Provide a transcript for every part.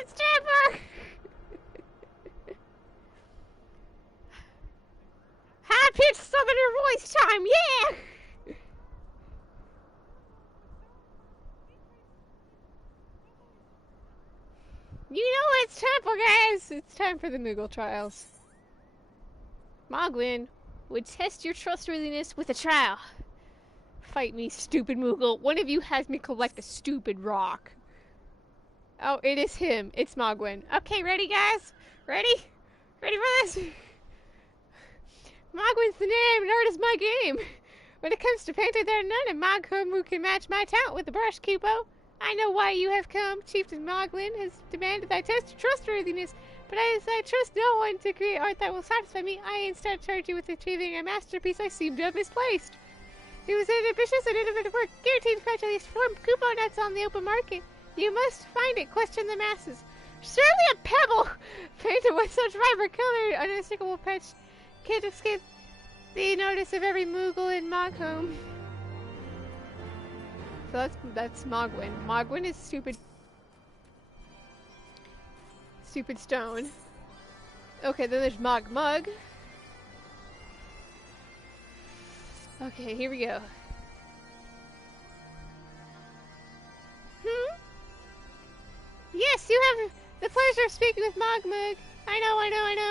it's Trevor! High-pitched southerner voice time, yeah! You know what it's time for, guys! It's time for the Moogle trials. Mogwin would test your trustworthiness with a trial. Fight me, stupid Moogle. One of you has me collect a stupid rock. Oh, it is him. It's Mogwin. Okay, ready, guys? Ready? Ready for this? Mogwin's the name, and art is my game. When it comes to painting, there are none in Mogcom who can match my talent with the brush, Kupo. I know why you have come. Chieftain Mogwin has demanded that I test your trustworthiness, but as I trust no one to create art that will satisfy me, I instead charge you with achieving a masterpiece I seem to have misplaced. It was an ambitious and innovative work, guaranteed to fetch at least 4 Kupo nuts on the open market. You must find it, question the masses. Surely a pebble, painted with such vibrant color, unmistakable patch, can't escape the notice of every Moogle in Mogcom. So that's Mogwin. Mogwin is stupid. Stupid stone. Okay, then there's Mug. Okay, here we go. Yes, you have the pleasure of speaking with Mogmug. I know.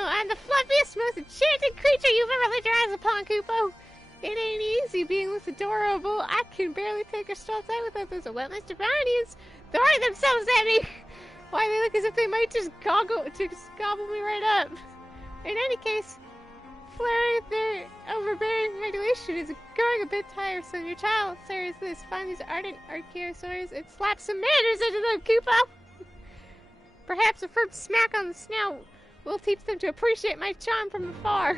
I'm the fluffiest, most enchanting creature you've ever laid your eyes upon, Kupo. It ain't easy being this adorable. I can barely take a step outside without those relentless Brownies throwing themselves at me. Why, they look as if they might just gobble me right up. In any case, flaring their overbearing regulation is growing a bit tiresome. Your child, sir, is this. Find these ardent archaeosaurs and slap some manners into them, Kupo. Perhaps a firm smack on the snout will teach them to appreciate my charm from afar.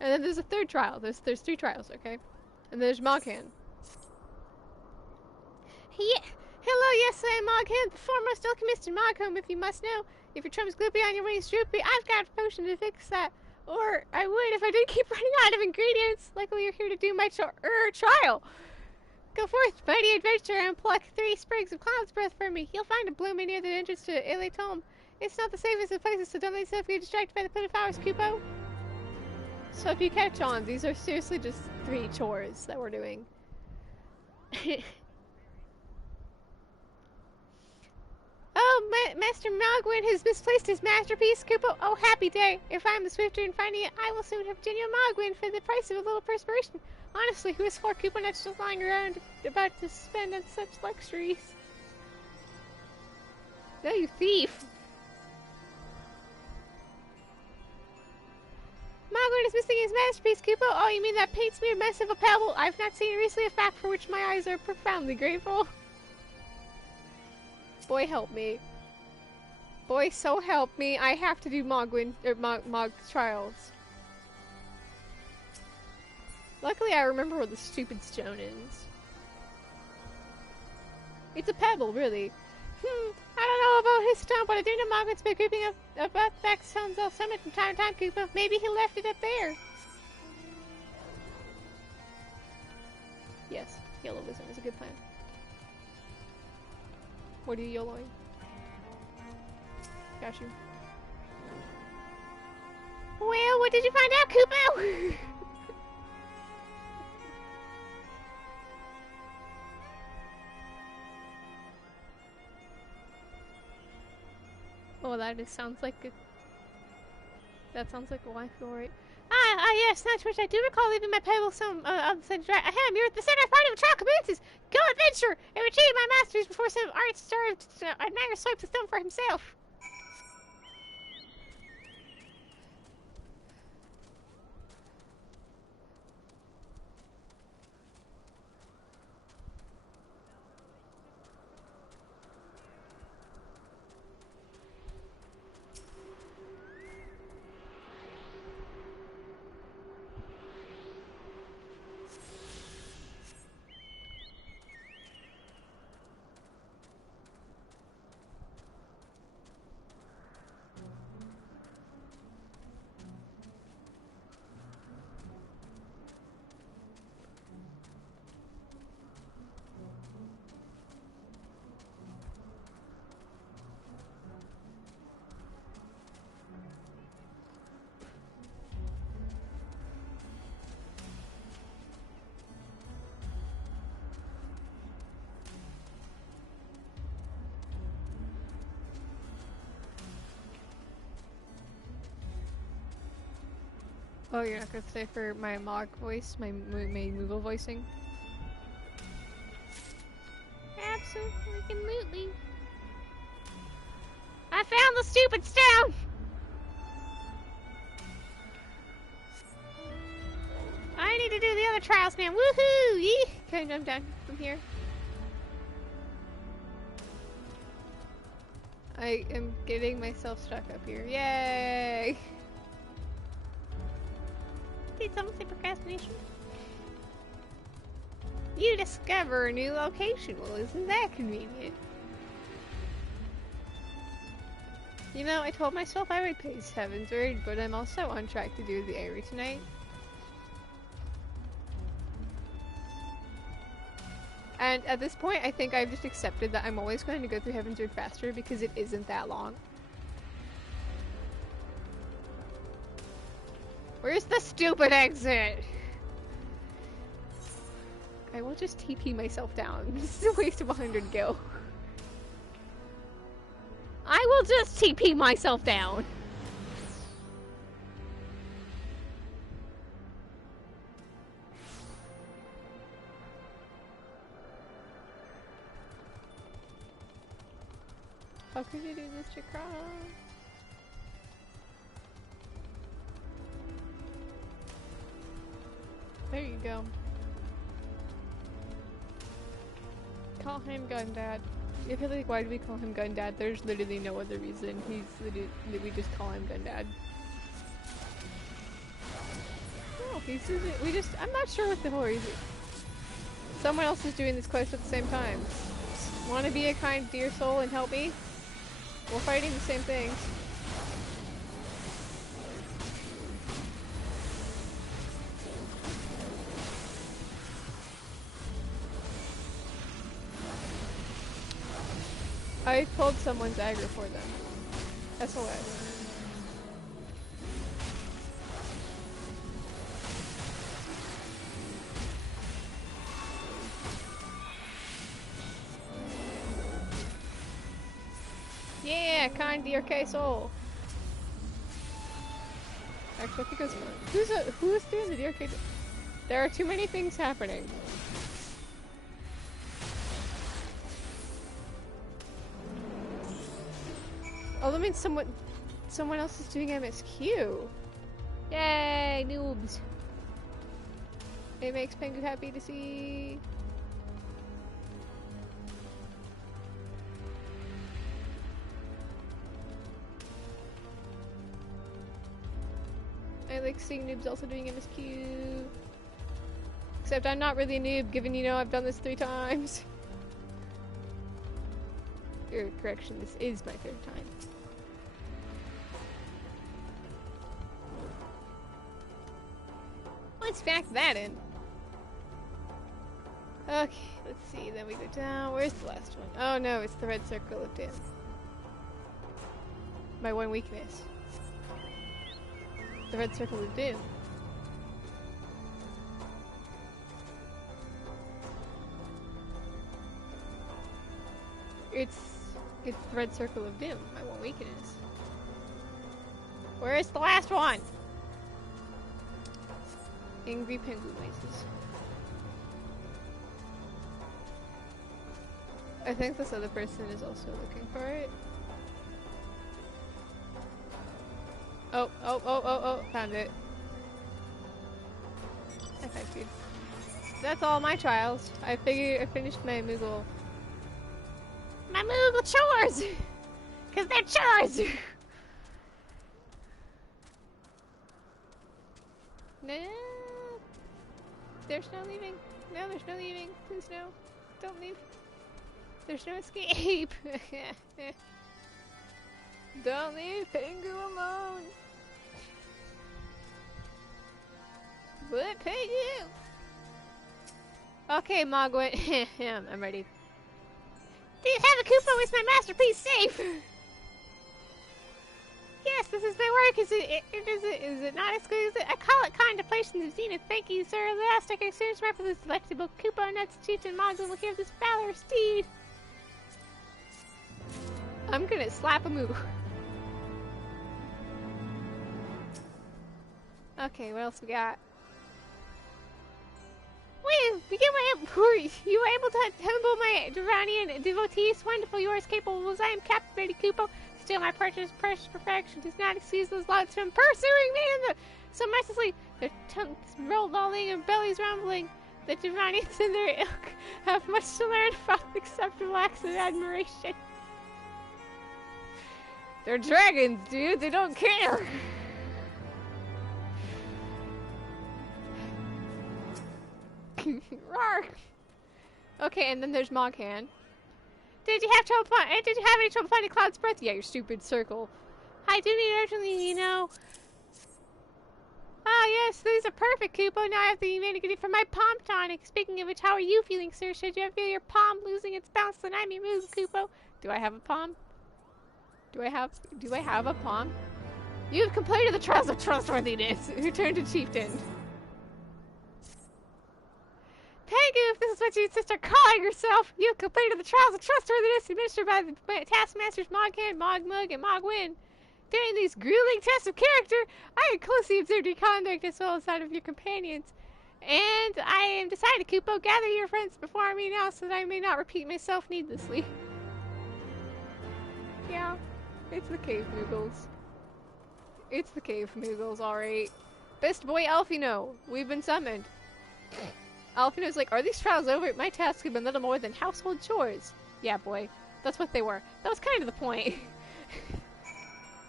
And then there's a third trial. There's 3 trials, okay? And there's Moghan. Yeah. Hello, yes, I am Moghan, the foremost alchemist in Mogcom, if you must know. If your trump's gloopy on your wings droopy, I've got a potion to fix that. Or I would if I didn't keep running out of ingredients. Luckily, you're here to do my trial. Go forth, mighty adventurer, and pluck 3 sprigs of cloud's breath for me. You'll find a blooming near the entrance to Iletom. It's not the safest of places, so don't let yourself get distracted by the put of flowers, Kupo. So if you catch on, these are seriously just 3 chores that we're doing. Oh, Master Mogwin has misplaced his masterpiece, Kupo. Oh, happy day. If I'm the swifter in finding it, I will soon have genuine Mogwin for the price of a little perspiration. Honestly, who is 4 Kupo nuts just lying around about to spend on such luxuries? No, you thief. Mogwin is missing his masterpiece, Kupo. Oh, you mean that paint-smeared mess of a pebble? I've not seen recently, a fact for which my eyes are profoundly grateful. Boy, help me. Boy, so help me. I have to do Mogwin, or Mog trials. Luckily, I remember where the stupid stone is. It's a pebble, really. I don't know about his stone, but I do know Mogwin's been creeping up about back stones all summer from time to time, Kupo. Maybe he left it up there. Yes, yellow wisdom is a good plan. What are you YOLOing? Got you. Well, what did you find out, Kupo? Oh, that just sounds like a... That sounds like a wife story. Yes, that's which I do recall leaving my pebble some on the center. Ahem, you're at the center part of the trial commences. Go adventure and retrieve my masteries before some art-starved admirer swipes the stone for himself. Oh, you're not gonna stay for my Mog voice? My Moogle voicing? Absolutely. I found the stupid stone! I need to do the other trials now. Woohoo! Yee! Okay, I'm done from here. I am getting myself stuck up here. Yay! Did someone say procrastination? You discover a new location. Well, isn't that convenient? You know, I told myself I would pace Heavensward, but I'm also on track to do the Aerie tonight. And at this point, I think I've just accepted that I'm always going to go through Heavensward faster because it isn't that long. Where's the stupid exit? I will just TP myself down. This is a waste of 100 gil. I will just TP myself down. How could you do this to Cross? There you go. Call him Gundad. If you're like, why do we call him Gundad? There's literally no other reason. We just call him Gundad. No, I'm not sure what the whole reason. Someone else is doing this quest at the same time. Want to be a kind dear soul and help me? We're fighting the same things. I pulled someone's aggro for them. SOS. Yeah, kind DRK soul. Actually, I think it's who's doing the DRK? There are too many things happening. Oh, that means someone else is doing MSQ. Yay, noobs. It makes Pengu happy to see. I like seeing noobs also doing MSQ. Except I'm not really a noob, given you know I've done this 3 times. Correction, this is my 3rd time. Let's back that in. Okay, let's see, then we go down. Where's the last one? Oh no, it's the red circle of doom. My one weakness. The red circle of doom. It's the red circle of doom, my one weakness. Where's the last one? Angry penguin noises. I think this other person is also looking for it. Oh, found it. Okay, dude. That's all my trials. I finished my Moogle. My Moogle chores! Cause they're chores! No. There's no leaving. No, there's no leaving. Please no. Don't leave. There's no escape. Don't leave Pengu alone. What Pengu? Okay, Mogwit. I'm ready. Do you have a Koopa? Is my masterpiece safe? Yes, this is my work. Is it not exquisite? I call it contemplations of Zenith. Thank you, sir. The last I can exchange my for this delectable Koopa nuts, Chief and Mogwit will hear this valorous steed. I'm gonna slap a moo. Okay, what else we got? Wait, you were able to humble my Duranian devotees. Wonderful, you are as capable as I am. Captivated, Kupo. Still, my precious perfection does not excuse those lots from pursuing me so mercilessly. Their tongues lolling and bellies rumbling. The Duranians and their ilk have much to learn from acceptable acts of admiration. They're dragons, dude. They don't care. Okay, and then there's Moghan. Did you have any trouble finding Cloud's breath? Yeah, your stupid circle. I do need urgently, you know. Ah, yes, these are perfect, Kupo. Now I have the humanity for my palm tonic. Speaking of which, how are you feeling, sir? Should you ever feel your palm losing its bounce, then I may move, Kupo. Do I have a palm? Do I have a palm? You've completed the trials of trustworthiness. Return to Chieftain. Tengu, if this is what you insist on calling yourself, you've completed the trials of trustworthiness administered by the taskmasters Moghan, Mogmug, and Mogwin. During these grueling tests of character, I have closely observed your conduct as well as that of your companions. And I am decided, Kupo, gather your friends before me now so that I may not repeat myself needlessly. Yeah, it's the cave Moogles. It's the cave Moogles, alright. Best boy Alfino, we've been summoned. Alfino's like, are these trials over? My tasks have been little more than household chores. Yeah, boy. That's what they were. That was kind of the point.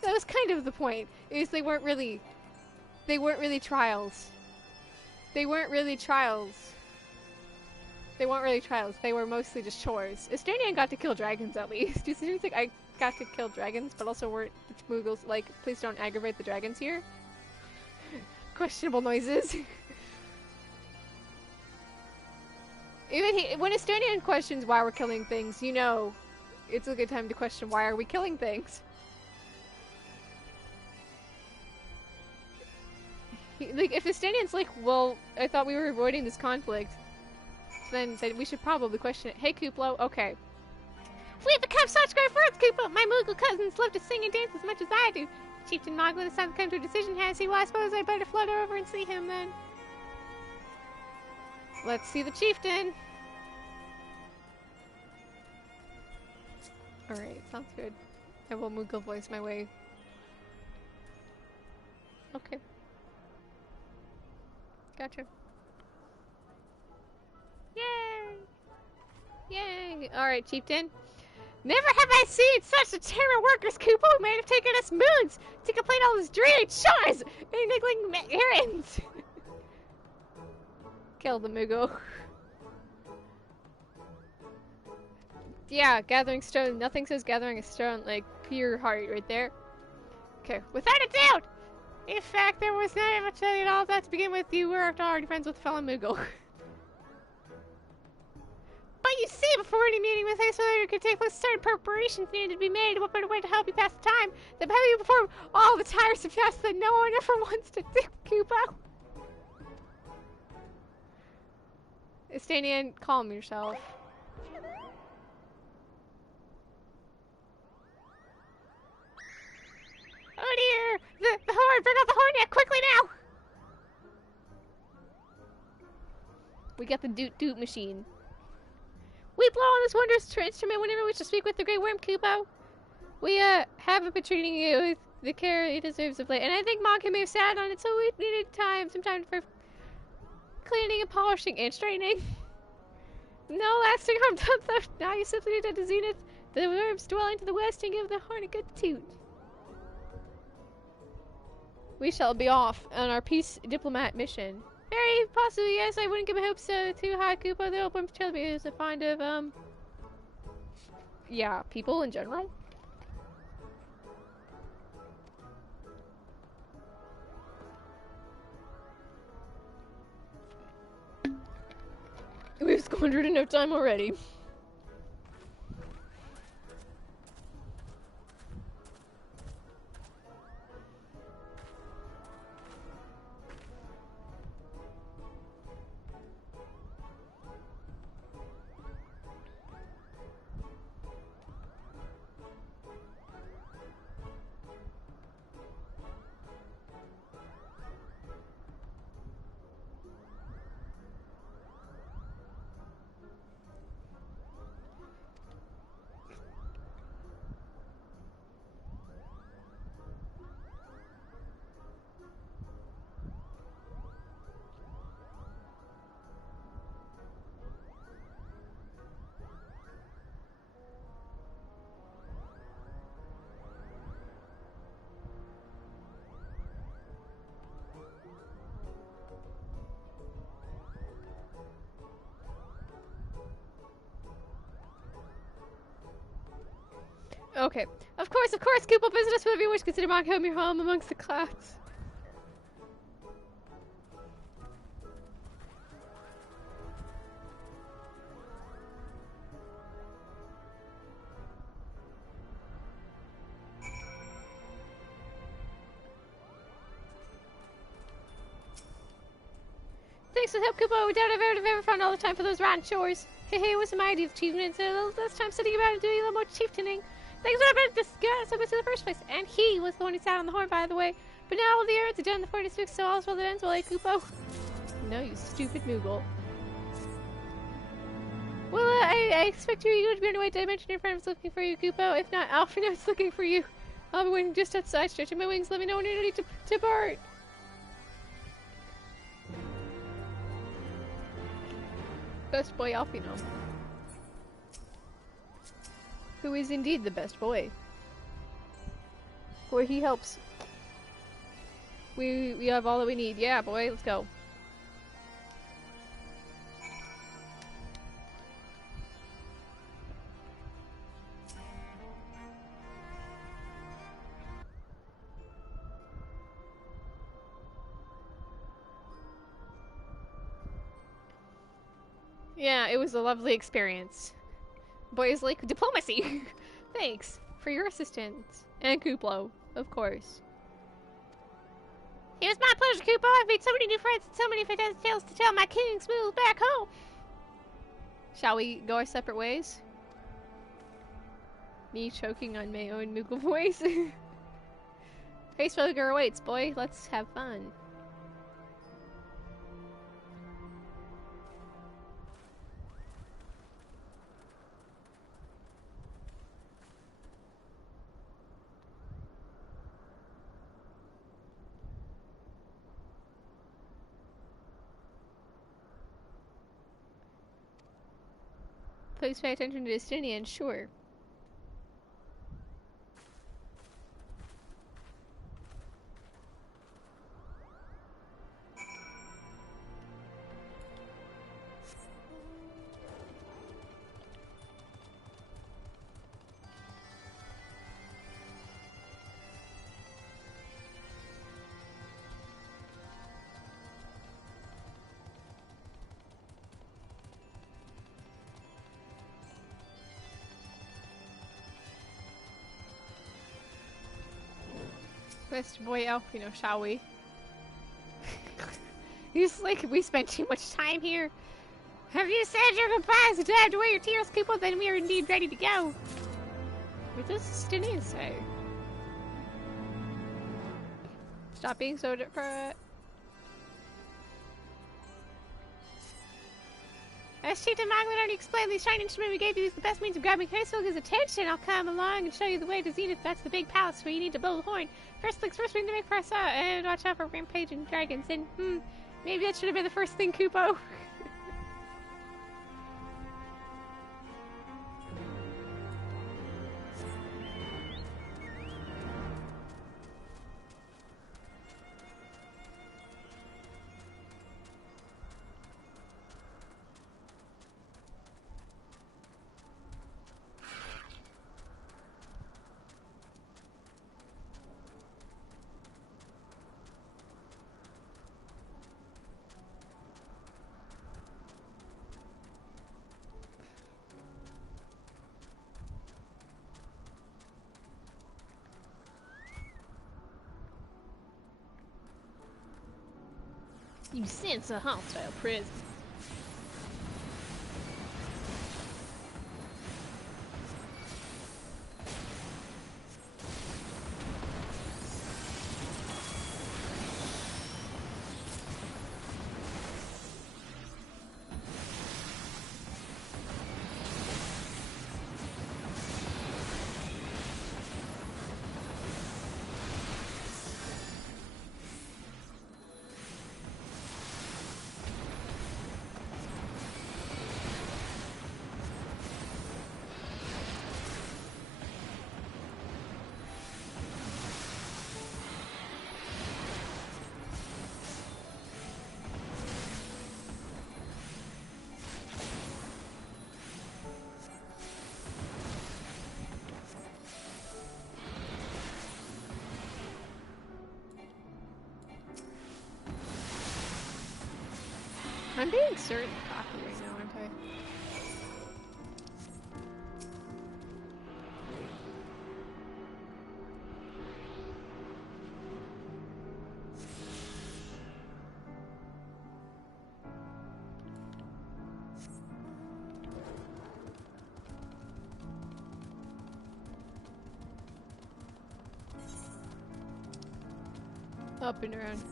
That was kind of the point. Is they weren't really trials. They weren't really trials. They weren't really trials. They were mostly just chores. Esternian got to kill dragons at least. It seems like I got to kill dragons, but also weren't the Moogles like, please don't aggravate the dragons here. Questionable noises. When Esternian questions why we're killing things, you know, it's a good time to question why are we killing things. Like, if Esternian's like, well, I thought we were avoiding this conflict, then we should probably question it. Hey, Kuplo, okay. We've become such great friends, Kuplo! My Moogle cousins love to sing and dance as much as I do. Chieftain Moglin has time to come to a decision, has he? Well, I suppose I better flutter over and see him then. Let's see the Chieftain! Alright, sounds good. I will Moogle voice my way. Okay. Gotcha. Yay! Yay! Alright, Chieftain. Never have I seen such determined workers, Kupo! It might have taken us moons to complete all these dreary chores and neglecting errands! Kill the Moogle. Yeah, gathering stone. Nothing says gathering a stone like pure heart right there. Okay, without a doubt! In fact, there was not much at all that to begin with. You were already friends with fellow Moogle. But you see, before any meeting with us, whether it could take place, certain preparations needed to be made. What better way to help you pass the time than having you perform all the tiresome tasks that no one ever wants to do, Kupo? Estanian, calm yourself. Oh dear! The horn! Bring out the horn! Yeah, quickly now! We got the doot-doot machine. We blow on this wondrous instrument whenever we wish to speak with the Great Worm, Kupo. We, haven't been treating you with the care it deserves of late, and I think Monk may have sat on it, so we needed some time for cleaning and polishing and straightening. No lasting harm done, though. Now you simply need to zenith the worm's dwelling to the west and give the horn a good toot. We shall be off on our peace diplomat mission. Very possibly, yes. I wouldn't give my hopes too high, Kupo. The open trail is a find of, yeah, people in general. We've squandered enough time already. Okay. Of course, Koopa, visit us whenever you wish. Consider my home your home amongst the clouds. Thanks for the help, Koopa. We doubt I've ever found all the time for those rotten chores. Hey, it was my idea of achievement, so a little less time sitting about and doing a little more chieftaining. Things would have been discussed in the first place. And he was the one who sat on the horn, by the way. But now all the errands are done, the fort is fixed, so all's well that ends well, eh, Koopo? No, you stupid Moogle. Well, I expect you're going to be on your way. Did I mention your friend was looking for you, Koopo? If not, Alphina's looking for you. I'll be waiting just outside, stretching my wings. Let me know when you're ready to depart. Best boy Alphino. Who is indeed the best boy. Where he helps. We have all that we need. Yeah, boy, let's go. Yeah, it was a lovely experience. Boys like diplomacy. Thanks for your assistance. And Kuplo, of course. It was my pleasure, Kupo. I've made so many new friends and so many fantastic tales to tell my king's move back home. Shall we go our separate ways? Me choking on my own Moogle voice. Facefogger awaits, boy. Let's have fun. Please pay attention to Justinian, sure. Best boy elf, you know, shall we? He's like, we spent too much time here. Have you said your goodbyes and had to wear your tears, people? Then we are indeed ready to go. What does Justinian say? Stop being so different. As Chief and Magnet already explained, the shiny instrument we gave you is the best means of grabbing Facehugger's attention. I'll come along and show you the way to Zenith. That's the big palace where you need to blow the horn. First things first, we need to make for us out and watch out for rampage and dragons. And, maybe that should have been the first thing, Kupo. You sense a hostile presence. I'm being certain cocky right now, aren't I? Up and around.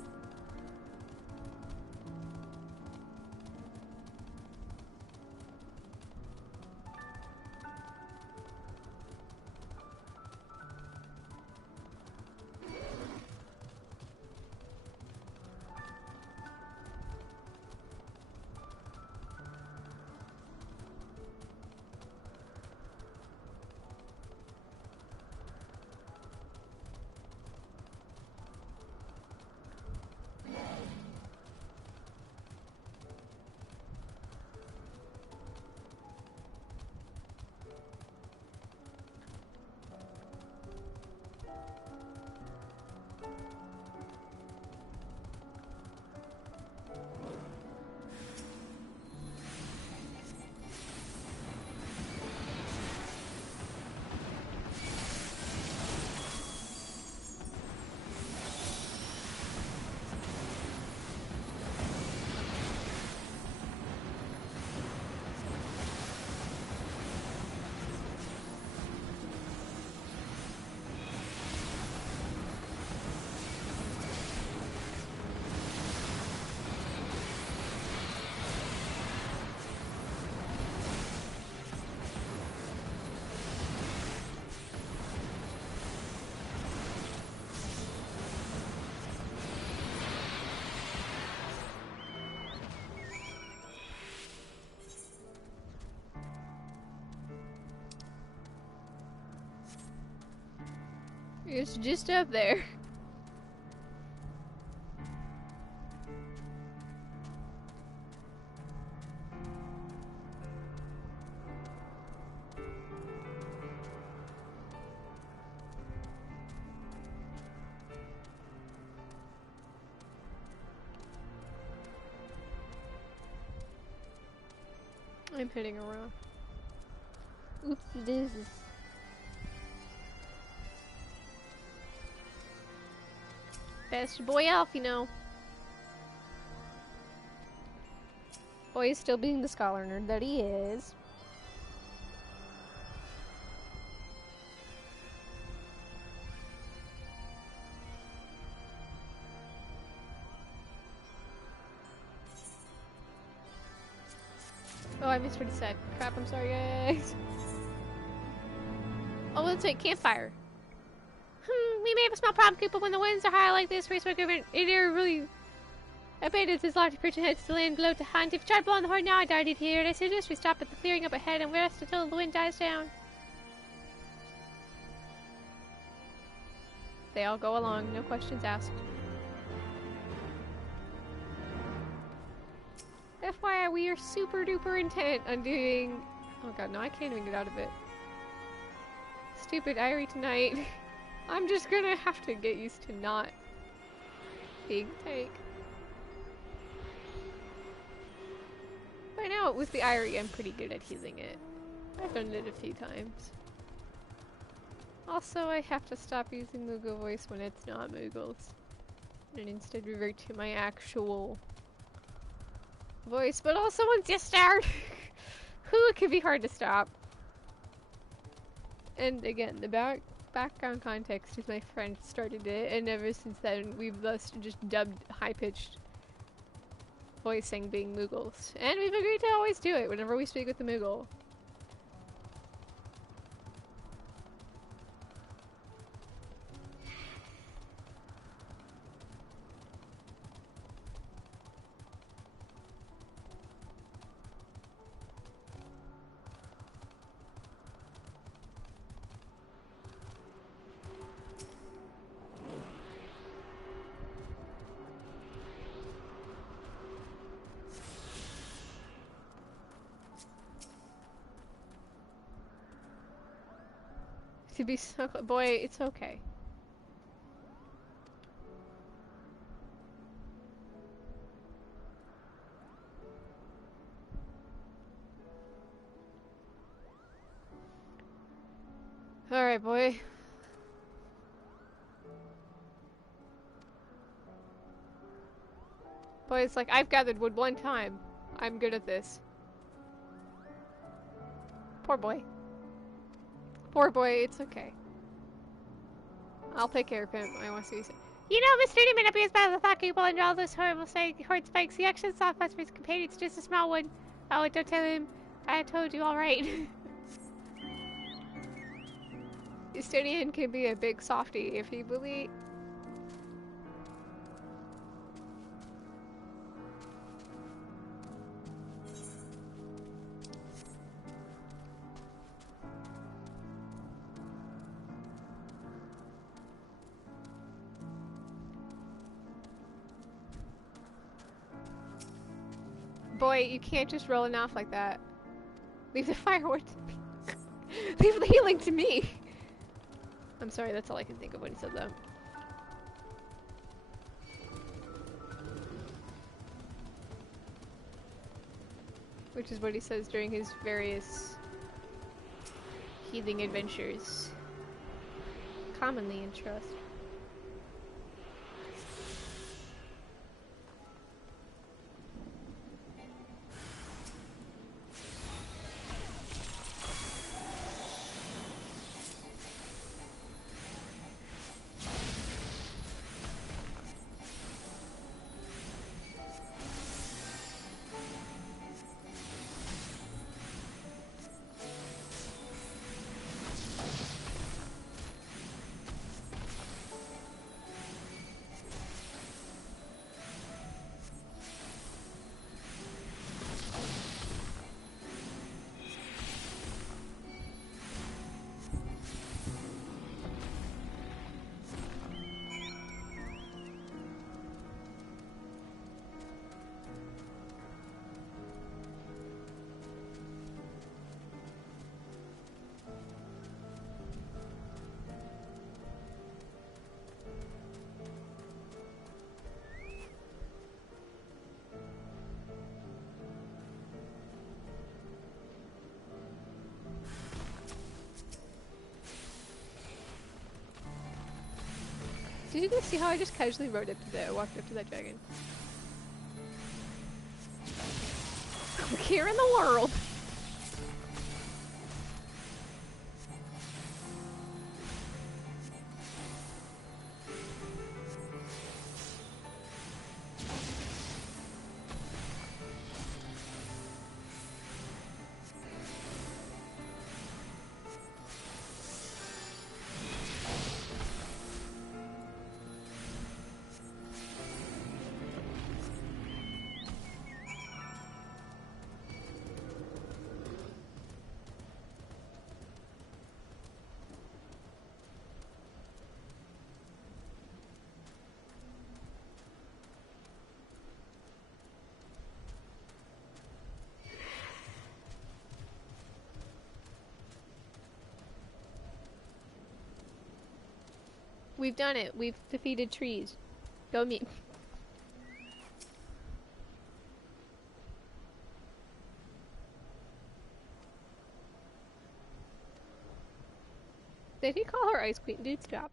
It's just up there. I'm hitting a rock. Oops, this is... Best boy elf, you know. Boy is still being the scholar nerd that he is. Oh, I missed what he said. Crap, I'm sorry, guys. Oh, let's wait, campfire. We may have a small problem, Koopa, when the winds are high like this. Race government in air really abated his lofty perch and heads to land below to hunt. If you try blowing the horn now, I doubt he'd hear it. I suggest we stop at the clearing up ahead and rest until the wind dies down. They all go along, no questions asked. FYI, we are super duper intent on doing... Oh god, no, I can't even get out of it. Stupid Irie tonight. I'm just gonna have to get used to not being tank. By now, with the Irie, I'm pretty good at healing it. I've done it a few times. Also, I have to stop using Moogle voice when it's not Moogles. And instead revert to my actual voice. But also once you start, it can be hard to stop. And again, the background context is my friend started it, and ever since then we've thus just dubbed high-pitched voicing being Moogles. And we've agreed to always do it whenever we speak with the Moogle. To be so boy, it's okay. Alright, boy. Boy, it's like, I've gathered wood one time. I'm good at this. Poor boy. Poor boy, it's okay. I'll take care of him. I want to see you say. You know, Mr. Demon appears by the thought people and all those horrible horde spikes. He actually soft for his companion. It's just a small one. Oh, don't tell him. I told you alright. Estonian can be a big softie if he really... Boy, you can't just roll it off like that. Leave the firewood to me. Leave the healing to me! I'm sorry, that's all I can think of when he said that. Which is what he says during his various healing adventures. Commonly in trust. Did you guys see how I just casually walked up to that dragon? Here in the world! We've done it. We've defeated trees. Go me. Did he call her Ice Queen? Dude, stop.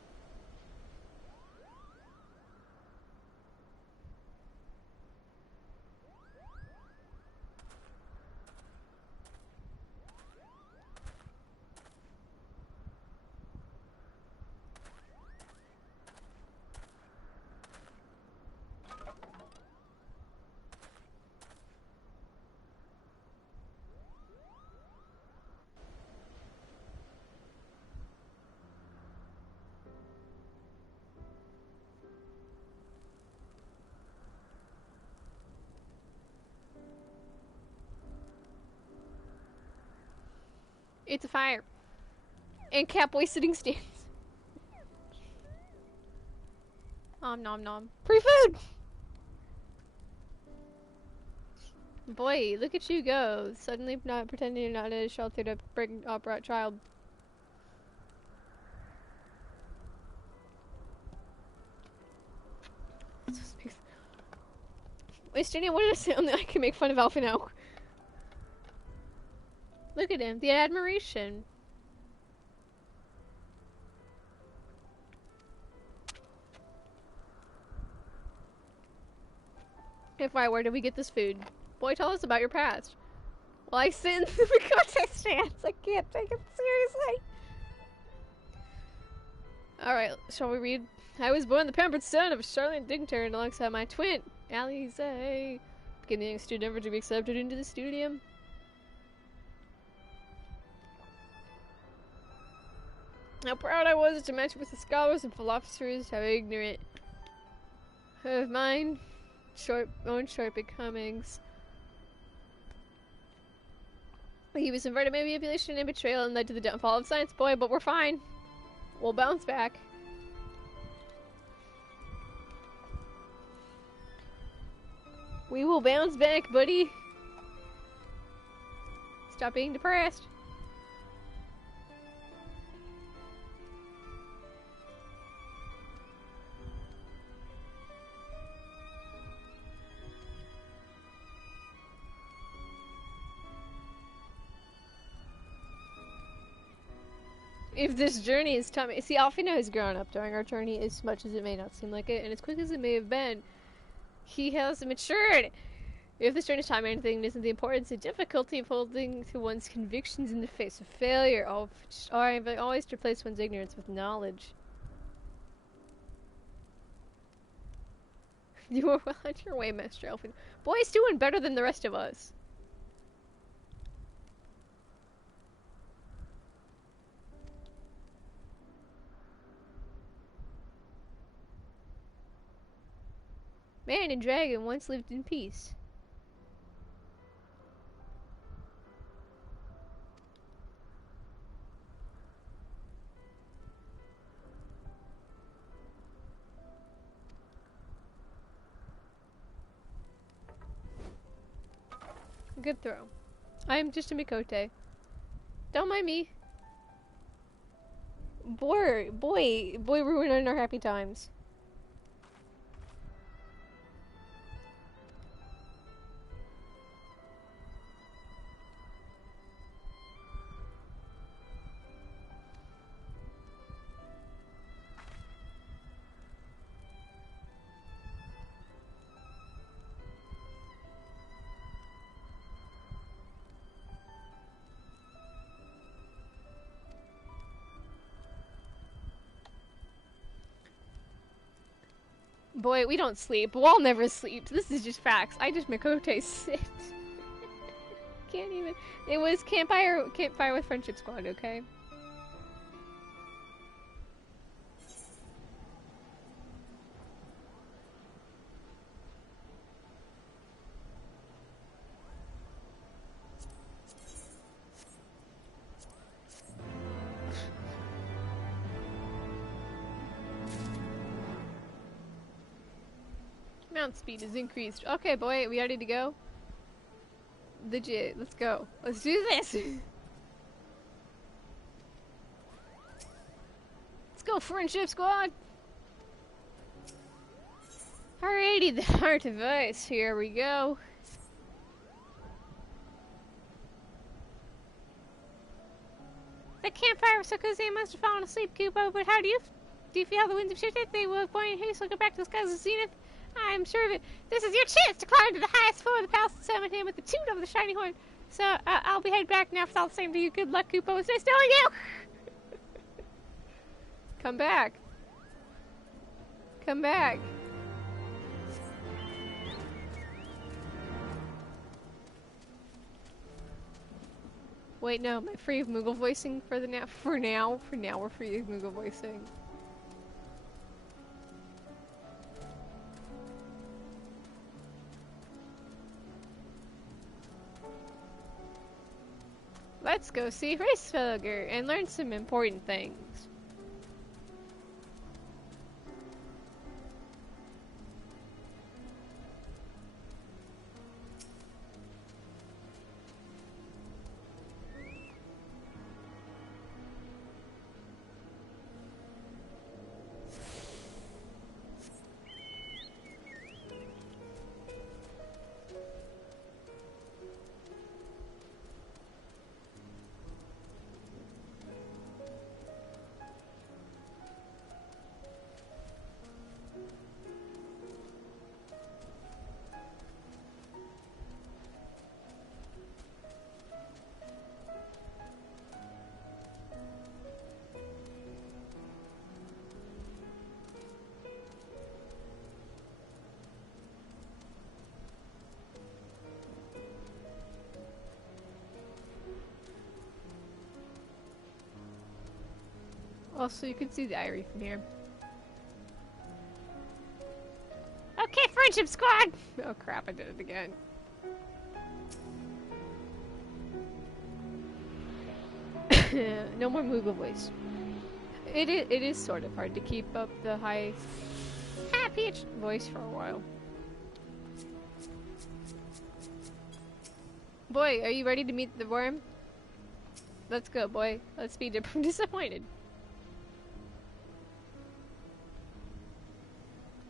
It's a fire. And Catboy sitting stands. Nom nom. Free food! Boy, look at you go. Suddenly not pretending you're not a sheltered upright child. Wait, Jenny, what did I say? Only I can make fun of Alpha now. Look at him. The admiration. If I, where did we get this food? Boy, tell us about your past. Well, I sit in the Mikote stance. I can't take it seriously. Alright, shall we read? I was born the pampered son of a Charlotte Dignitary alongside my twin, Alize. Beginning student ever to be accepted into the studium. How proud I was to match with the scholars and philosophers, how ignorant of mine own short becomings. He was inverted manipulation and betrayal and led to the downfall of science, boy, but we're fine. We'll bounce back. We will bounce back, buddy. Stop being depressed. If this journey is time, see, Alfino has grown up during our journey as much as it may not seem like it, and as quick as it may have been, he has matured. If this journey is time anything, isn't the importance and difficulty of holding to one's convictions in the face of failure. I've always replaced one's ignorance with knowledge. You are well on your way, Master Alfino. Boy's doing better than the rest of us. Man and dragon once lived in peace. Good throw. I am just a Mikote. Don't mind me. Boy ruining our happy times. Boy, we don't sleep. Wall never sleeps. This is just facts. I just Mikote sit. Can't even. It was campfire with Friendship Squad, okay? Mount speed is increased. Okay, boy, we ready to go? Legit, let's go. Let's do this! Let's go, Friendship Squad! Alrighty, the Heart of Ice, here we go. The campfire was so cozy I must have fallen asleep, Kupo, but how do you feel how the winds have shifted? They will point in haste, looking back to the skies of zenith. I'm sure of it. This is your chance to climb to the highest floor of the palace and summon him with the toot of the shiny horn. So, I'll be heading back now. If it's all the same to you, good luck, Kupo. It's nice knowing you! Come back. Come back. Wait, no. Am I free of Moogle voicing for the now? For now, we're free of Moogle voicing. Let's go see Racefelger and learn some important things. Also, you can see the Irie from here. Okay, friendship squad! Oh crap, I did it again. No more Moogle voice. It is sort of hard to keep up the high-pitched voice for a while. Boy, are you ready to meet the worm? Let's go, boy. Let's be disappointed.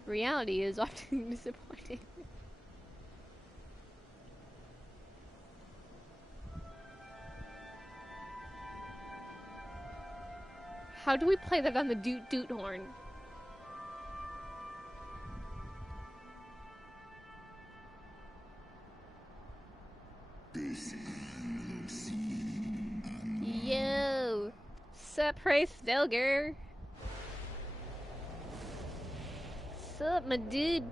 Reality is often disappointing. How do we play that on the doot doot horn? Yo! Sup, Race Stelger? Sup, my dude?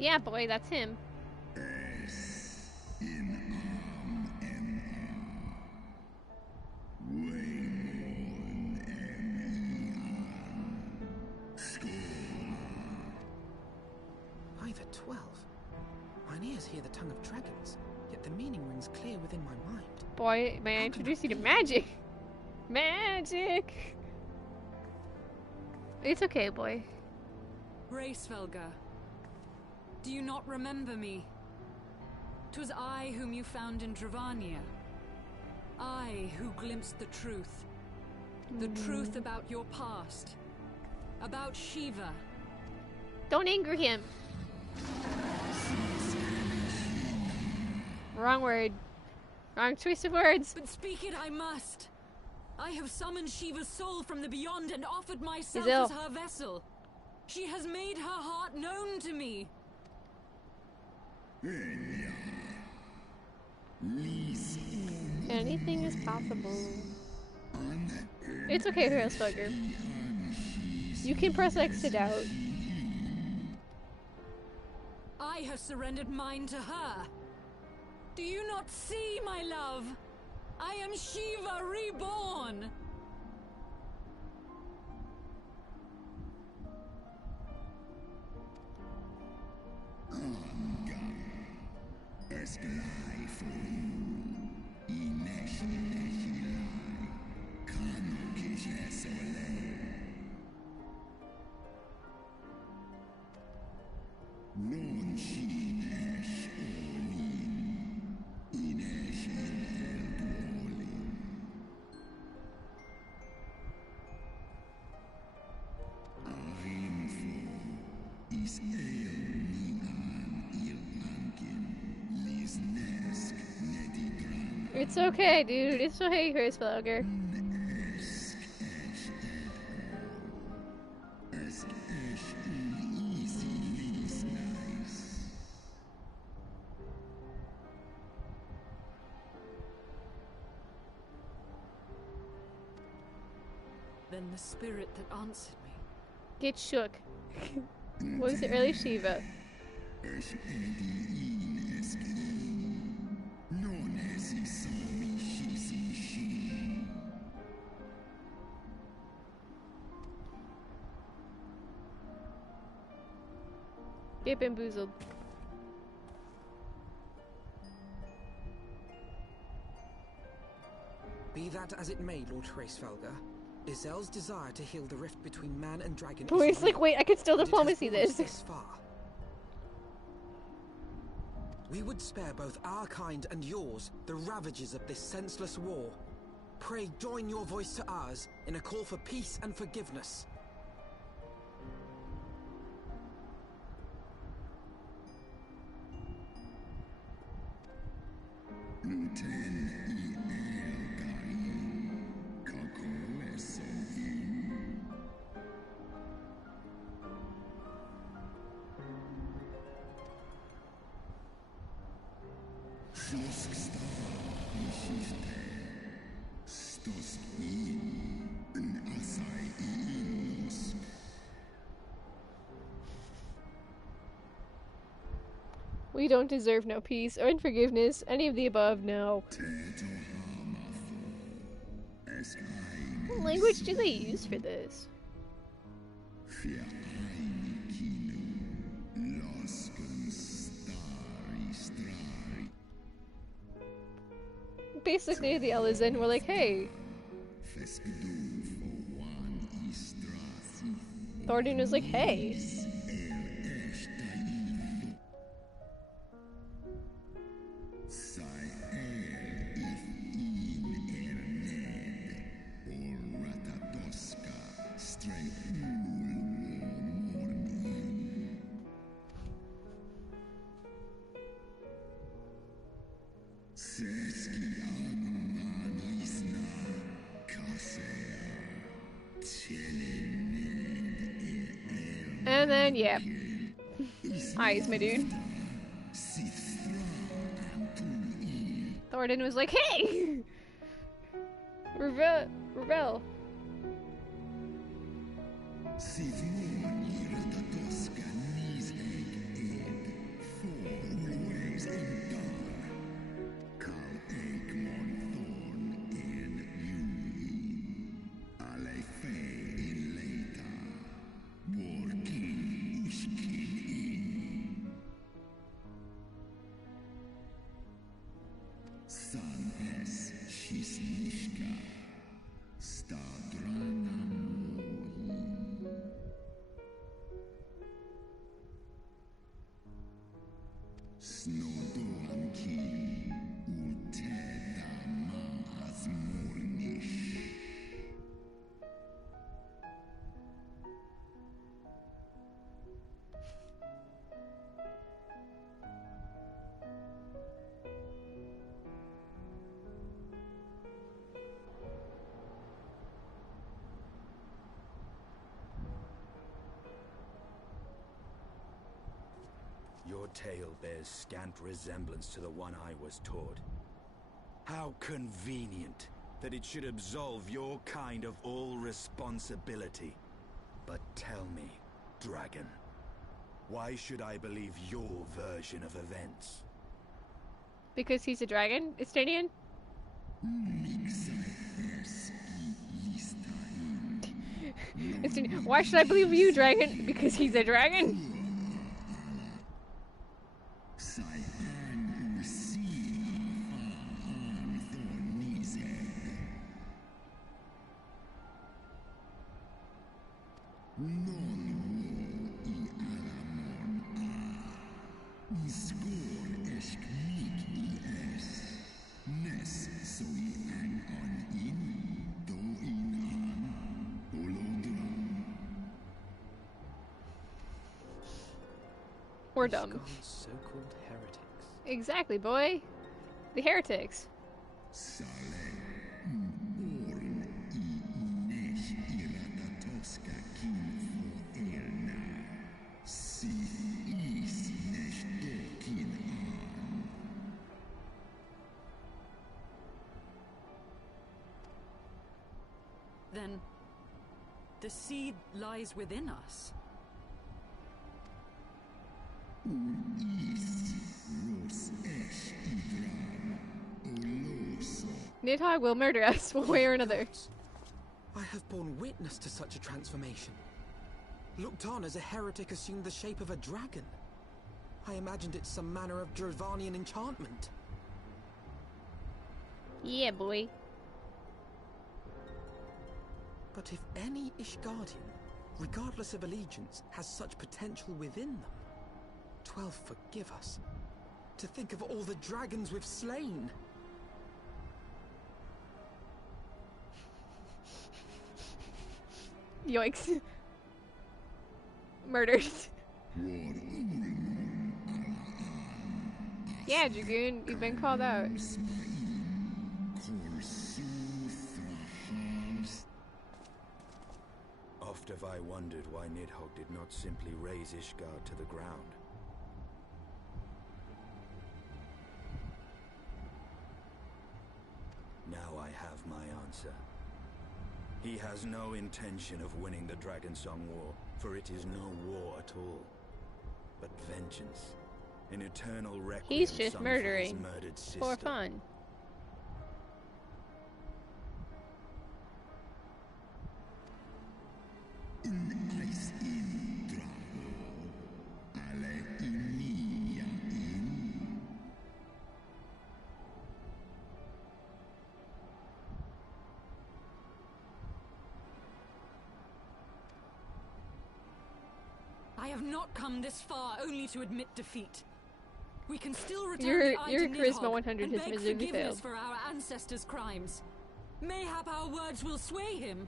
Yeah, boy, that's him. Either 12. Mine ears hear the tongue of dragons, yet the meaning rings clear within my mind. Boy, may I introduce you to magic? Magic! It's okay, boy. Racevelga, do you not remember me? 'Twas I whom you found in Dravania. I who glimpsed the truth. The truth about your past. About Shiva. Don't anger him. Wrong word. Wrong choice of words. But speak it I must. I have summoned Shiva's soul from the beyond and offered myself He's ill. as her vessel. She has made her heart known to me. Anything is possible. It's okay, Hurlsbugger. You can press exit out. I have surrendered mine to her. Do you not see, my love? I am Shiva reborn. It's okay, dude. It's okay, Hurlsbugger. Then the spirit that answered me. Get shook. Was it really Shiva? Get bamboozled. Be that as it may, Lord Hraesvelga, Izel's desire to heal the rift between man and dragon Boy, is it's like, real, wait, I could still and it has diplomacy brought us this. far. We would spare both our kind and yours the ravages of this senseless war. Pray join your voice to ours in a call for peace and forgiveness. We don't deserve no peace or unforgiveness, any of the above, no. What language do they use for this? Basically, the Elysian were like, hey. Thornton was like, hey. And then, yeah. Eyes, my dude. Thornton was like, hey! Rebel. Your tale bears scant resemblance to the one I was taught. How convenient that it should absolve your kind of all responsibility. But tell me, dragon, why should I believe your version of events? Because he's a dragon, Estonian? Why should I believe you, dragon? Because he's a dragon? We're dumb. So-called heretics. Exactly, boy. The heretics. Then the seed lies within us. Nidhogg will murder us one way or another. I have borne witness to such a transformation. Looked on as a heretic assumed the shape of a dragon. I imagined it some manner of Dravanian enchantment. Yeah, boy. But if any Ishgardian, regardless of allegiance, has such potential within them, 12 forgive us. To think of all the dragons we've slain. Yoinks. Murdered. Yeah, Dragoon, you've been called out. Oft have I wondered why Nidhogg did not simply raze Ishgard to the ground. Now I have my answer. He has no intention of winning the Dragonsong War, for it is no war at all, but vengeance, an eternal requiem. He's just sung murdering for his murdered sister. for fun. I have not come this far only to admit defeat. We can still return Your the eye to charisma Nidhogg 100 and has beg miserably forgiveness failed. for our ancestors' crimes. Mayhap our words will sway him.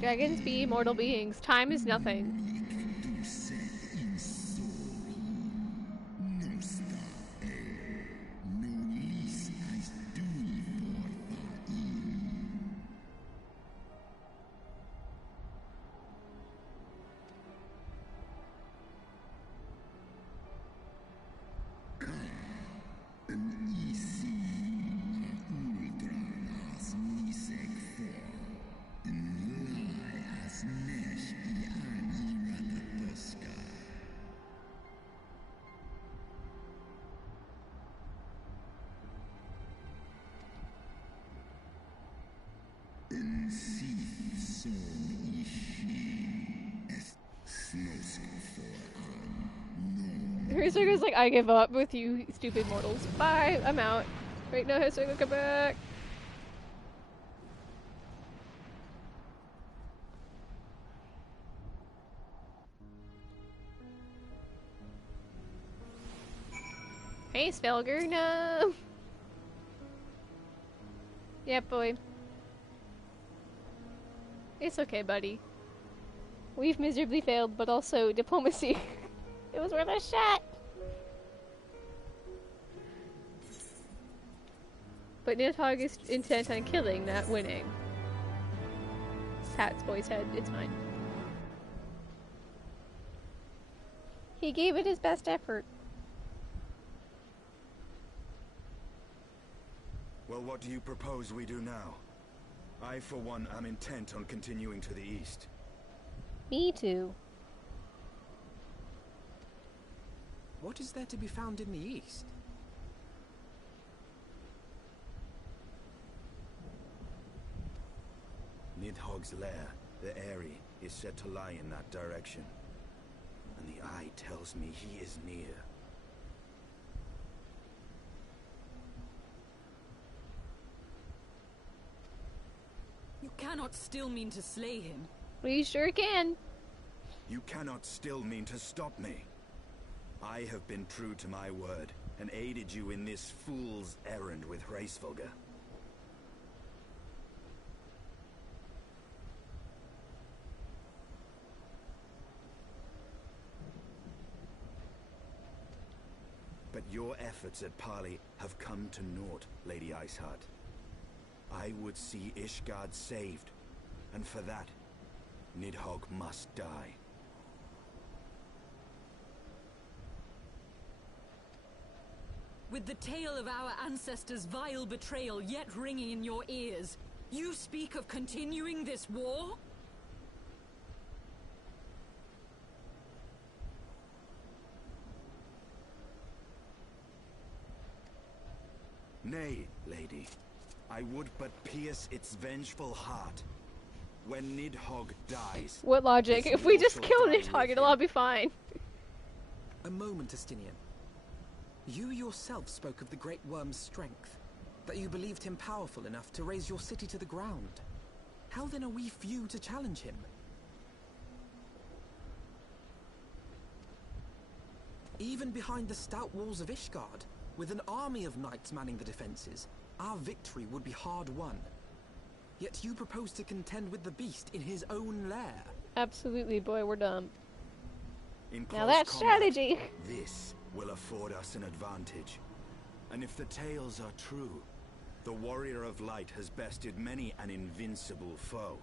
Dragons be mortal beings. Time is nothing. Hirsuga's like, I give up with you stupid mortals. Bye, I'm out. Wait, no, Hirsuga, come back. Hey, Svelger, no! Yep, boy. It's okay, buddy. We've miserably failed, but also diplomacy. It was worth a shot! But Nidhogg is intent on killing, not winning. Pat's boy's head, it's fine. He gave it his best effort. Well, what do you propose we do now? I, for one, am intent on continuing to the east. Me too. What is there to be found in the east? Nidhogg's lair, the Eyrie, is said to lie in that direction. And the eye tells me he is near. You cannot still mean to slay him. We sure can. You cannot still mean to stop me. I have been true to my word, and aided you in this fool's errand with Hraesvelgr. But your efforts at parley have come to naught, Lady Iceheart. I would see Ishgard saved, and for that, Nidhogg must die. With the tale of our ancestors' vile betrayal yet ringing in your ears, you speak of continuing this war? Nay, lady. I would but pierce its vengeful heart. When Nidhogg dies... What logic? his If we will just shall kill die Nidhogg, with it'll him. all be fine. A moment, Estinian. You yourself spoke of the Great Worm's strength, that you believed him powerful enough to raise your city to the ground. How then are we few to challenge him? Even behind the stout walls of Ishgard, with an army of knights manning the defenses, our victory would be hard won. Yet you propose to contend with the beast in his own lair. Absolutely, boy, we're dumb. In Now close that's combat, strategy. This will afford us an advantage. And if the tales are true, the Warrior of Light has bested many an invincible foe.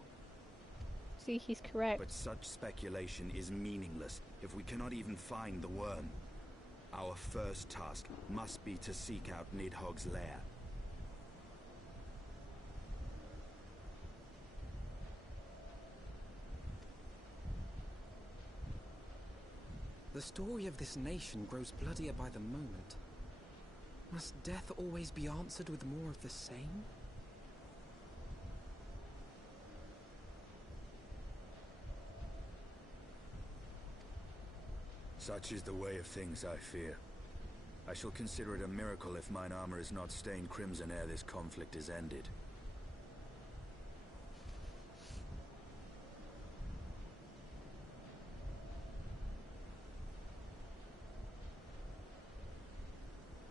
See, he's correct. But such speculation is meaningless if we cannot even find the worm. Our first task must be to seek out Nidhogg's lair. The story of this nation grows bloodier by the moment. Must death always be answered with more of the same? Such is the way of things, I fear. I shall consider it a miracle if mine armor is not stained crimson ere this conflict is ended.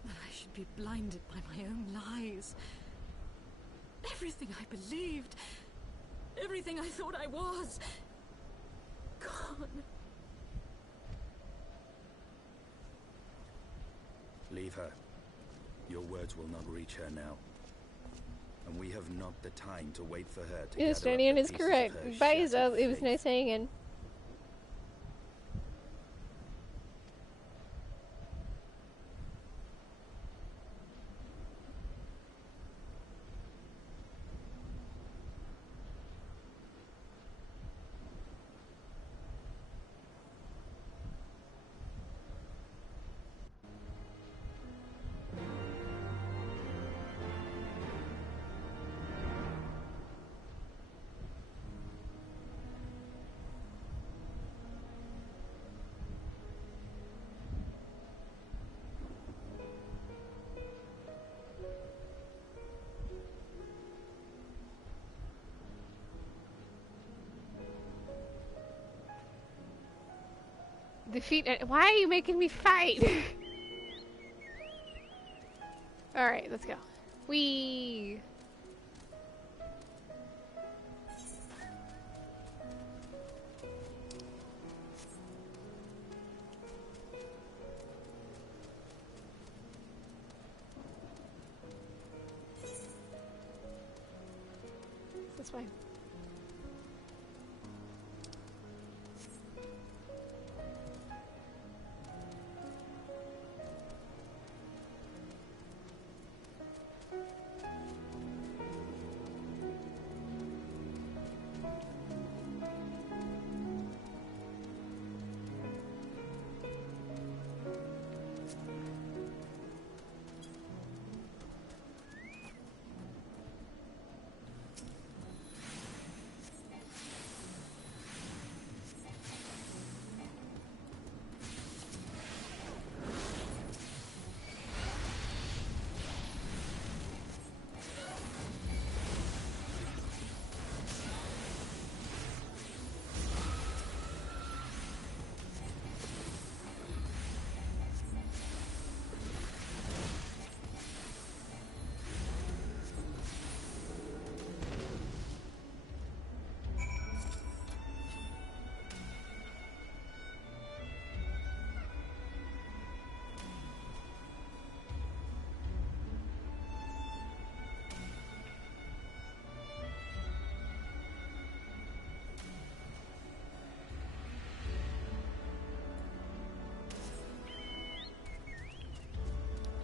I should be blinded by my own lies. Everything I believed, everything I thought I was, gone. Leave her. Your words will not reach her now. And we have not the time to wait for her to Yes, gather up Danian the is pieces correct. of her Bye, Isel. shattered It was faith. nice hanging. Defeat it. Why are you making me fight? Alright, let's go. Whee! This way.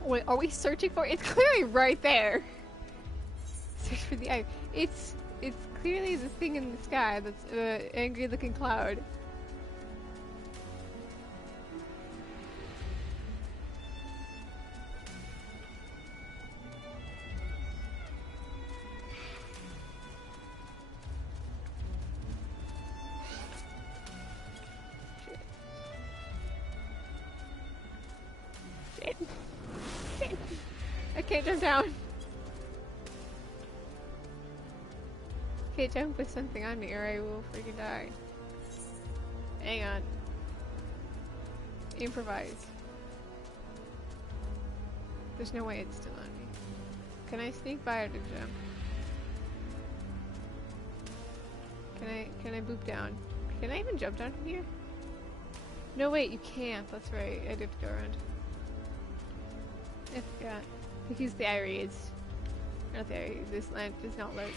Wait, are we searching for it? It's clearly right there. Search for the eye. It's clearly the thing in the sky that's an angry looking cloud. Shit. Shit. I can't jump down. Can't jump with something on me or I will freaking die. Hang on. Improvise. There's no way it's still on me. Can I sneak by or to jump? Can I boop down? Can I even jump down from here? No wait, you can't. That's right. I did go around. I forgot. Because the area is not the area. This land does not look.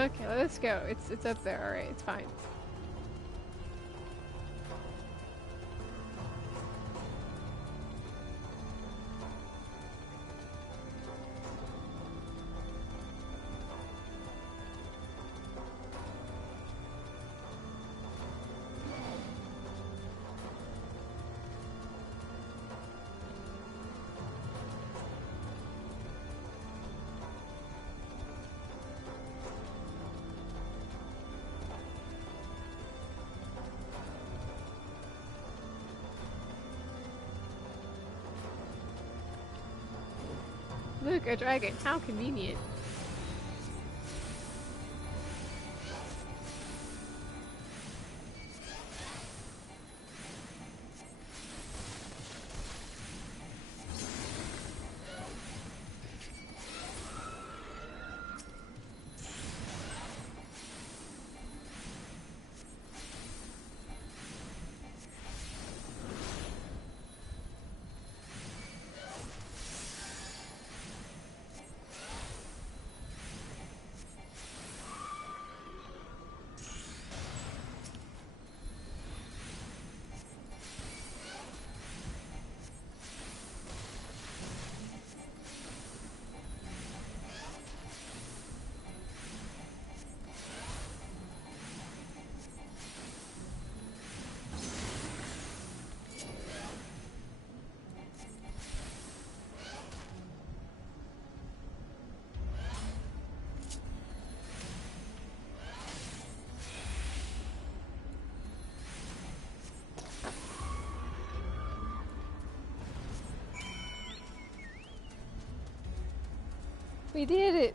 Okay, let's go. It's up there. All right, it's fine. Look, a dragon. How convenient. We did it!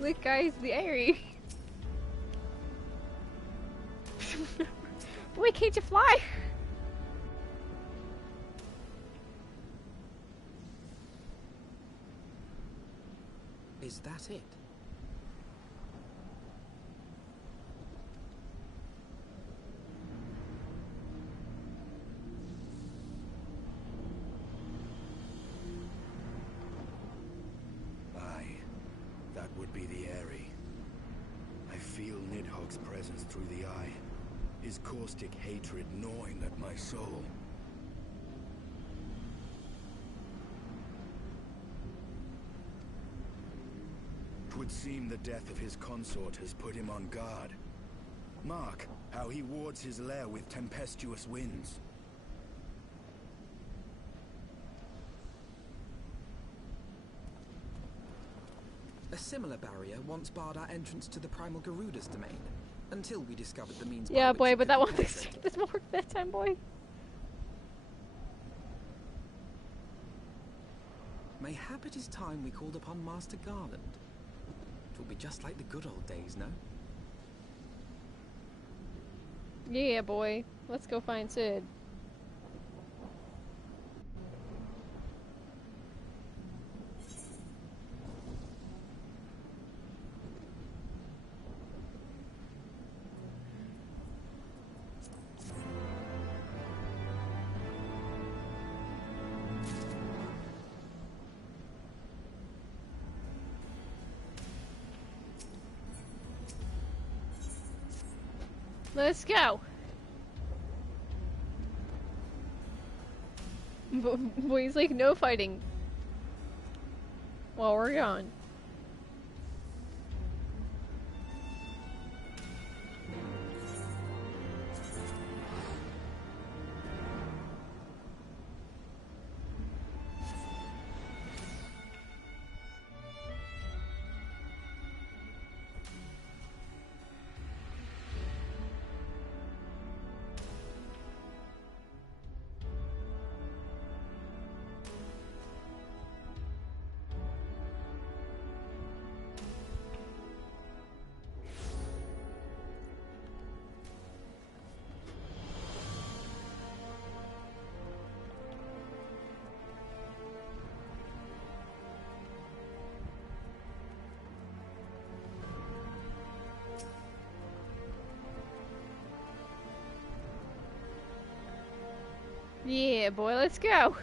Look guys, the Airy! Boy, can't you fly? Is that it? Aye, that would be the Airy. I feel Nidhogg's presence through the eye, his caustic hatred gnawing at my soul. 'Twould seem the death of his consort has put him on guard. Mark how he wards his lair with tempestuous winds. A similar barrier once barred our entrance to the primal Garuda's domain, until we discovered the means. Yeah, by boy, which but it that could one be takes penetrated. this more work that time, boy. Mayhap it is time we called upon Master Garland. It will be just like the good old days, no? Yeah, boy. Let's go find Sid. Let's go. Boy's like, no fighting while we're gone. Yeah, boy, let's go.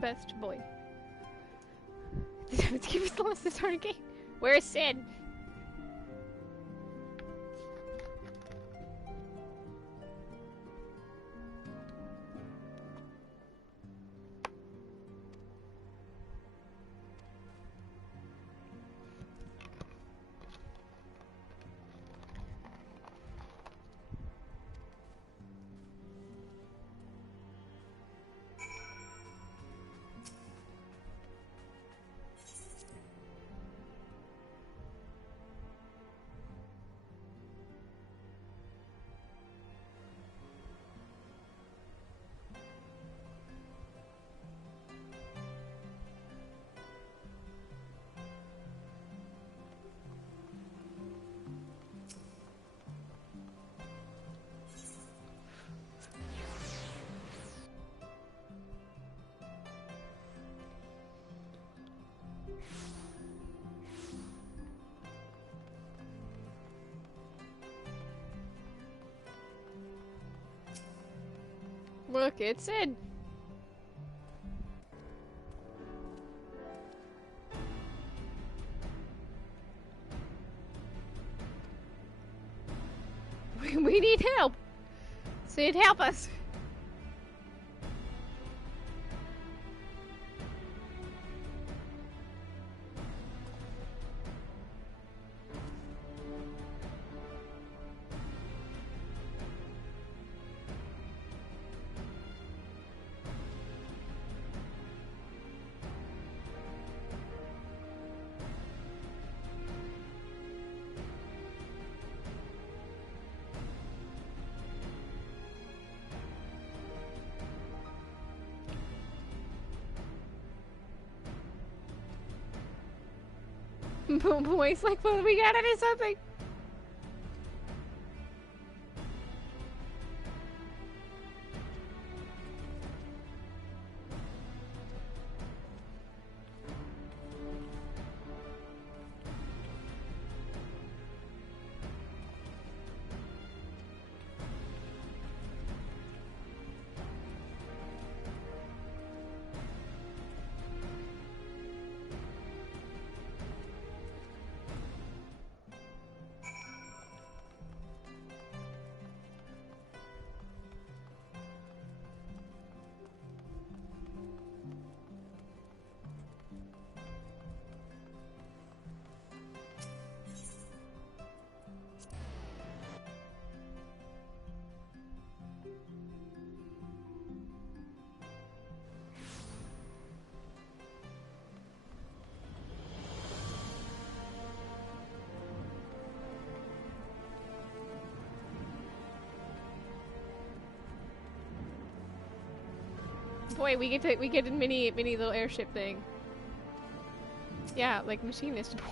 Best boy. Let's keep us lost this hard game. Where's Sid? Look, it's Sid. We need help. Sid, help us. Boy's like, well, we gotta do something. Boy, we get a mini little airship thing. Yeah, like machinist boy.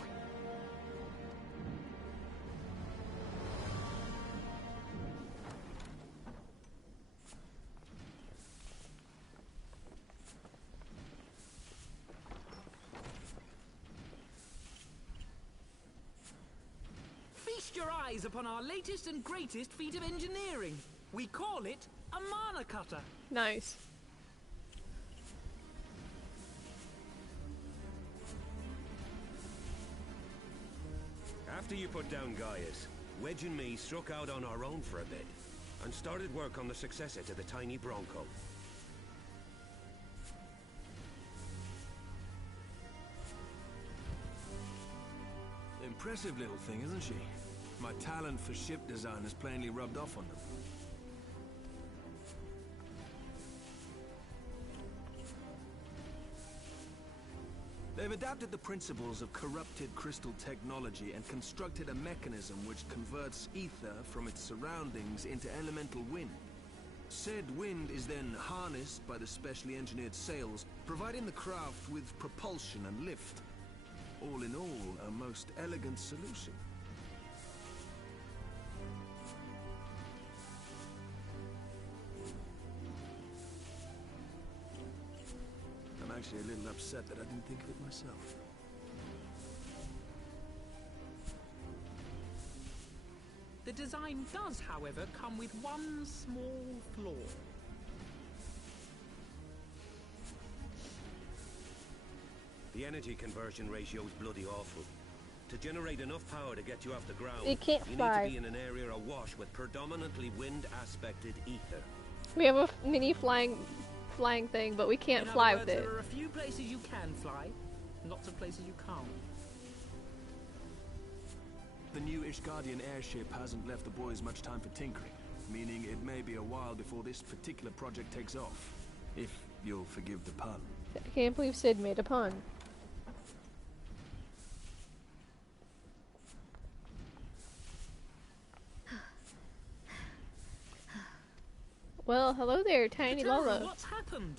Feast your eyes upon our latest and greatest feat of engineering. We call it a mana cutter. Nice. After you put down Gaius, Wedge and me struck out on our own for a bit, and started work on the successor to the tiny Bronco. Impressive little thing, isn't she? My talent for ship design has plainly rubbed off on them. They've adapted the principles of corrupted crystal technology and constructed a mechanism which converts ether from its surroundings into elemental wind. Said wind is then harnessed by the specially engineered sails, providing the craft with propulsion and lift. All in all, a most elegant solution. I'm actually a little upset that I didn't think of it myself. The design does, however, come with one small flaw. The energy conversion ratio is bloody awful. To generate enough power to get you off the ground, It can't you fly. need to be in an area awash with predominantly wind-aspected ether. We have a mini flying thing, but we can't In fly other with words, it. there are a few places you can fly, lots of places you can't. The new Ishgardian airship hasn't left the boys much time for tinkering, meaning it may be a while before this particular project takes off. If you'll forgive the pun. I can't believe Sid made a pun. Well, hello there, Tiny Katara, Lola. what's happened?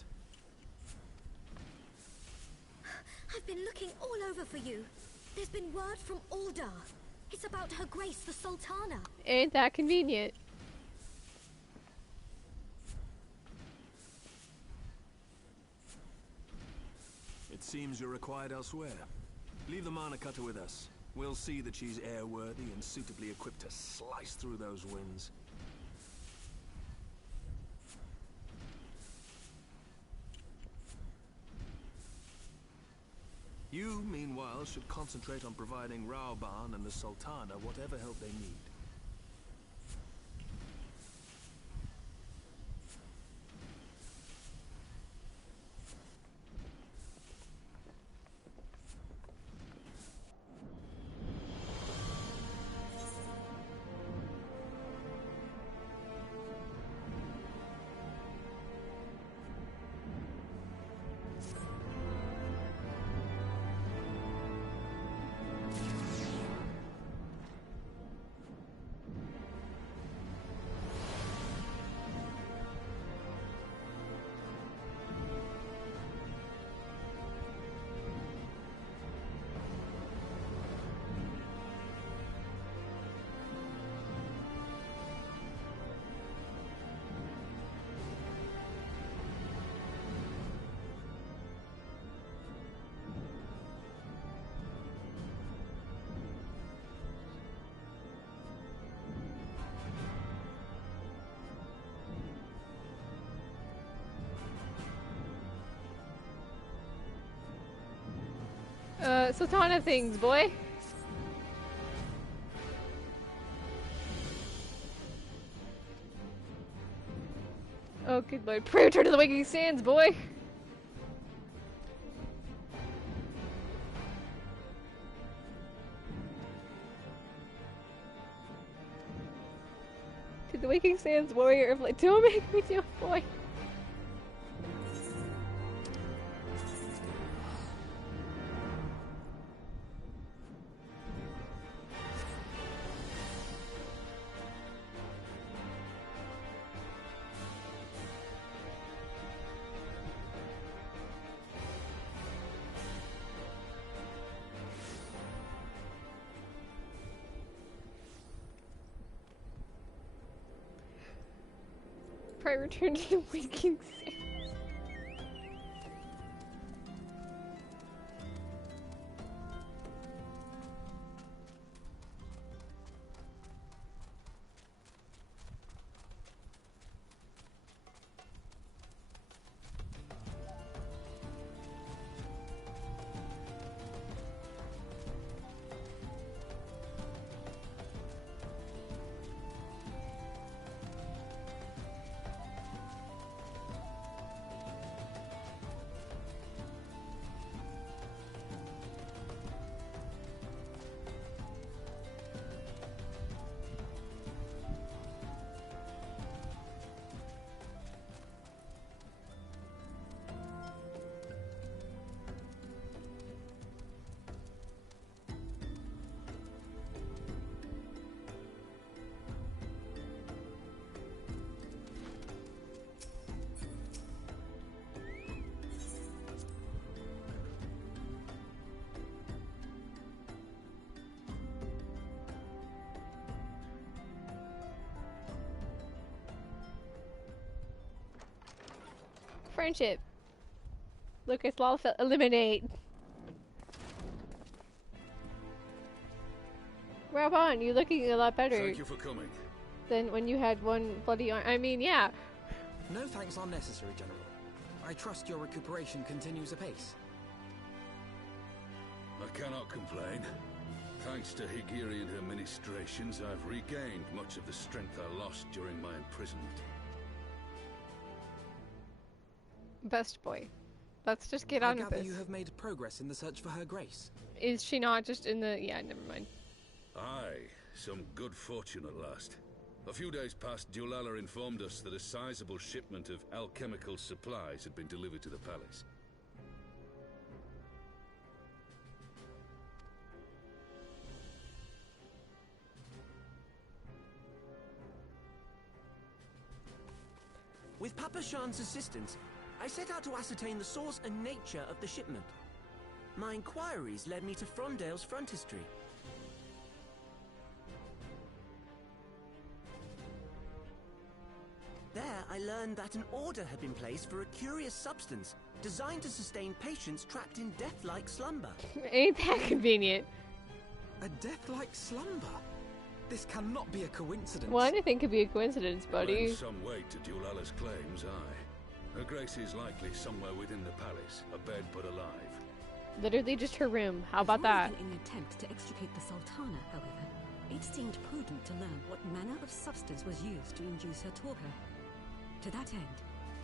I've been looking all over for you. There's been word from Aldar. It's about Her Grace the Sultana. Ain't that convenient? It seems you're required elsewhere. Leave the Mana Cutter with us. We'll see that she's airworthy and suitably equipped to slice through those winds. You, meanwhile, should concentrate on providing Raoban and the Sultana whatever help they need. Sultana things, boy. Oh, good lord. Pray return to the waking sands, boy. To the waking sands, warrior of light. Don't make me do it, boy. Pray return to the waking sands. friendship. Lucas Lawful, eliminate. Rob on, you're looking a lot better. Thank you for coming. Than when you had one bloody arm. I mean, yeah. No thanks are necessary, General. I trust your recuperation continues apace. I cannot complain. Thanks to Higiri and her ministrations, I've regained much of the strength I lost during my imprisonment. Best boy. Let's just get on with I gather this. you have made progress in the search for Her Grace. Is she not just in the... Yeah, never mind. Aye, some good fortune at last. A few days past, Dulala informed us that a sizable shipment of alchemical supplies had been delivered to the palace. With Papa Shan's assistance, I set out to ascertain the source and nature of the shipment. My inquiries led me to Frondale's frontistery. There, I learned that an order had been placed for a curious substance designed to sustain patients trapped in death-like slumber. Ain't that convenient? A death-like slumber? This cannot be a coincidence. Well, anything could be a coincidence, buddy. Lend some weight to Dulala's claims, aye. Her Grace is likely somewhere within the palace, abed but alive. Literally just her room. How about that? In an attempt to extricate the Sultana, however, it seemed prudent to learn what manner of substance was used to induce her torpor. To that end,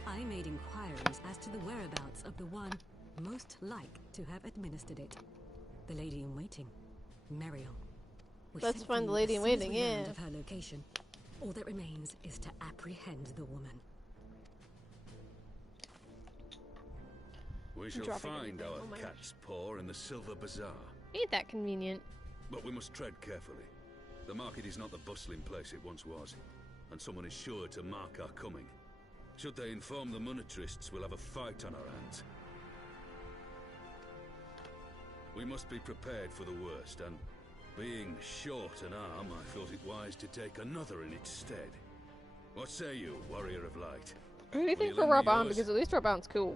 I made inquiries as to the whereabouts of the one most like to have administered it. The lady in waiting, Muriel. Let's find the lady in waiting, yeah. Of her location. All that remains is to apprehend the woman. We shall find our cat's paw in the Silver Bazaar. Ain't that convenient? But we must tread carefully. The market is not the bustling place it once was, and someone is sure to mark our coming. Should they inform the monetarists, we'll have a fight on our hands. We must be prepared for the worst, and being short an arm, I thought it wise to take another in its stead. What say you, Warrior of Light? Anything for Raban, because at least Raban's cool.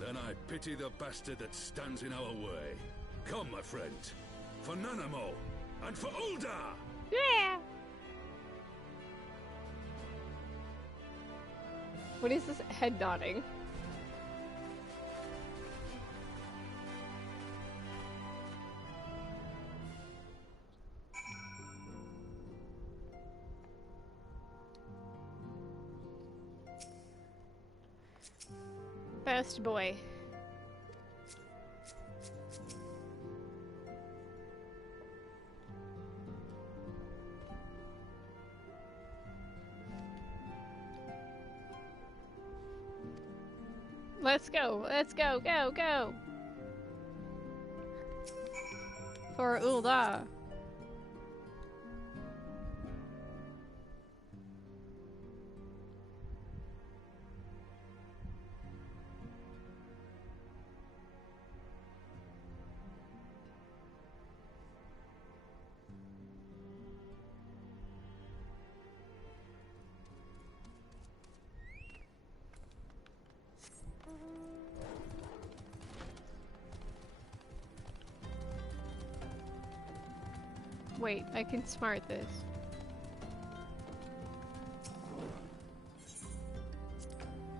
Then I pity the bastard that stands in our way. Come, my friends, for Nanamo, and for Uldar! Yeah! What is this head nodding? Best boy. Let's go, go! For Ulda. Wait, I can smart this.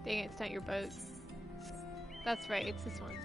Dang it, it's not your boat. That's right, it's this one.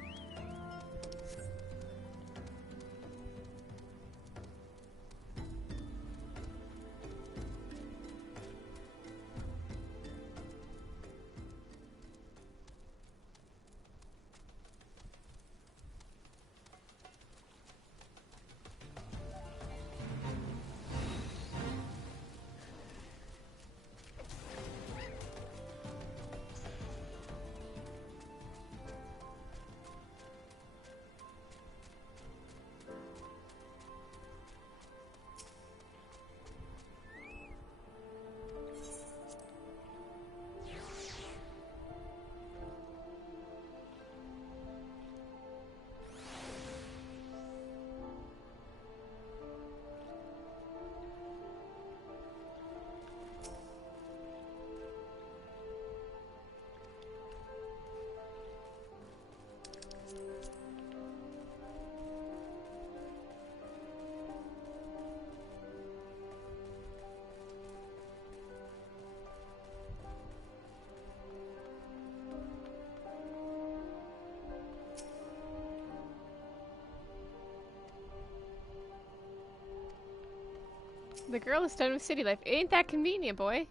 The girl is done with city life. Ain't that convenient, boy?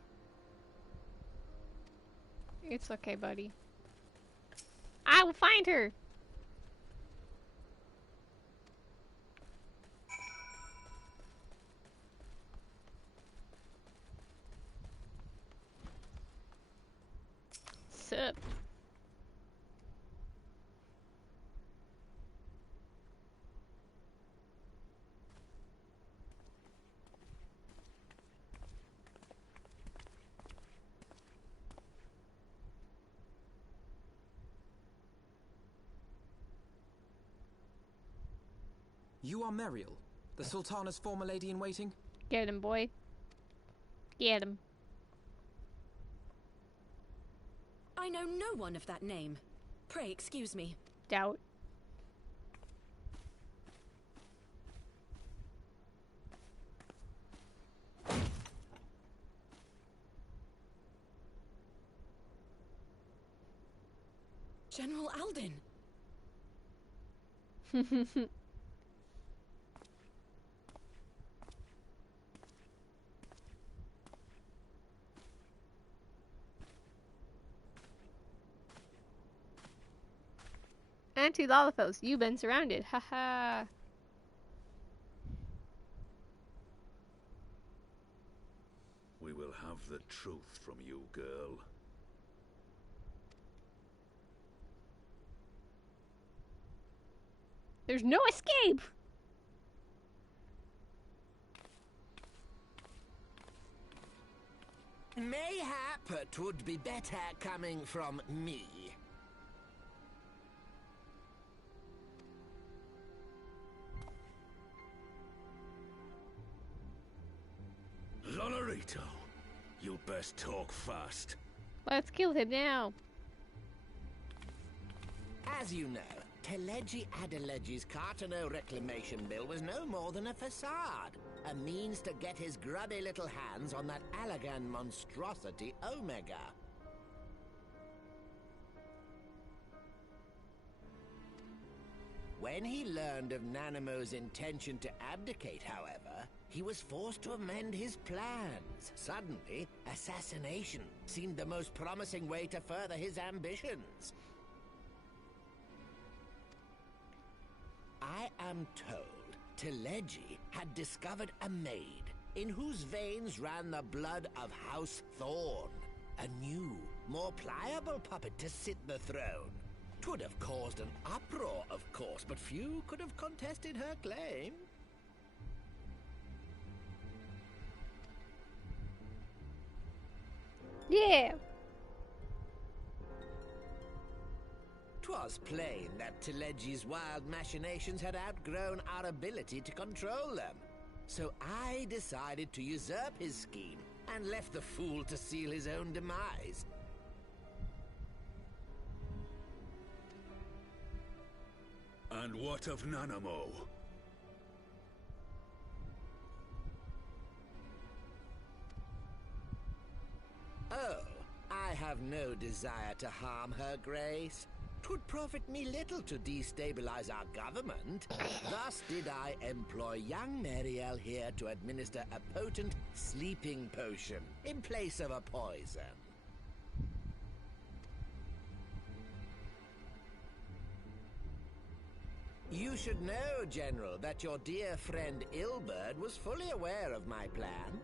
It's okay, buddy. I will find her! Sup? You are Meriel, the Sultana's former lady-in-waiting? Get him, boy. Get him. I know no one of that name. Pray excuse me. Doubt. General Alden. Anti-Lolithos, you've been surrounded. Haha. We will have the truth from you, girl. There's no escape! Mayhap it would be better coming from me. Lonorito, you best talk fast. Let's kill him now. As you know, Teleji Adeleji's Cartano reclamation bill was no more than a facade. A means to get his grubby little hands on that Allagan monstrosity Omega. When he learned of Nanamo's intention to abdicate, however, he was forced to amend his plans. Suddenly, assassination seemed the most promising way to further his ambitions. I am told Teleji had discovered a maid in whose veins ran the blood of House Thorn. A new, more pliable puppet to sit the throne. 'Twould have caused an uproar, of course, but few could have contested her claim. Yeah! 'Twas plain that Teleji's wild machinations had outgrown our ability to control them. So I decided to usurp his scheme and left the fool to seal his own demise. And what of Nanamo? Oh, I have no desire to harm her grace. 'Twould profit me little to destabilize our government. Thus did I employ young Meriel here to administer a potent sleeping potion in place of a poison. You should know, General, that your dear friend Ilberd was fully aware of my plan.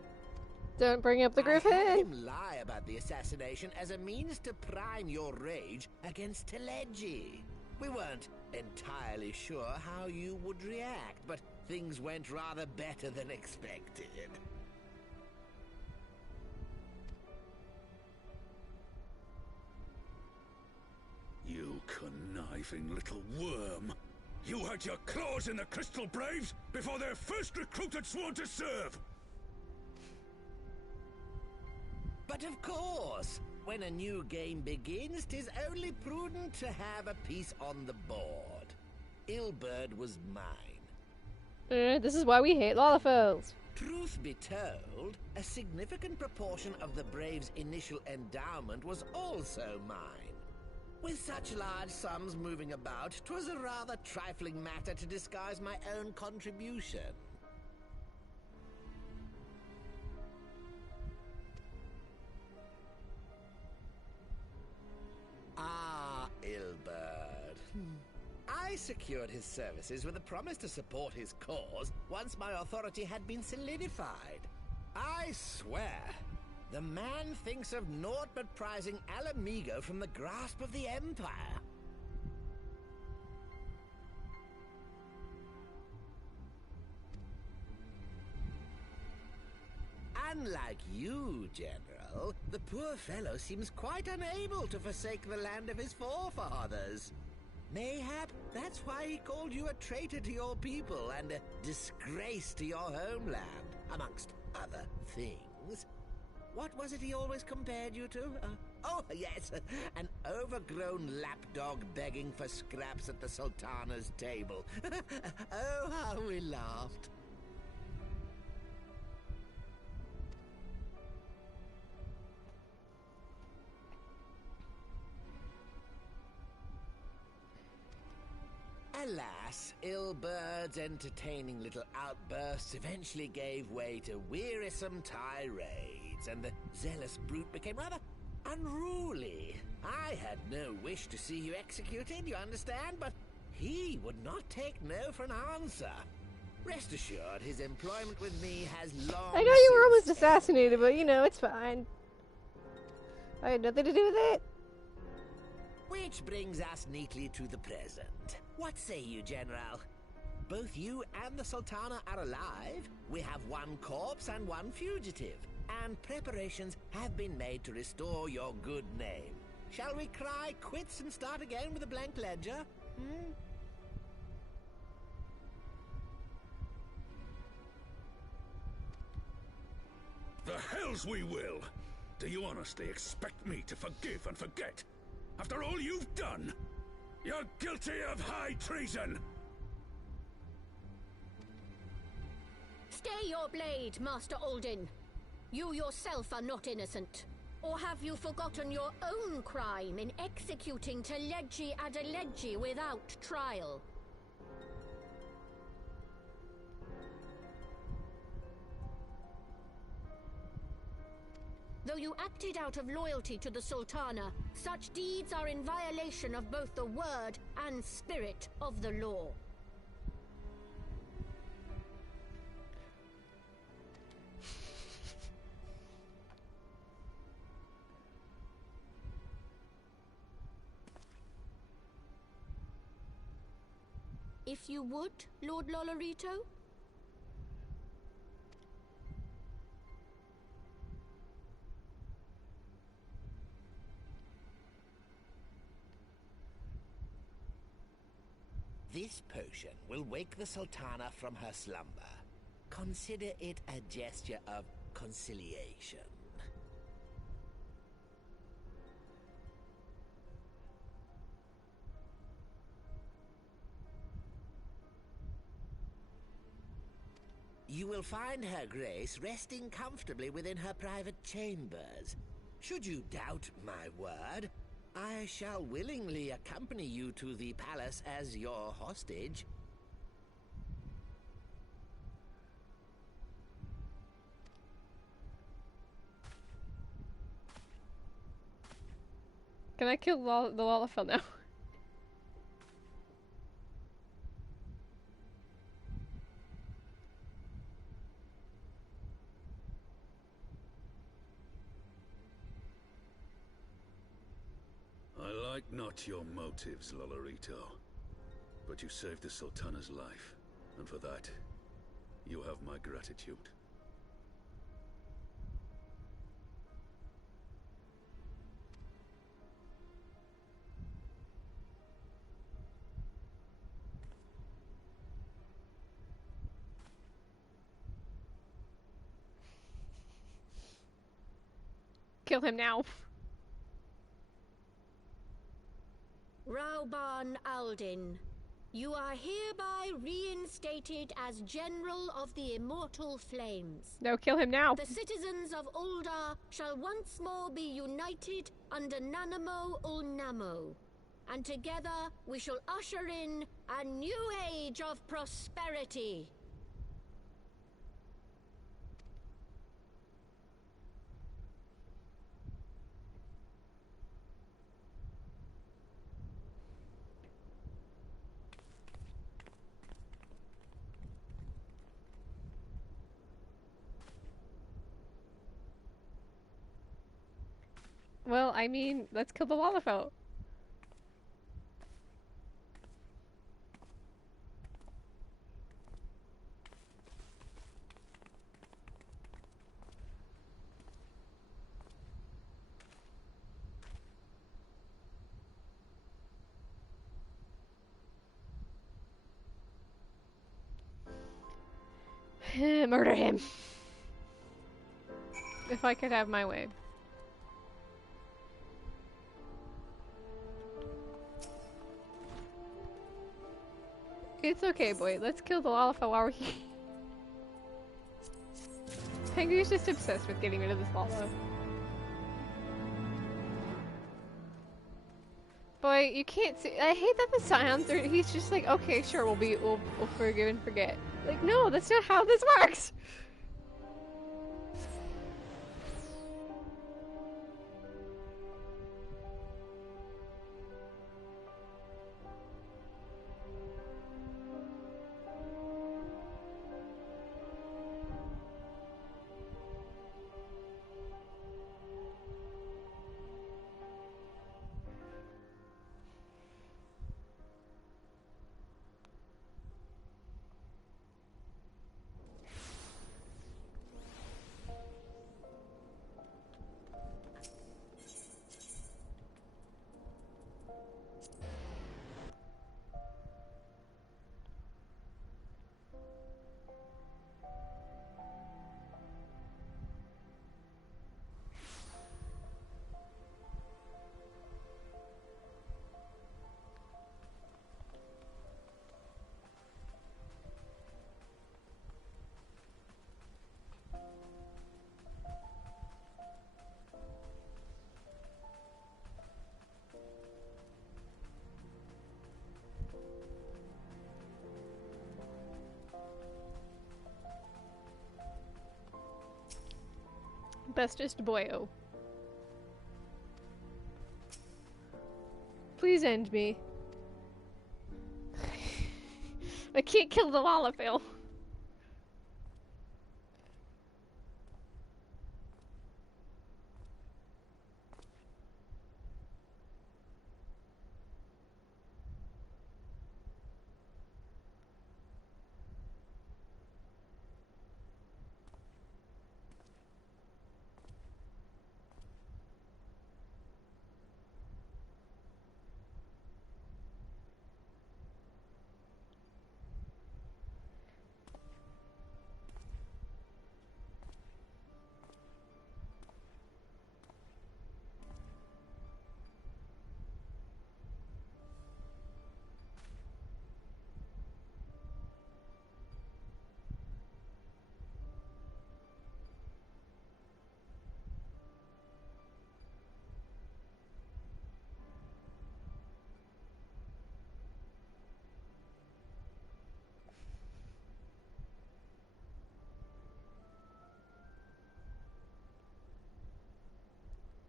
Don't bring up the I had griffin! him lie about the assassination as a means to prime your rage against Teleji. We weren't entirely sure how you would react, but things went rather better than expected. You conniving little worm. You had your claws in the Crystal Braves before their first recruit had sworn to serve! But of course, when a new game begins, 'tis only prudent to have a piece on the board. Ilberd was mine. This is why we hate Lollifoes. Truth be told, a significant proportion of the Braves' initial endowment was also mine. With such large sums moving about, 'twas a rather trifling matter to disguise my own contribution. secured his services with a promise to support his cause once my authority had been solidified. I swear, the man thinks of naught but prizing Alamigo from the grasp of the Empire. Unlike you, General, the poor fellow seems quite unable to forsake the land of his forefathers. Mayhap that's why he called you a traitor to your people and a disgrace to your homeland, amongst other things. What was it he always compared you to? Oh, yes, an overgrown lapdog begging for scraps at the Sultana's table. Oh, how we laughed. Alas, ill birds' entertaining little outbursts eventually gave way to wearisome tirades, and the zealous brute became rather unruly. I had no wish to see you executed, you understand, but he would not take no for an answer. Rest assured, his employment with me has long I know you were almost since assassinated, but you know, it's fine. I had nothing to do with it. Which brings us neatly to the present. What say you, General? Both you and the Sultana are alive. We have one corpse and one fugitive, and preparations have been made to restore your good name. Shall we cry quits and start again with a blank ledger? The hells we will! Do you honestly expect me to forgive and forget? After all you've done? You're guilty of high treason! Stay your blade, Master Alden. You yourself are not innocent. Or have you forgotten your own crime in executing Teleji Adeleji without trial? Though you acted out of loyalty to the Sultana, such deeds are in violation of both the word and spirit of the law. If you would, Lord Lolorito? This potion will wake the Sultana from her slumber. Consider it a gesture of conciliation. You will find her grace resting comfortably within her private chambers. Should you doubt my word, I shall willingly accompany you to the palace as your hostage. Can I kill the Lalafell now? I like not your motives, Lolorito. But you saved the Sultana's life, and for that, you have my gratitude. Kill him now. Rauban Aldin, you are hereby reinstated as General of the Immortal Flames. No, kill him now. The citizens of Uldar shall once more be united under Nanamo Ulnamo, and together we shall usher in a new age of prosperity. Well, I mean, let's kill the Lalafell. Murder him. If I could have my way. It's okay, boy. Let's kill the Lalafell while we're here. Penguin's just obsessed with getting rid of this Lala. Boy, you can't see. I hate that the Scions are. He's just like, okay, sure, we'll forgive and forget. Like, no, that's not how this works. Bestest boyo. Please end me. I can't kill the Lalafell.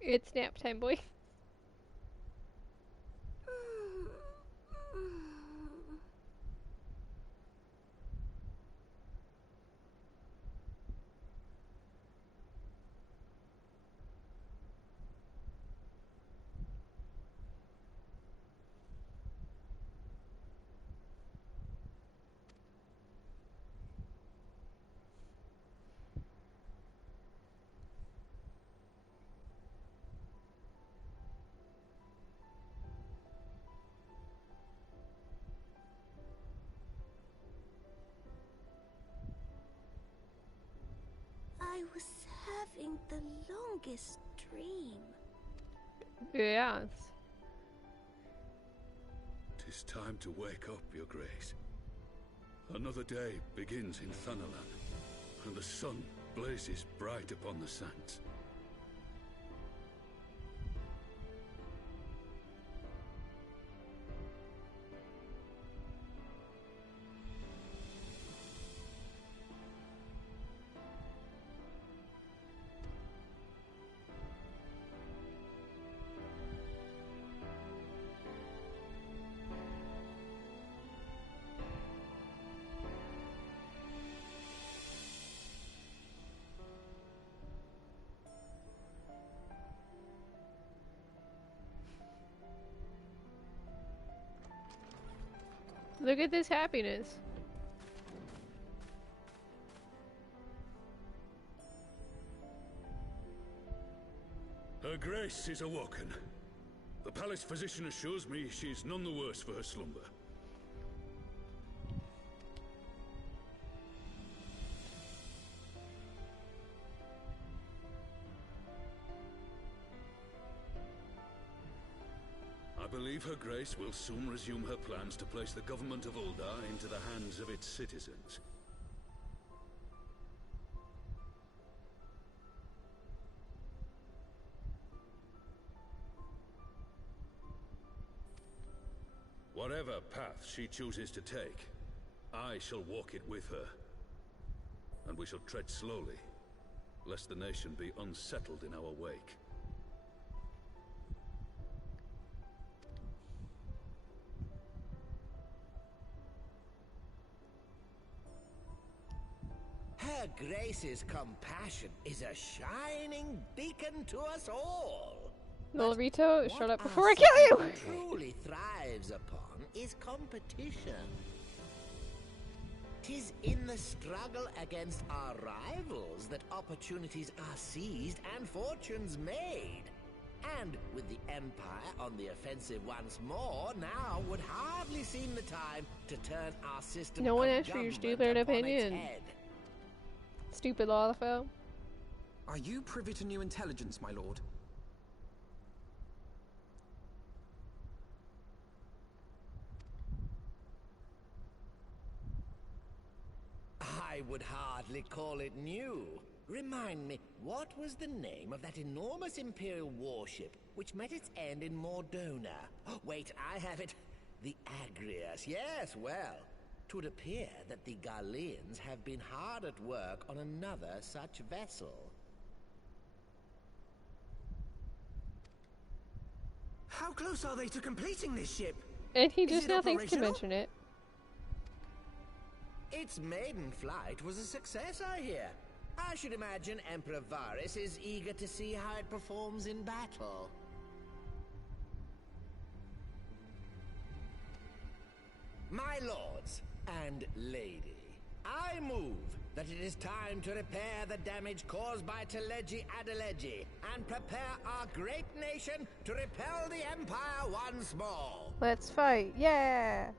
It's nap time, boy. I was having the longest dream. Yes. 'Tis time to wake up, Your Grace. Another day begins in Thunderland, and the sun blazes bright upon the sands. Look at this happiness. Her Grace is awoken. The palace physician assures me she is none the worse for her slumber. I believe Her Grace will soon resume her plans to place the government of Uldar into the hands of its citizens. Whatever path she chooses to take, I shall walk it with her. And we shall tread slowly, lest the nation be unsettled in our wake. Her Grace's compassion is a shining beacon to us all. Lolrito, shut up before I kill you! Truly thrives upon is competition. 'Tis in the struggle against our rivals that opportunities are seized and fortunes made. And with the Empire on the offensive once more, now would hardly seem the time to turn our system No one of asked for your government stupid upon its opinion. head. Stupid Lalafell. Are you privy to new intelligence, my lord? I would hardly call it new. Remind me, what was the name of that enormous Imperial warship which met its end in Mordona? Oh, wait, I have it. The Agrias. Yes, well, 'twould appear that the Garleans have been hard at work on another such vessel. How close are they to completing this ship? And he Is just it now thinks to operational? mention it. Its maiden flight was a success, I hear. I should imagine Emperor Varys is eager to see how it performs in battle. My lords and lady, I move that it is time to repair the damage caused by Teleji Adeleji and prepare our great nation to repel the Empire once more. Let's fight, yeah!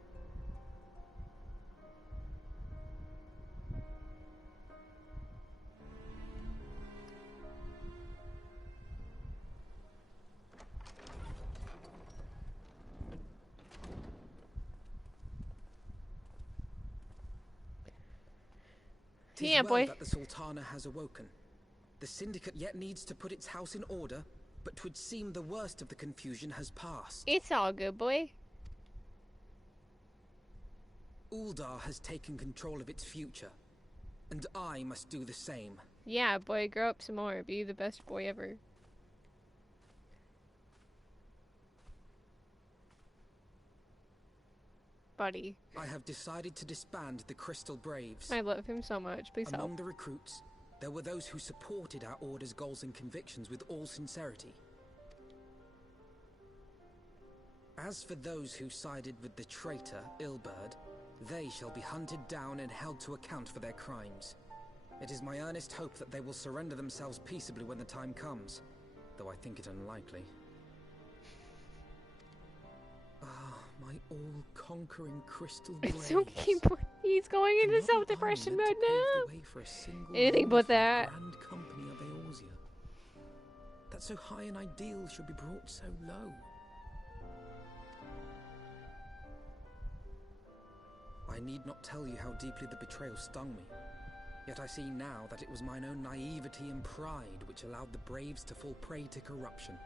Tis Yeah, well boy. that the Sultana has awoken. The Syndicate yet needs to put its house in order, but 'twould seem the worst of the confusion has passed. It's all good, boy. Uldar has taken control of its future, and I must do the same. Yeah, boy, grow up some more. Be the best boy ever. Buddy. I have decided to disband the Crystal Braves. I love him so much. Please help. Among the recruits, there were those who supported our order's goals and convictions with all sincerity. As for those who sided with the traitor, Ilberd, they shall be hunted down and held to account for their crimes. It is my earnest hope that they will surrender themselves peaceably when the time comes, though I think it unlikely. Ah, my all-conquering Crystal Braves. It's okay, boy. He's going into self-depression mode now. Anything but that. Grand company of Eorzea. That so high an ideal should be brought so low. I need not tell you how deeply the betrayal stung me. Yet I see now that it was mine own naivety and pride which allowed the Braves to fall prey to corruption.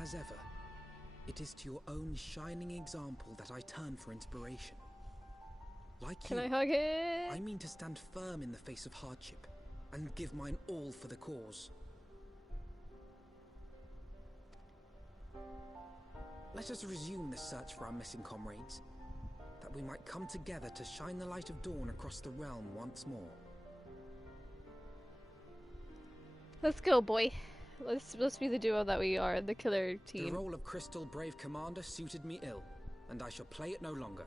As ever, it is to your own shining example that I turn for inspiration. Like Can you, I hug it? I mean to stand firm in the face of hardship and give mine all for the cause. Let us resume the search for our missing comrades, that we might come together to shine the light of dawn across the realm once more. Let's go, boy. Let's be the duo that we are, the killer team. The role of Crystal Brave Commander suited me ill, and I shall play it no longer.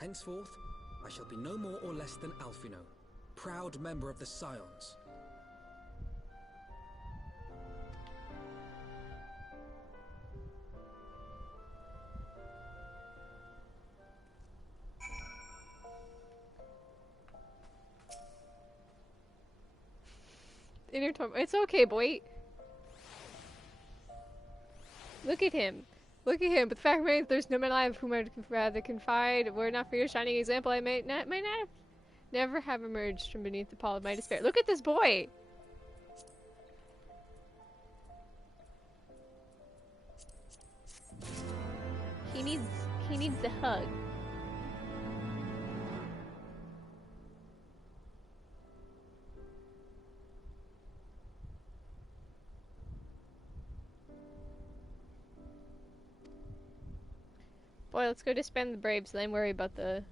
Henceforth, I shall be no more or less than Alphino, proud member of the Scions. Inner torment. It's okay, boy. Look at him. Look at him. But the fact remains, there's no man alive whom I'd rather confide. Were it not for your shining example, I might not have never have emerged from beneath the pall of my despair. Look at this boy. He needs a hug. Boy, let's go disband the Braves, then worry about the...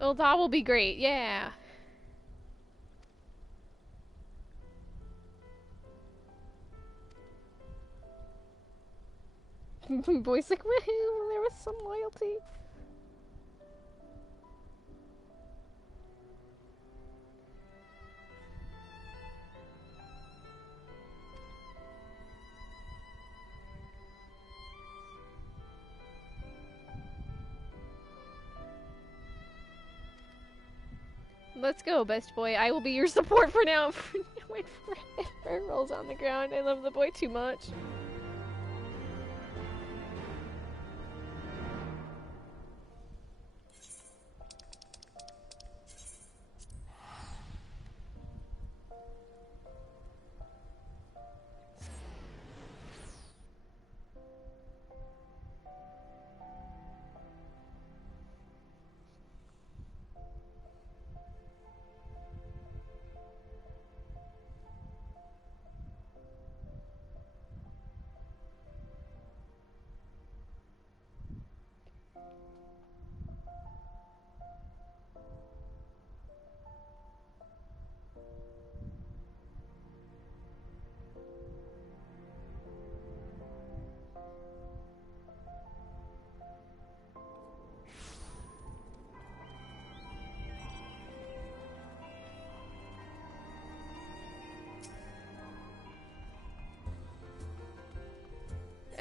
Oh, that will be great, yeah. Boy's like, woohoo, there was some loyalty. Let's go, best boy. I will be your support for now. Wait for it rolls on the ground. I love the boy too much.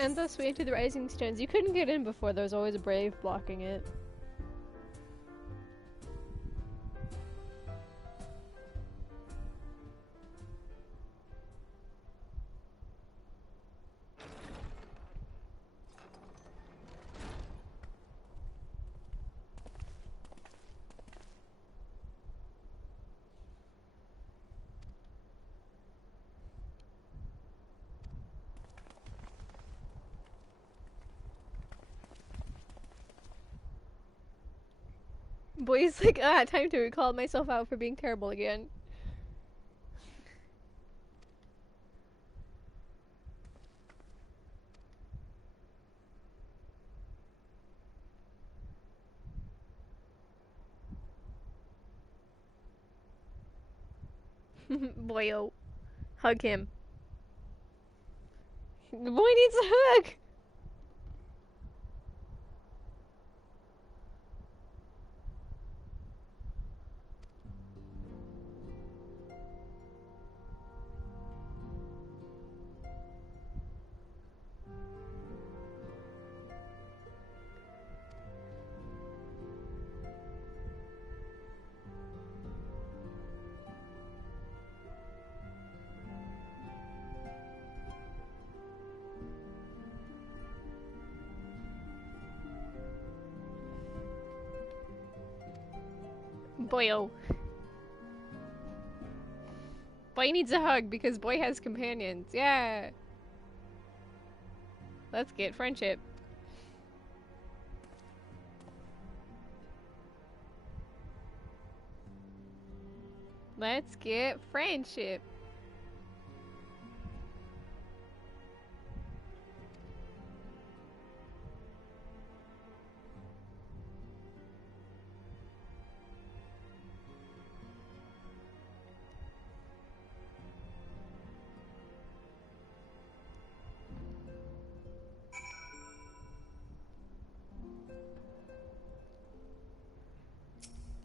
And thus we enter the Rising Stones. You couldn't get in before, there was always a Brave blocking it. Boy's like, time to recall myself out for being terrible again. Boyo. Hug him. The boy needs a hug! Boyo. Boy needs a hug because boy has companions. Yeah. Let's get friendship. Let's get friendship.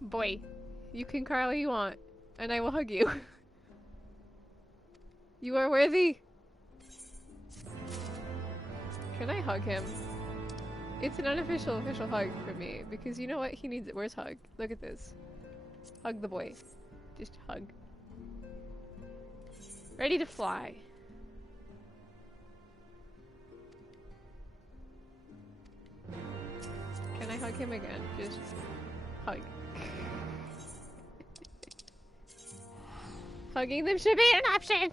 Boy, you can cry all you want, and I will hug you. You are worthy. Can I hug him? It's an unofficial official hug for me, because you know what? He needs it. Where's hug? Look at this. Hug the boy. Just hug. Ready to fly. Can I hug him again? Just hug. Hugging them should be an option!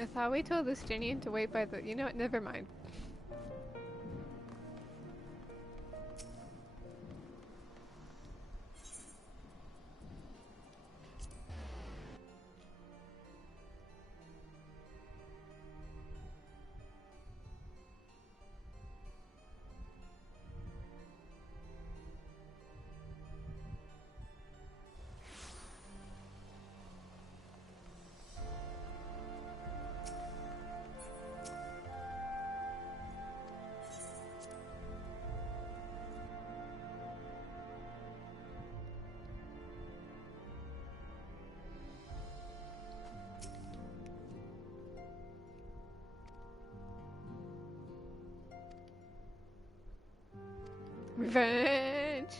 I thought we told this Justinian to wait by the— you know what, never mind. Revenge!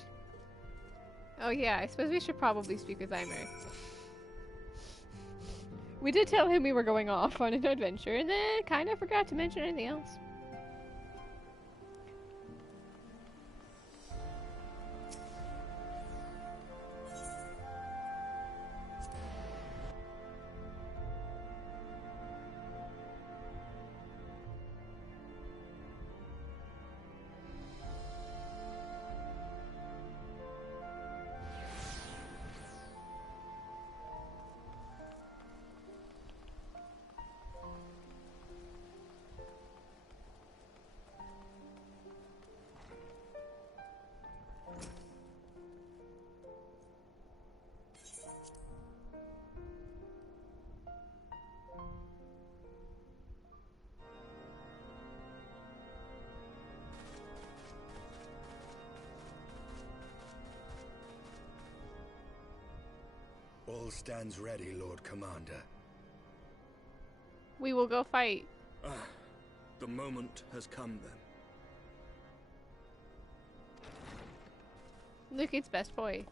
Oh yeah, I suppose we should probably speak with Eimer. We did tell him we were going off on an adventure, and then kind of forgot to mention anything else. All stands ready, Lord Commander. We will go fight. Ah, the moment has come then. Look, it's best boy.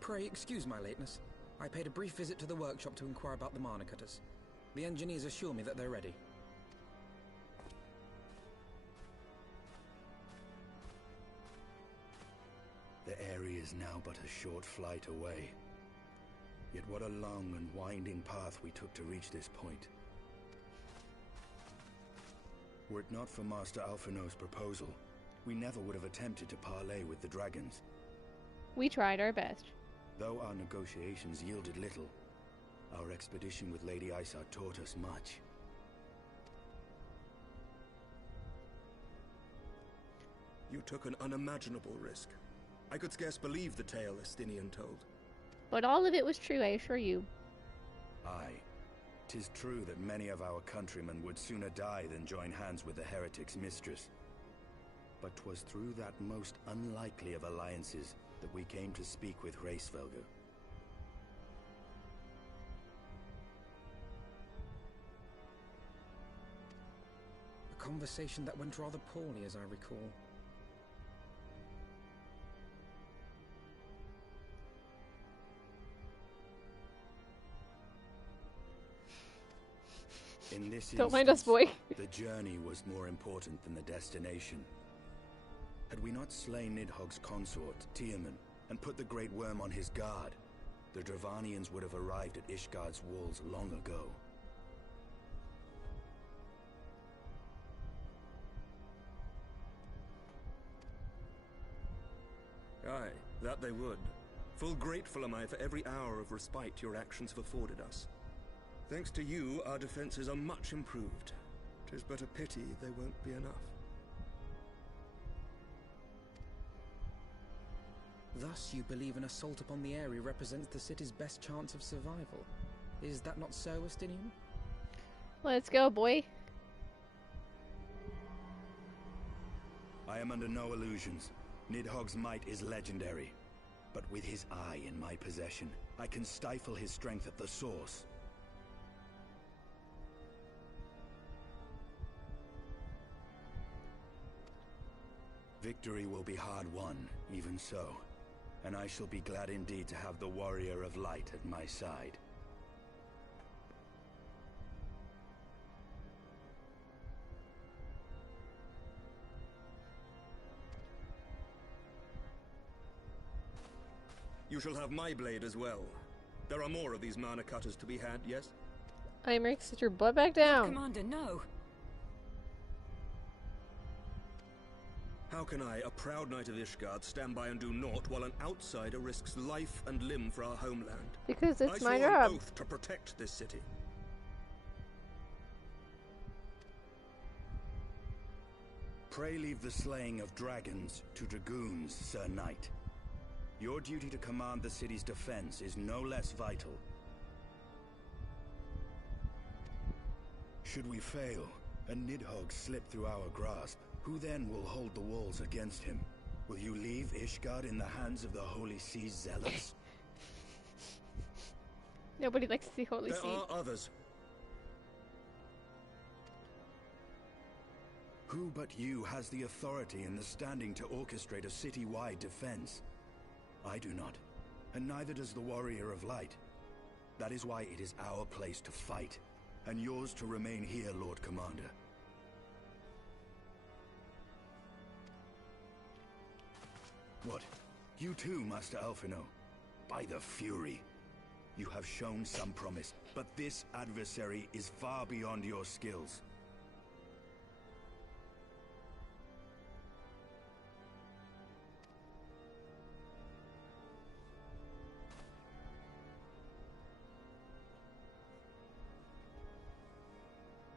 Pray excuse my lateness. I paid a brief visit to the workshop to inquire about the mana cutters. The engineers assure me that they're ready. The area is now but a short flight away. Yet what a long and winding path we took to reach this point. Were it not for Master Alphino's proposal, we never would have attempted to parley with the dragons. We tried our best. Though our negotiations yielded little, Our expedition with Lady Isar taught us much. You took an unimaginable risk. I could scarce believe the tale Estinian told. But all of it was true, I assure you. Aye. 'Tis true that many of our countrymen would sooner die than join hands with the heretic's mistress. But 'twas through that most unlikely of alliances that we came to speak with Hraesvelgr. A conversation that went rather poorly, as I recall. In this Don't mind us, boy. The journey was more important than the destination. Had we not slain Nidhogg's consort, Tiaman, and put the Great Worm on his guard, the Dravanians would have arrived at Ishgard's walls long ago. Aye, that they would. Full grateful am I for every hour of respite your actions have afforded us. Thanks to you, our defenses are much improved. 'Tis but a pity they won't be enough. Thus, you believe an assault upon the area represents the city's best chance of survival. Is that not so, Estinian? Let's go, boy. I am under no illusions. Nidhogg's might is legendary. But with his eye in my possession, I can stifle his strength at the source. Victory will be hard won, even so. And I shall be glad indeed to have the Warrior of Light at my side. You shall have my blade as well. There are more of these mana cutters to be had, yes? Imrik, sit your butt back down. Commander, no. How can I, a proud knight of Ishgard, stand by and do naught while an outsider risks life and limb for our homeland? Because it's my I swore job. an oath to protect this city. Pray leave the slaying of dragons to dragoons, Sir Knight. Your duty to command the city's defense is no less vital. Should we fail, and Nidhogg slip through our grasp, who then will hold the walls against him? Will you leave Ishgard in the hands of the Holy Sea's zealots? Nobody likes to see Holy There See. are others. Who but you has the authority and the standing to orchestrate a city-wide defense? I do not, and neither does the Warrior of Light. That is why it is our place to fight, and yours to remain here, Lord Commander. What? You too, Master Alphino? By the Fury! You have shown some promise, but this adversary is far beyond your skills.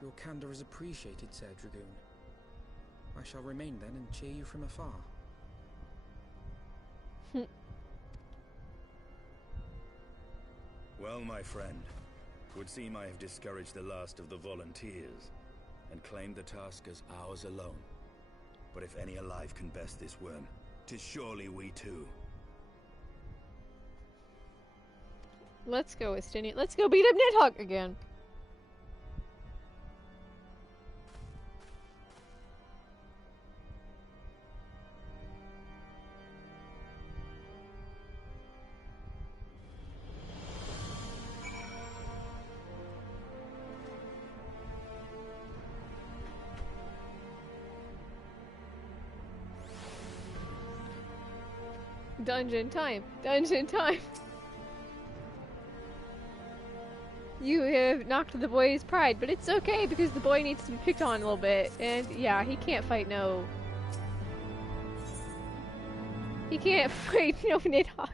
Your candor is appreciated, Sir Dragoon. I shall remain then and cheer you from afar. Well, my friend, would seem I have discouraged the last of the volunteers, and claimed the task as ours alone. But if any alive can best this worm, 'tis surely we too. Let's go, Estinian. Let's go beat up Nidhogg again. Dungeon time. Dungeon time. You have knocked the boy's pride, but it's okay because the boy needs to be picked on a little bit. And yeah, he can't fight no... He can't fight no Nidhogg.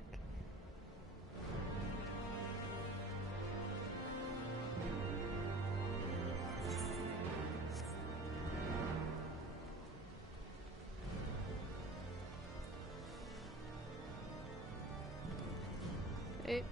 it.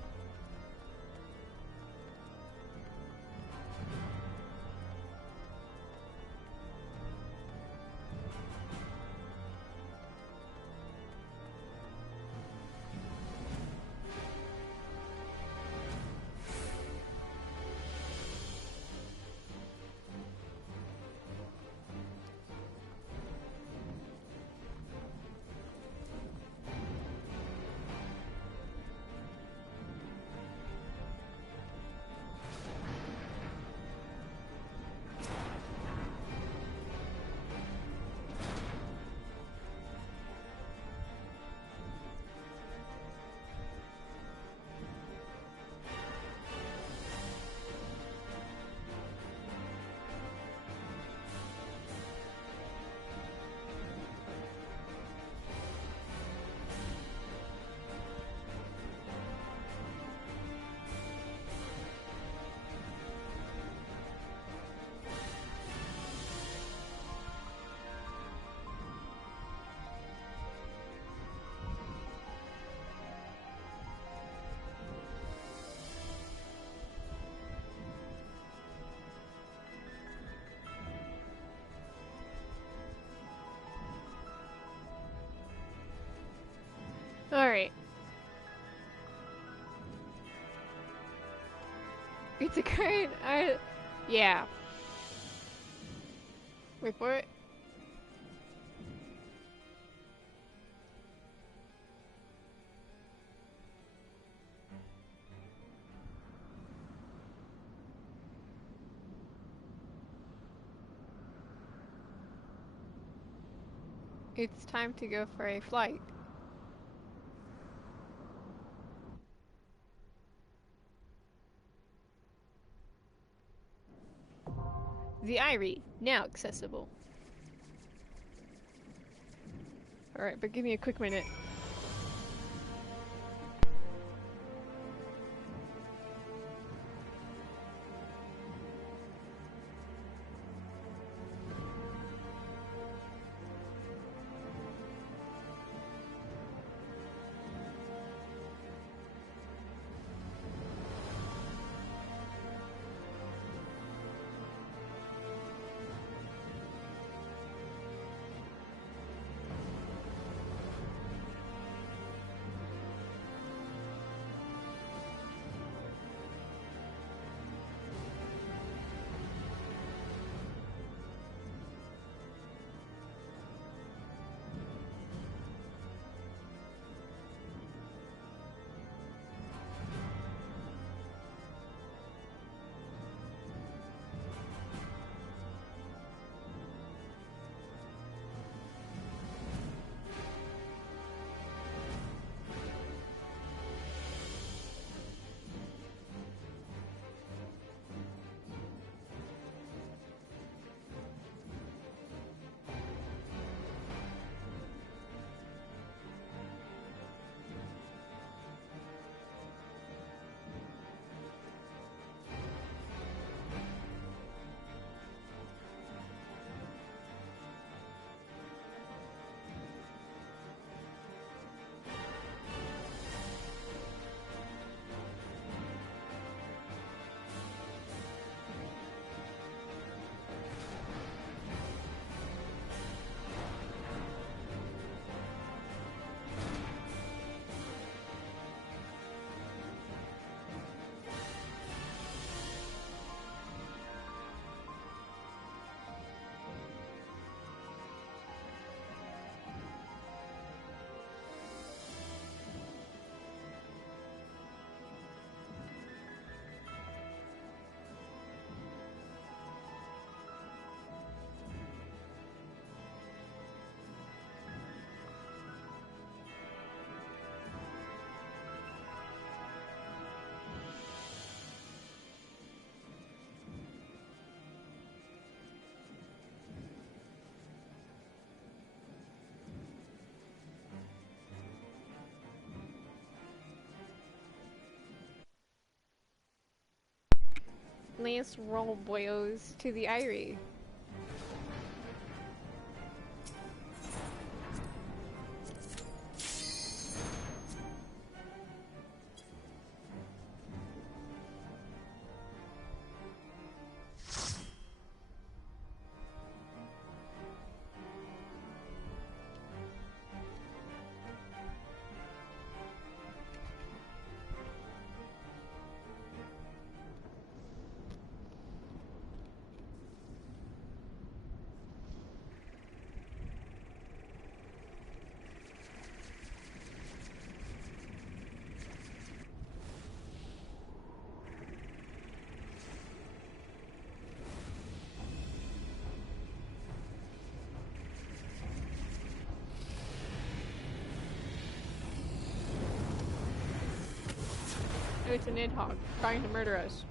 Alright. It's a current yeah. Wait for it. It's time to go for a flight. The Eyrie, now accessible. Alright, but give me a quick minute. Let's roll boyos to the Eyrie. Oh, it's an Nidhogg trying to murder us.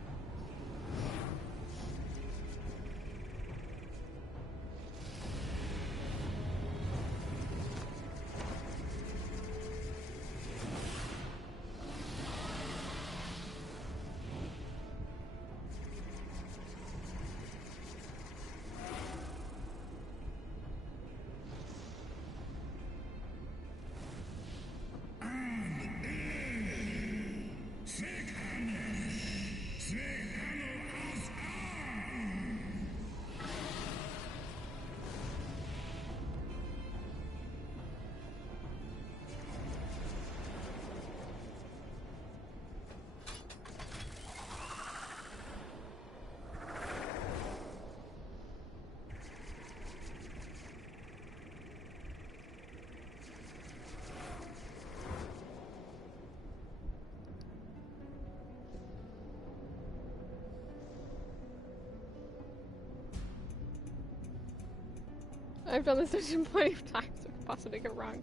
I've done this dungeon plenty of times, I could possibly go wrong.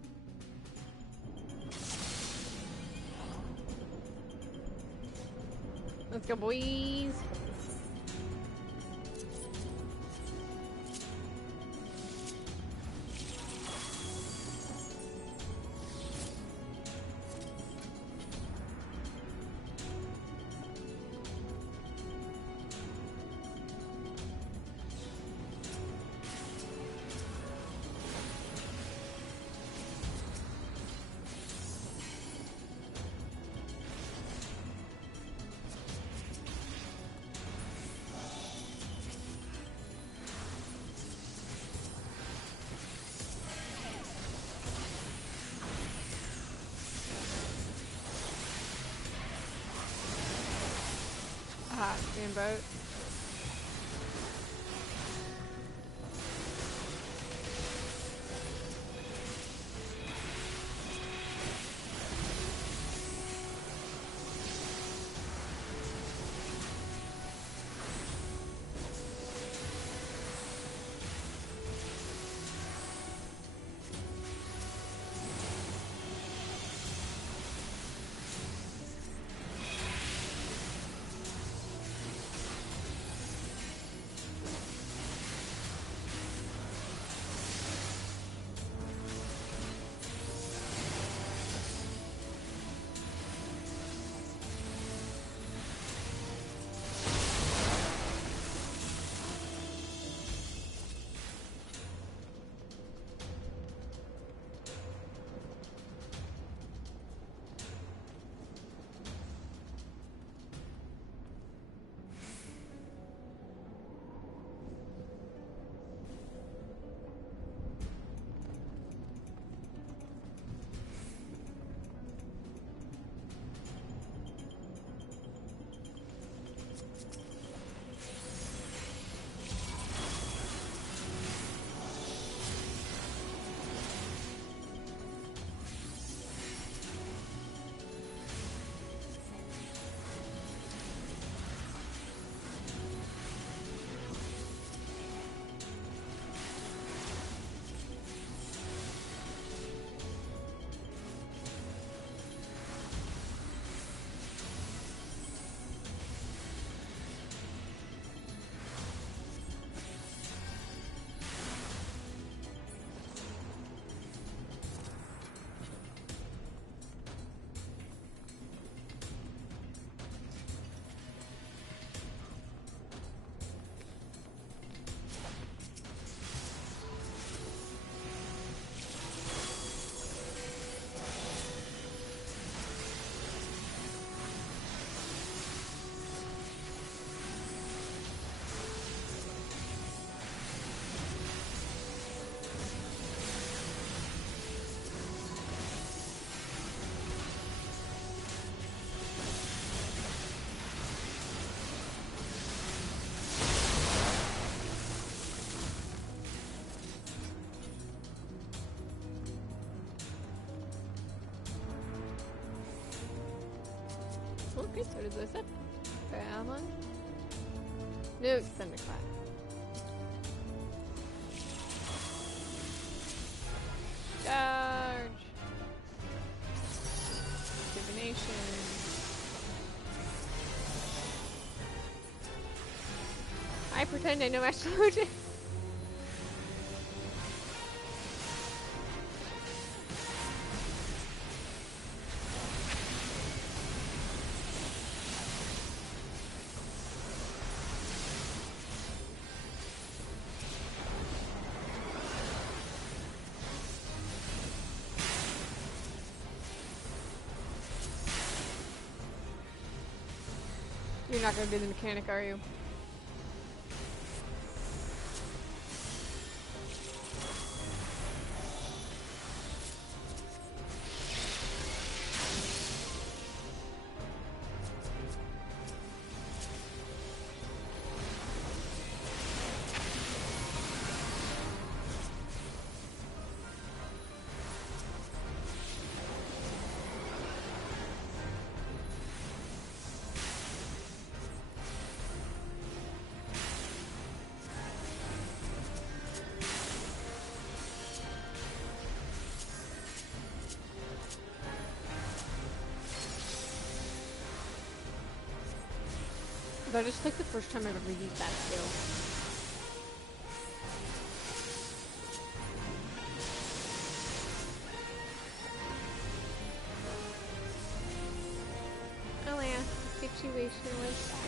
Let's go, boys! Ah, steamboat. Okay, so does this up? Come on. No, it's thunderclap. Charge! Divination. independent, no explosion. You're not gonna do the mechanic, are you? That is like the first time I've ever used that skill. Oh yeah, the situation was sad.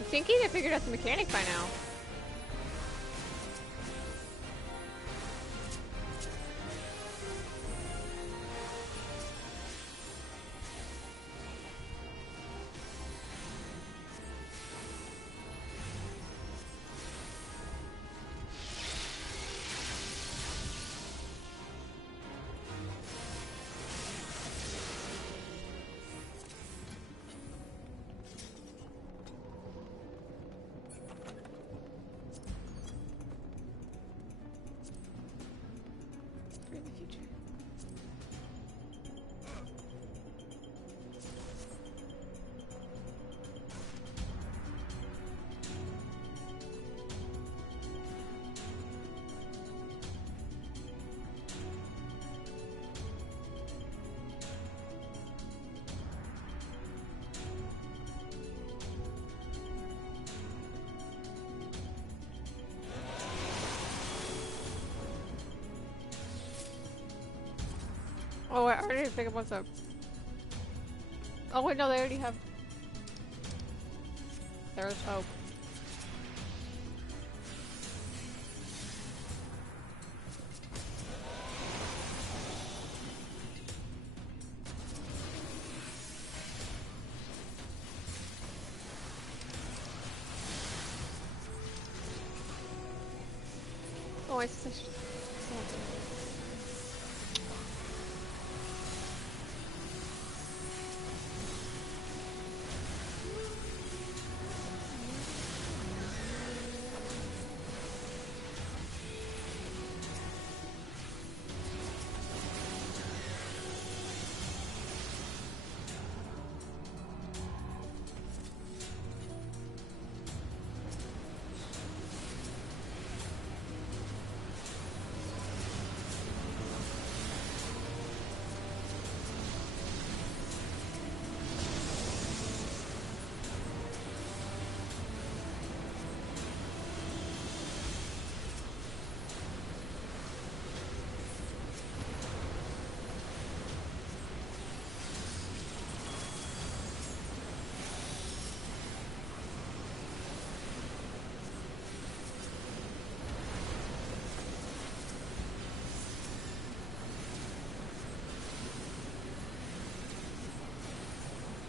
I think he'd have figured out the mechanic by now. Oh, I already think of what's up. Oh wait, no, they already have. There's hope. Oh, it's such.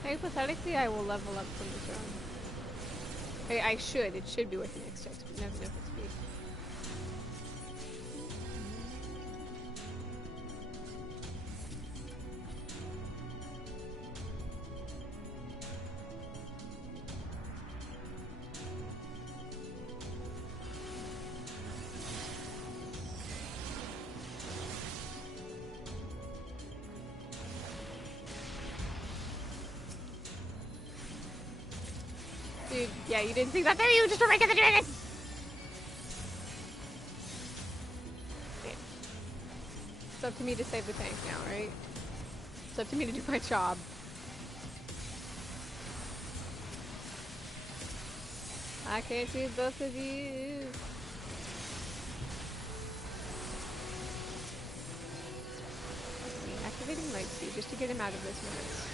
Hypothetically, I will level up from this round. I should. It should be working next text, but never know if it's speed. Dude, yeah, you didn't think that there, you just were making the dragon! It's up to me to save the tank now, right? It's up to me to do my job. I can't see both of you. Activating light speed just to get him out of this mess.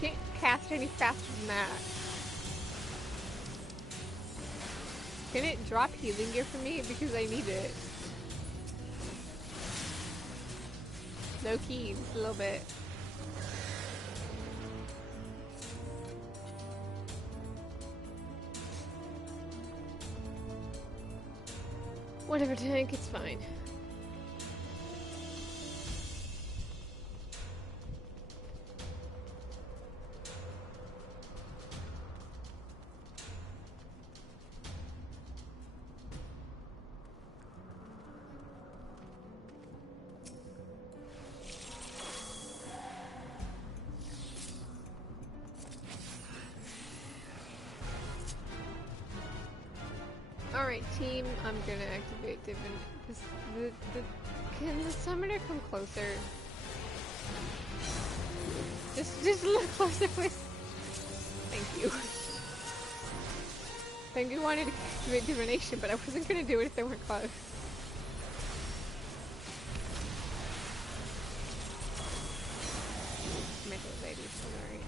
Can't cast any faster than that. Can it drop healing gear for me? Because I need it. Low key, just a little bit. Whatever tank, it's fine. Alright, team, I'm gonna activate can the summoner come closer? Just a little closer, please. Thank you. Thank you wanted to activate divination, but I wasn't gonna do it if they weren't close. My little baby, sorry.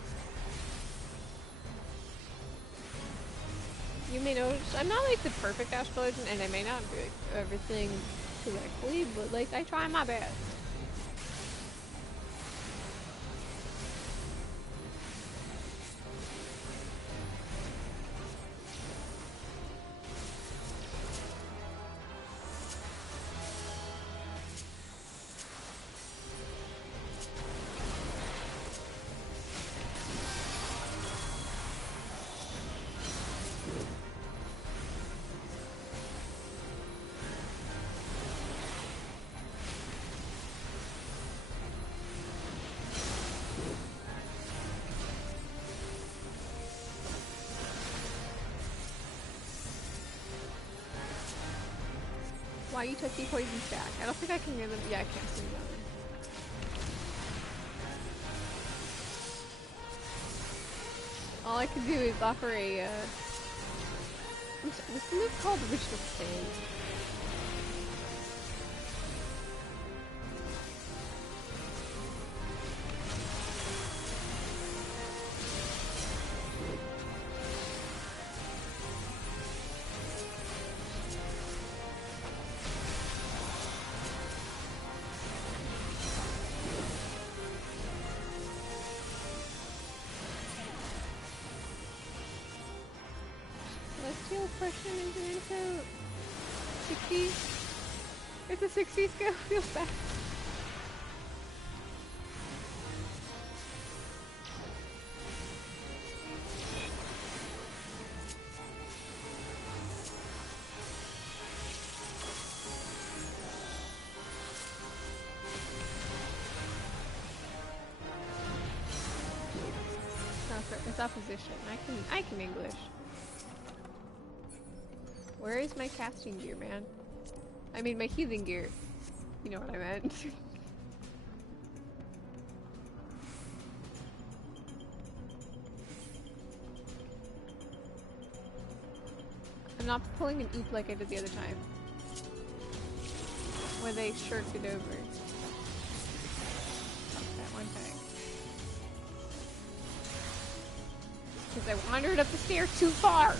You may notice I'm not like the perfect astrologian, and I may not do everything correctly, but like I try my best. Why you touchy poison stack? I don't think I can hear them. Yeah, I can't see them. All I can do is offer a, what's the move called? Original Sin. Question into 60s. It's a 60s go. Feels bad. It's opposition. I can English. Where is my casting gear, man? I mean, my healing gear. You know what I meant. I'm not pulling an oop like I did the other time. Where they shirked it over. That one time. Because I wandered up the stairs too far!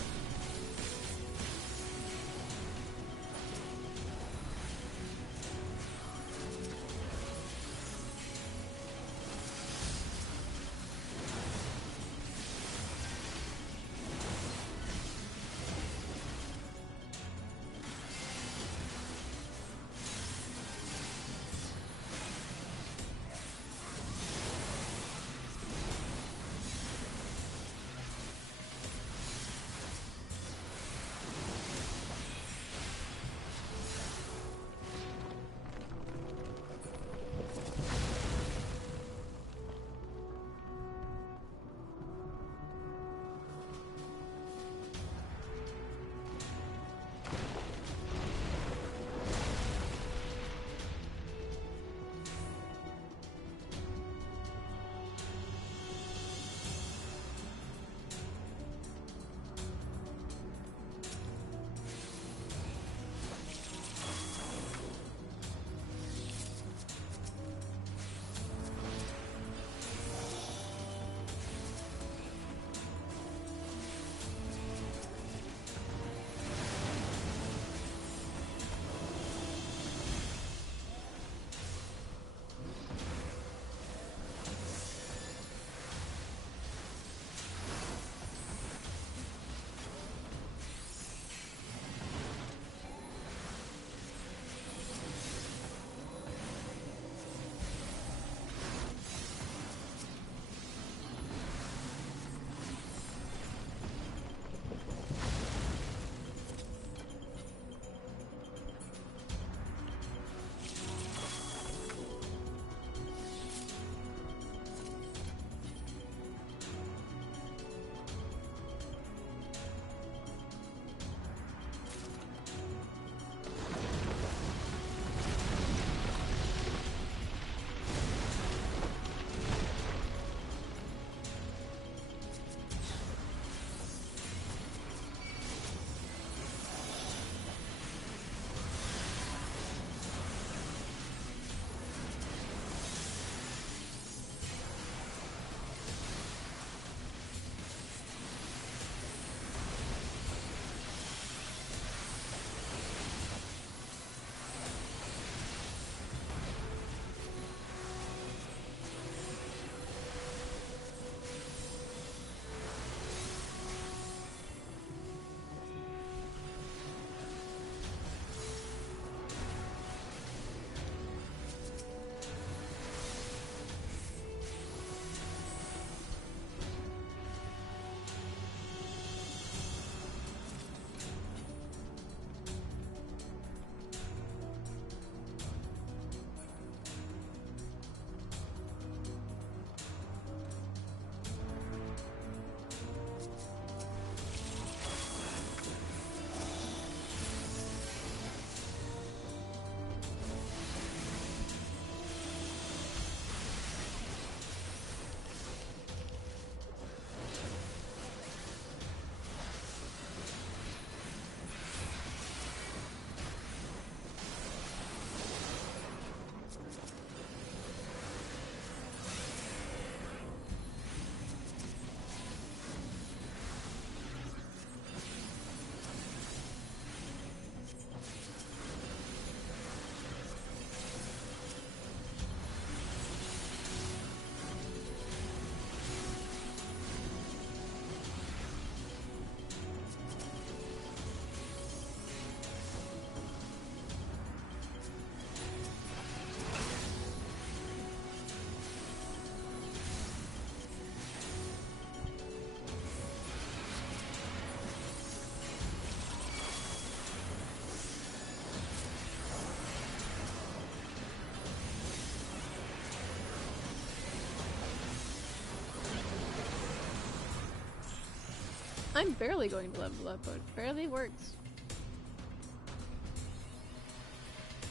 I'm barely going to level up, but it barely works.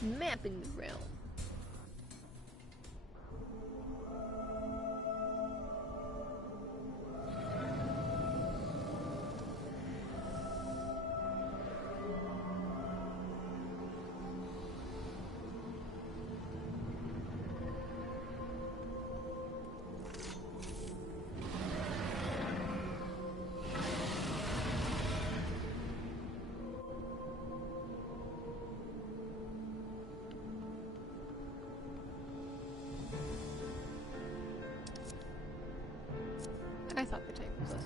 Mapping the realm. I thought the tank was less.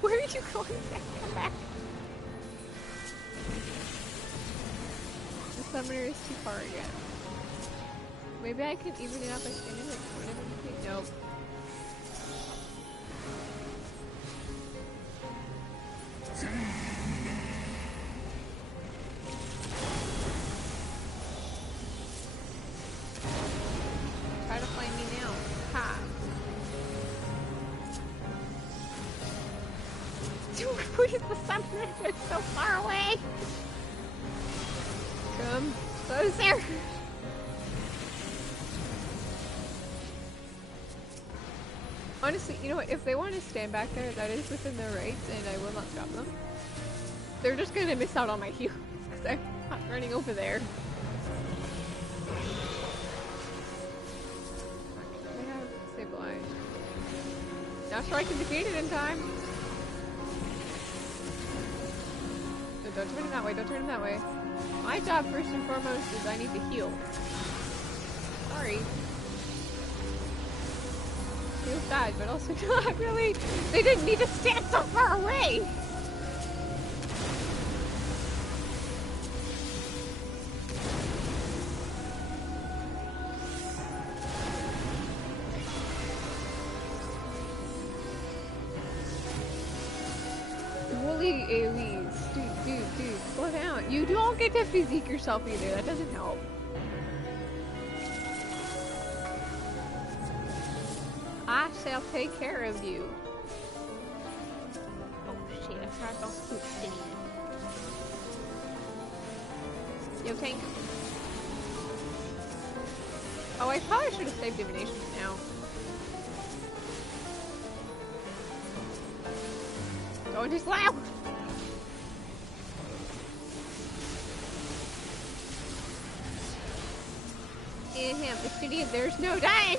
Where are you going? Come back. The summoner is too far again. Maybe I could even it out by standing like whatever you think. Nope. Try to find me now. Ha! Dude, where's the summoner? It's so far away! Come closer! Honestly, you know what? If they want to stand back there, that is within their rights, and I will not stop them. They're just gonna miss out on my heals, because I'm not running over there. They have stabilized. Not sure I can defeat it in time. No, don't turn him that way, don't turn him that way. My job, first and foremost, is I need to heal. Sorry. Feels bad, but also not really. They didn't need to stand so far away! Woolly AoEs. Dude, slow down. You don't get to physique yourself either, that doesn't help. I shall take care of you. Oh shit, I forgot about Scoop City. Yo, tank. Oh, I probably should have saved divination for now. Don't just loud! In him, the city, there's no dying!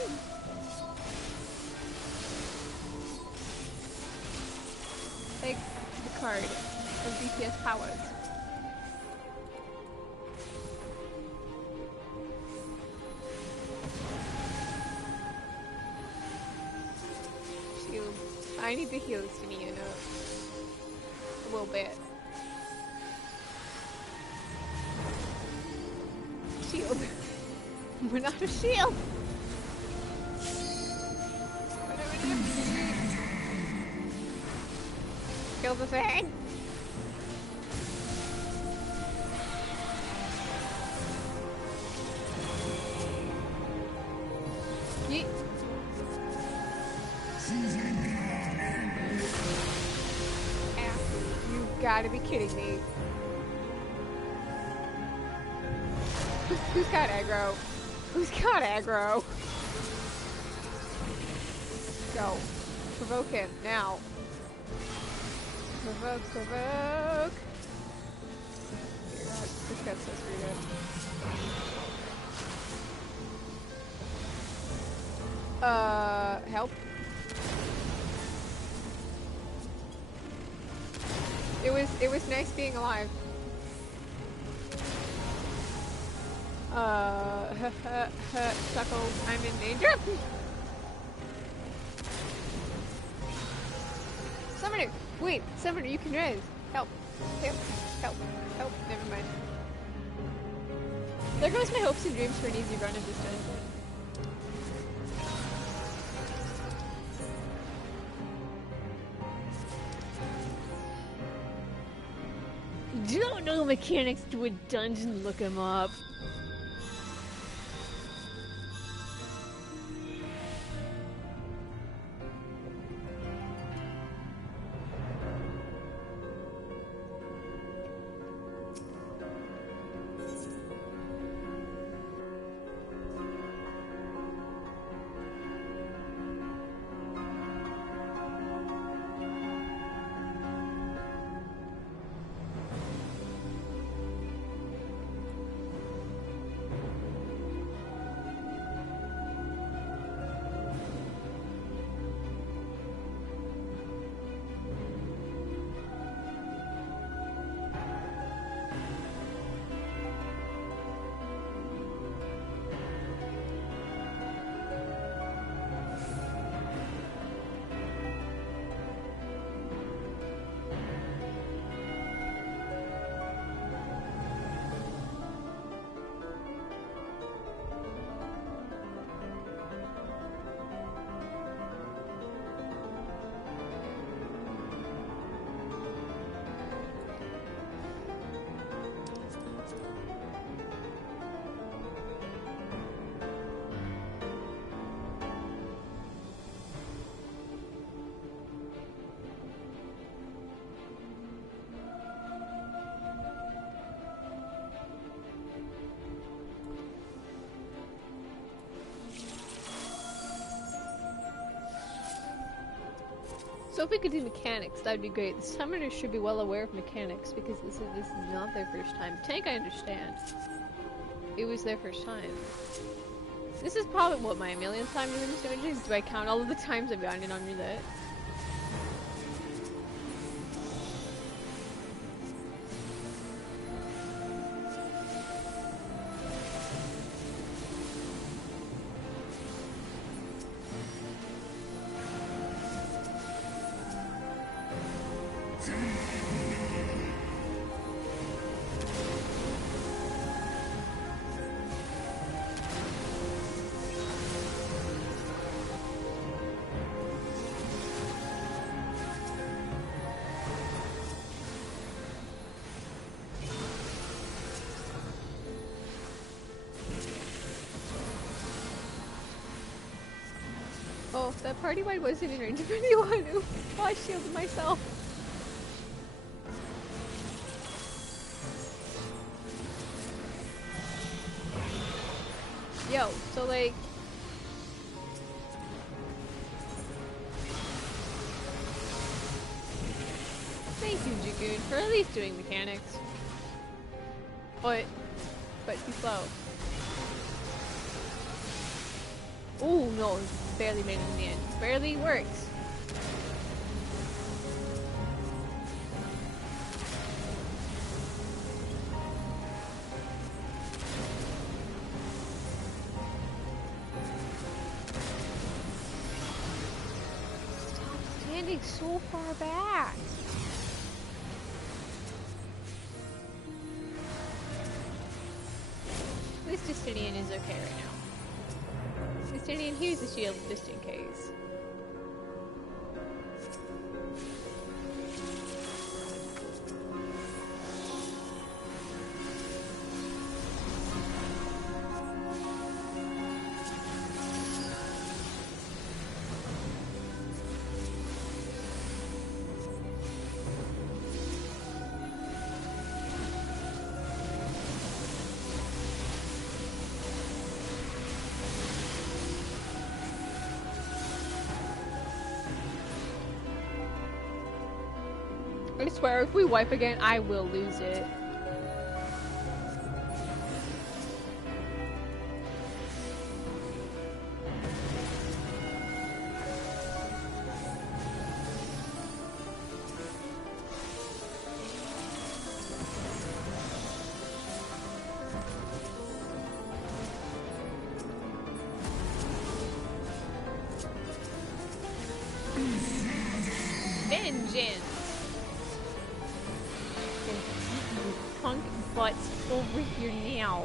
Take the card of DPS powers. Shield. I need to heal this to me, you know. A little bit. Shield. We're not a shield! Kill the thing! Yeet. You gotta be kidding me. Who's got aggro? Who's got aggro? Go. Provoke him, now. Provoke. This guy's so screwed up. Help. It was nice being alive. Suckles, I'm in danger. Summoner! Wait, Summoner, you can res. Help. Never mind. There goes my hopes and dreams for an easy run of this dungeon. Don't know Oh, mechanics do a dungeon, look him up. So if we could do mechanics, that'd be great. The summoners should be well aware of mechanics because this is not their first time. Tank, I understand. It was their first time. This is probably, what, my millionth time doing this imaging? Do I count all of the times I've gotten it on roulette? Oh, that party wide wasn't in range of anyone. Oh, I shielded myself. Yo, so like... Thank you, Jagoon, for at least doing mechanics. But too slow. Oh no, barely made it in the end. Barely works. Stop standing so far back. This Justinian is okay right now. Justinian, here's the shield just in case. I swear, if we wipe again, I will lose it. Vengeance! Punk butts over here now.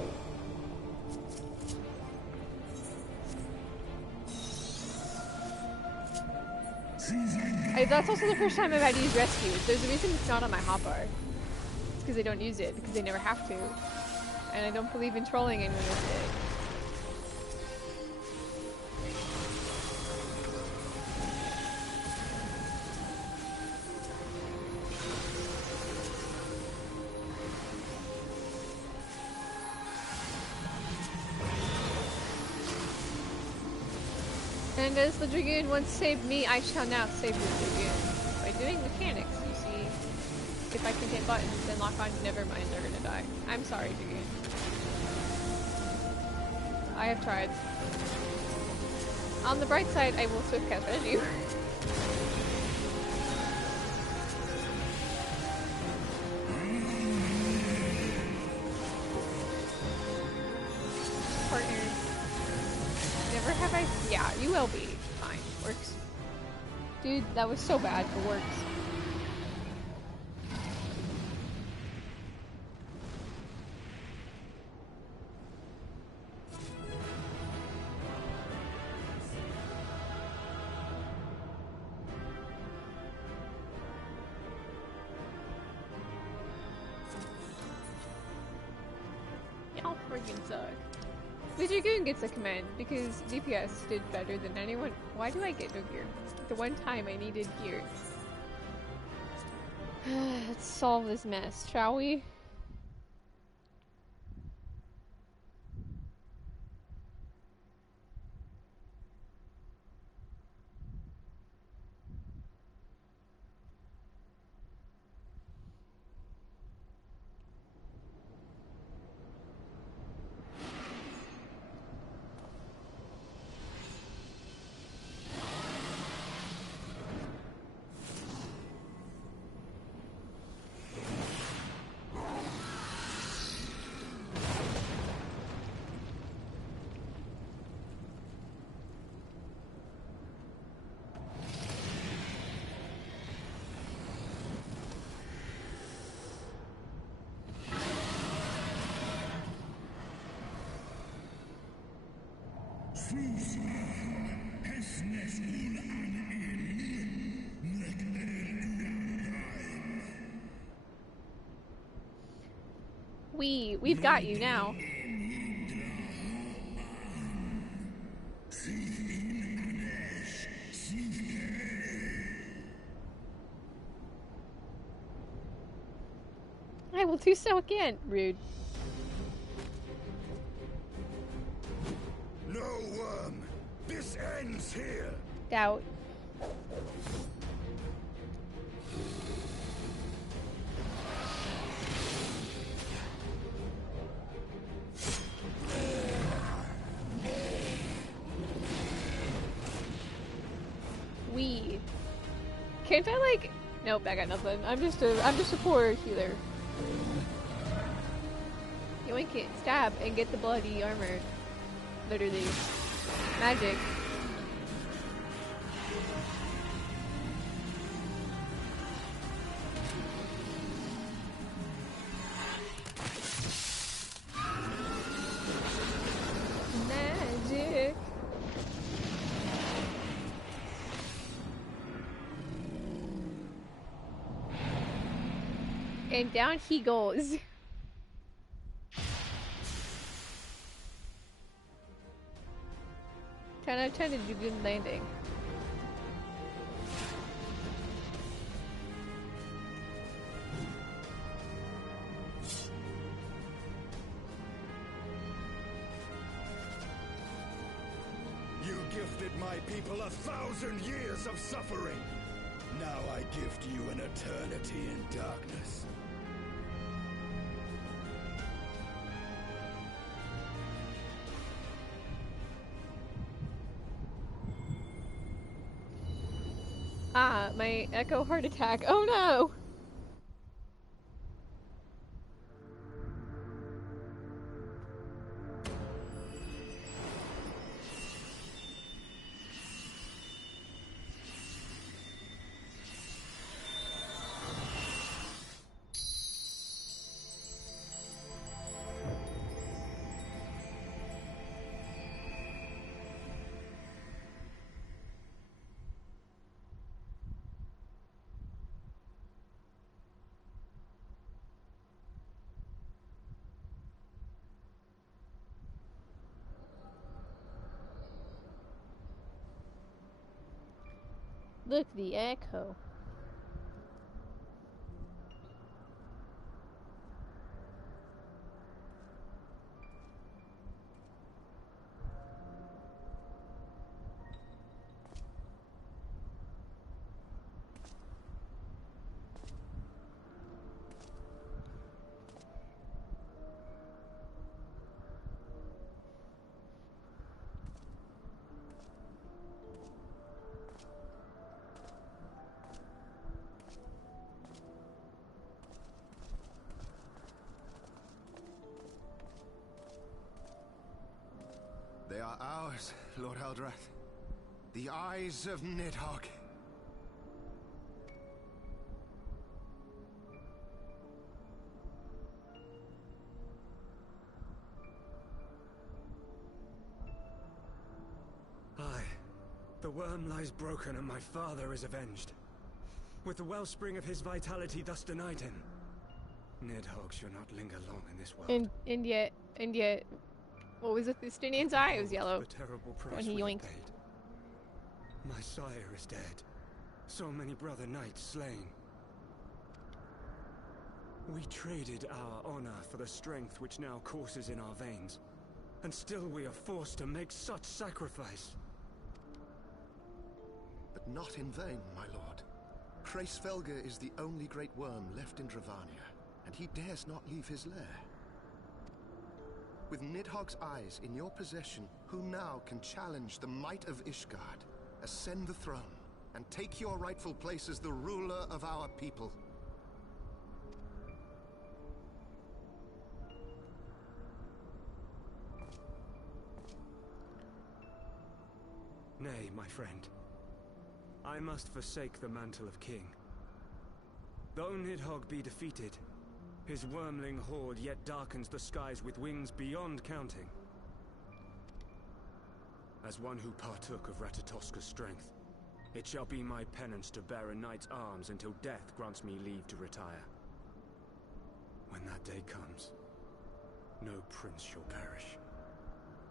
That's also the first time I've had to use rescue. There's a reason it's not on my hotbar. because they don't use it, because they never have to. And I don't believe in trolling anyone with it. And as the Dragoon once saved me, I shall now save the Dragoon. By doing mechanics, you see. If I can hit buttons and lock on, never mind, they're gonna die. I'm sorry, Dragoon. I have tried. On the bright side, I will swiftcast residue. Partner. Never have I. Yeah, you will be. Fine. Works. Dude, that was so bad, but works. Y'all friggin' suck. The Dragoon gets a command because DPS did better than anyone. Why do I get no gear? The one time I needed gear. Let's solve this mess, shall we? We've got you now. I will do so again. Rude. No worm. This ends here. Doubt. Can't I like? Nope, I got nothing. I'm just a poor healer. Yoink it, stab, and get the bloody armor. Literally. Magic. Magic. And down he goes. 10 out of 10 is a good landing. You gifted my people 1,000 years of suffering. Now I gift you an eternity in darkness. Ah, my echo heart attack. Oh no! Look, the echo. They are ours, Lord Eldrath. The eyes of Nidhogg. Aye. The worm lies broken and my father is avenged. With the wellspring of his vitality thus denied him, Nidhogg shall not linger long in this world. And yet, what was it? Thistinian's eye? It was yellow. The terrible price When he we have yoinked. paid. My sire is dead. So many brother knights slain. We traded our honor for the strength which now courses in our veins. And still we are forced to make such sacrifice. But not in vain, my lord. Hraesvelgr is the only great worm left in Dravania, and he dares not leave his lair. With Nidhogg's eyes in your possession, who now can challenge the might of Ishgard, ascend the throne, and take your rightful place as the ruler of our people? Nay, my friend. I must forsake the mantle of king. Though Nidhogg be defeated, his wormling horde yet darkens the skies with wings beyond counting. As one who partook of Ratatoska's strength, it shall be my penance to bear a knight's arms until death grants me leave to retire. When that day comes, no prince shall perish,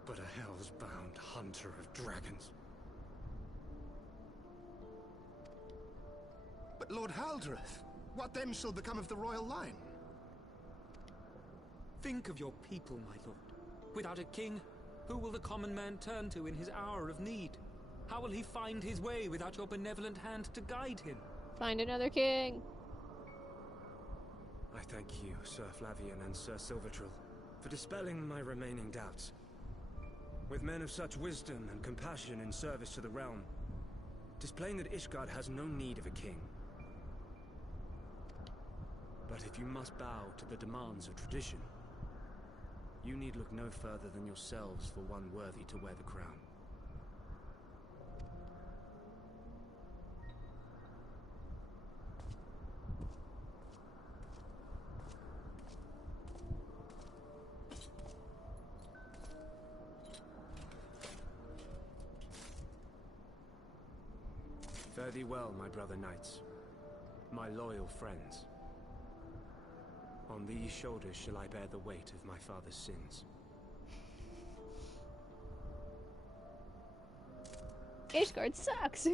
but a hell's-bound hunter of dragons. But Lord Haldreth, what then shall become of the royal line? Think of your people, my lord. Without a king, who will the common man turn to in his hour of need? How will he find his way without your benevolent hand to guide him? Find another king. I thank you, Sir Flavian and Sir Silvertrill, for dispelling my remaining doubts. With men of such wisdom and compassion in service to the realm, 'tis plain that Ishgard has no need of a king. But if you must bow to the demands of tradition, you need look no further than yourselves for one worthy to wear the crown. Fare thee well, my brother knights, my loyal friends. On these shoulders shall I bear the weight of my father's sins. Ishgard sucks.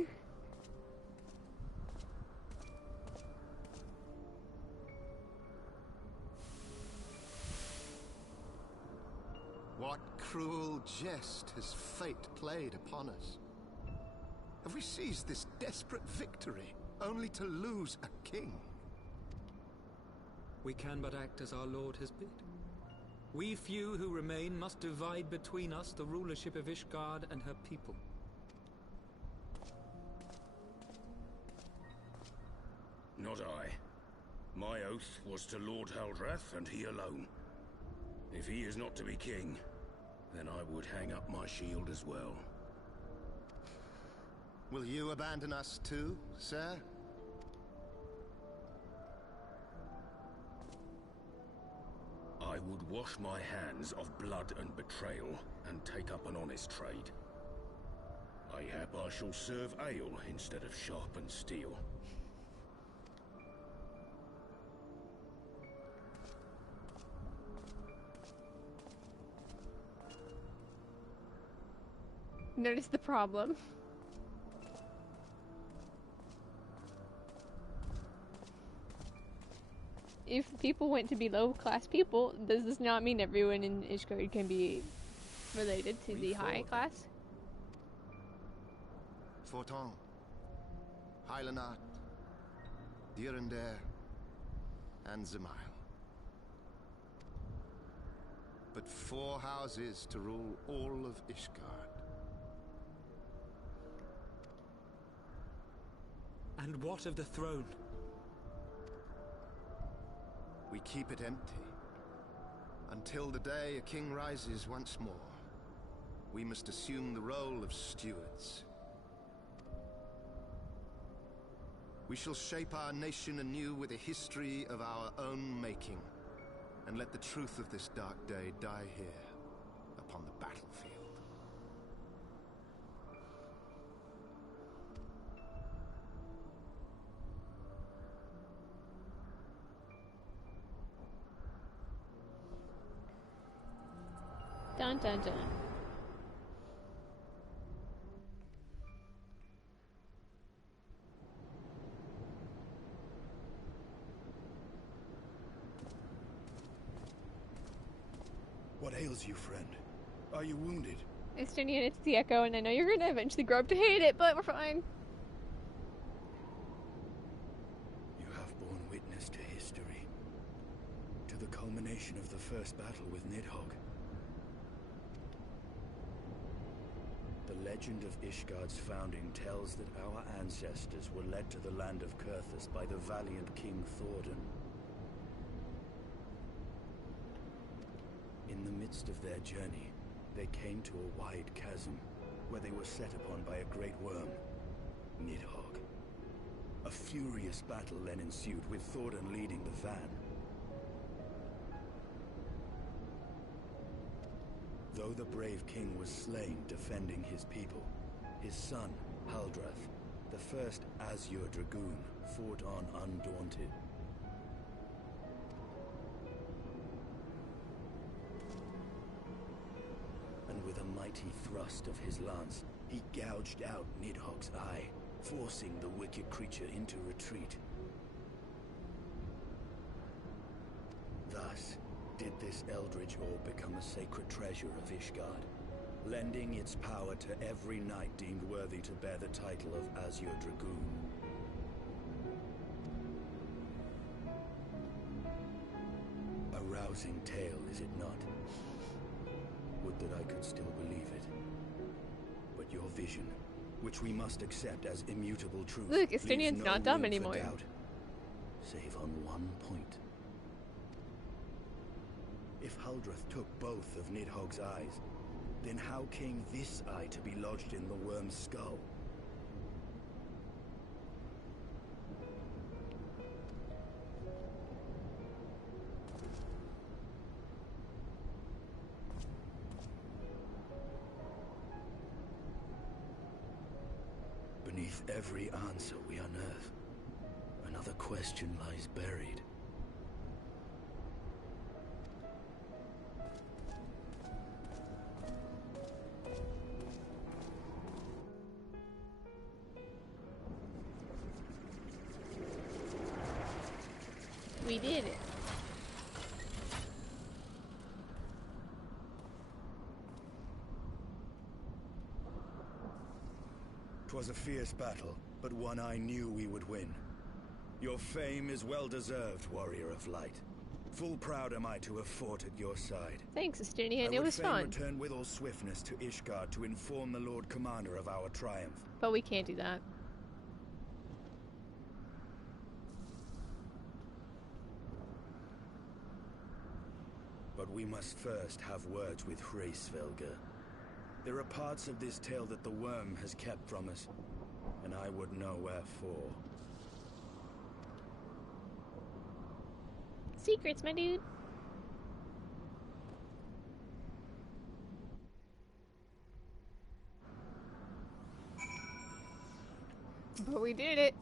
What cruel jest has fate played upon us? Have we seized this desperate victory only to lose a king? We can but act as our lord has bid. We few who remain must divide between us the rulership of Ishgard and her people. Not I. My oath was to Lord Haldrath, and he alone. If he is not to be king, then I would hang up my shield as well. Will you abandon us too, sir? I would wash my hands of blood and betrayal, and take up an honest trade. Mayhap I shall serve ale instead of sharpened steel. Notice the problem. if people want to be low-class people, does this not mean everyone in Ishgard can be related to the high class? Forton, Heilenat, Dirander, and Zemail. But 4 houses to rule all of Ishgard. And what of the throne? We keep it empty. Until the day a king rises once more, we must assume the role of stewards. We shall shape our nation anew with a history of our own making, and let the truth of this dark day die here, upon the battlefield. Dun dun dun. What ails you, friend? Are you wounded? Estonian, it's the Echo, and I know you're gonna eventually grow up to hate it, but we're fine. You have borne witness to history. To the culmination of the first battle with Nidhogg. The legend of Ishgard's founding tells that our ancestors were led to the land of Kurthus by the valiant King Thordan. In the midst of their journey, they came to a wide chasm, where they were set upon by a great worm, Nidhogg. A furious battle then ensued, with Thordan leading the van. Though the brave king was slain defending his people, his son, Haldrath, the first Azure Dragoon, fought on undaunted. And with a mighty thrust of his lance, he gouged out Nidhogg's eye, forcing the wicked creature into retreat. Thus did this eldritch orb become a sacred treasure of Ishgard, lending its power to every knight deemed worthy to bear the title of Azure Dragoon. A rousing tale, is it not? Would that I could still believe it. But your vision, which we must accept as immutable truth, Look, Estonian's not dumb anymore. Doubt, save on one point. If Haldrath took both of Nidhogg's eyes, then how came this eye to be lodged in the worm's skull? Beneath every answer we unearth, another question lies buried. We did it. 'Twas a fierce battle, but one I knew we would win. Your fame is well deserved, warrior of light. Full proud am I to have fought at your side. Thanks, Estonian. It was I would fun. fain return with all swiftness to Ishgard to inform the Lord Commander of our triumph. But we can't do that. But we must first have words with Hraesvelgr. There are parts of this tale that the worm has kept from us, and I would know wherefore. Secrets, my dude. But we did it.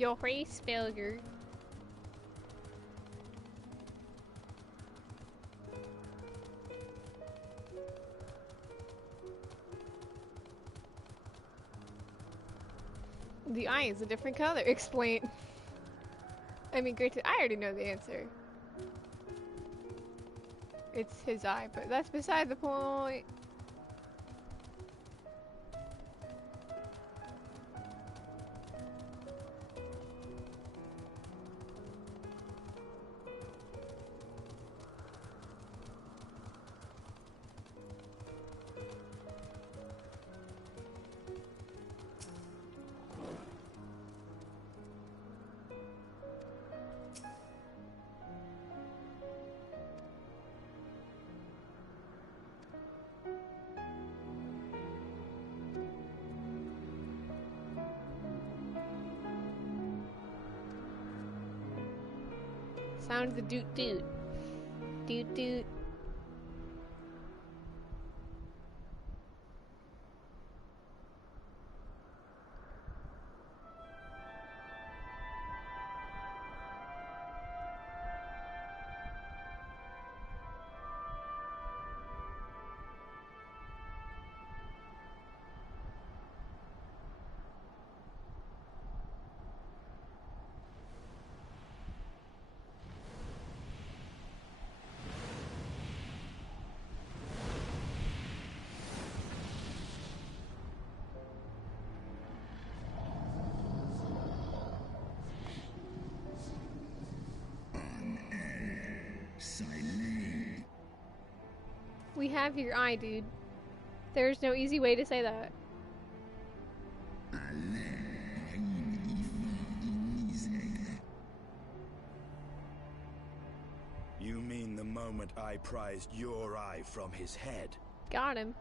Your race failure. The eye is a different color. Explain. I mean, granted, I already know the answer. It's his eye, but that's beside the point. Sound of the doot doot. Doot doot. We have your eye, dude. There's no easy way to say that. You mean the moment I prized your eye from his head? Got him.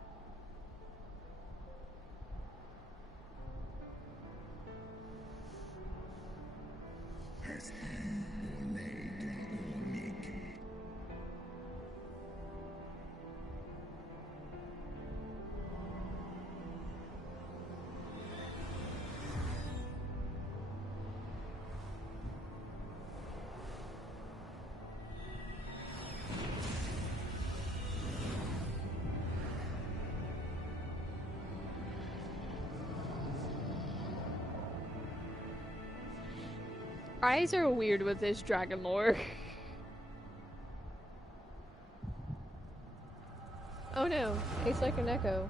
Eyes are weird with this dragon lore. Oh no, tastes like an echo.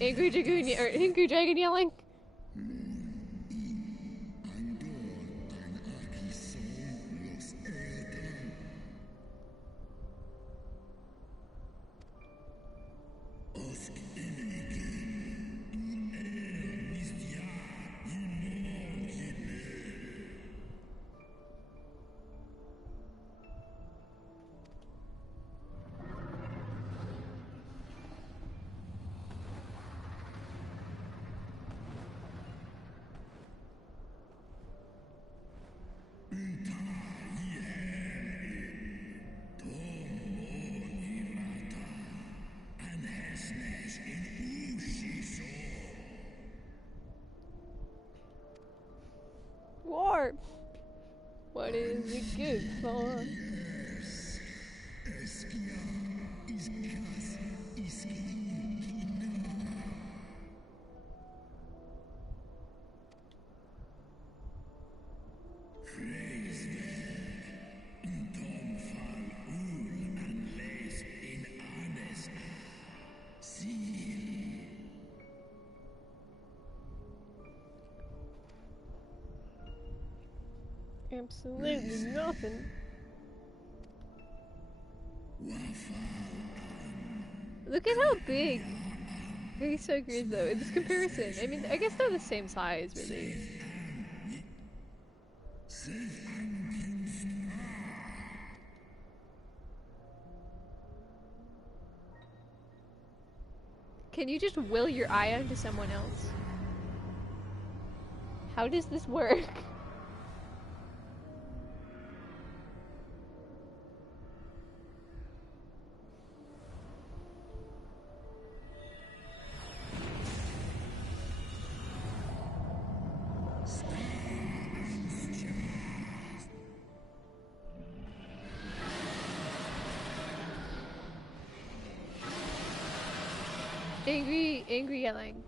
Angry dragoon, or angry dragon yelling. Warp. What is it good for? Absolutely nothing. Look at how big Grace Felger is, though, in this comparison. I mean, I guess they're the same size, really. Can you just will your eye onto someone else? How does this work? Angry yelling.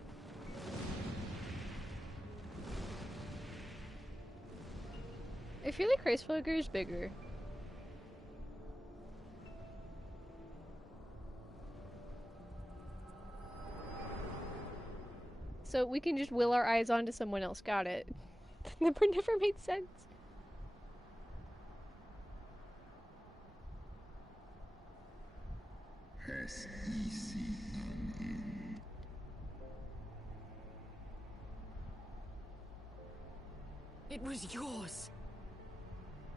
I feel like Kreisfelger is bigger. So we can just will our eyes onto someone else. Got it. That never made sense. It was yours.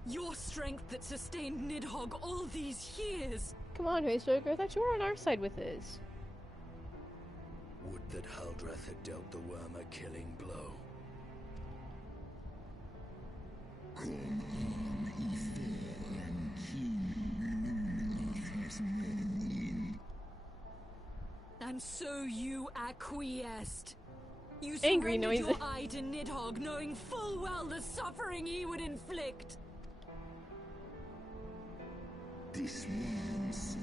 Your strength that sustained Nidhogg all these years. Come on, Kreisfelger. I thought you were on our side with this. Would that Haldrath had dealt the worm a killing blow. And so you acquiesced. You Angry surrendered noise. your eye to Nidhogg, knowing full well the suffering he would inflict. This one so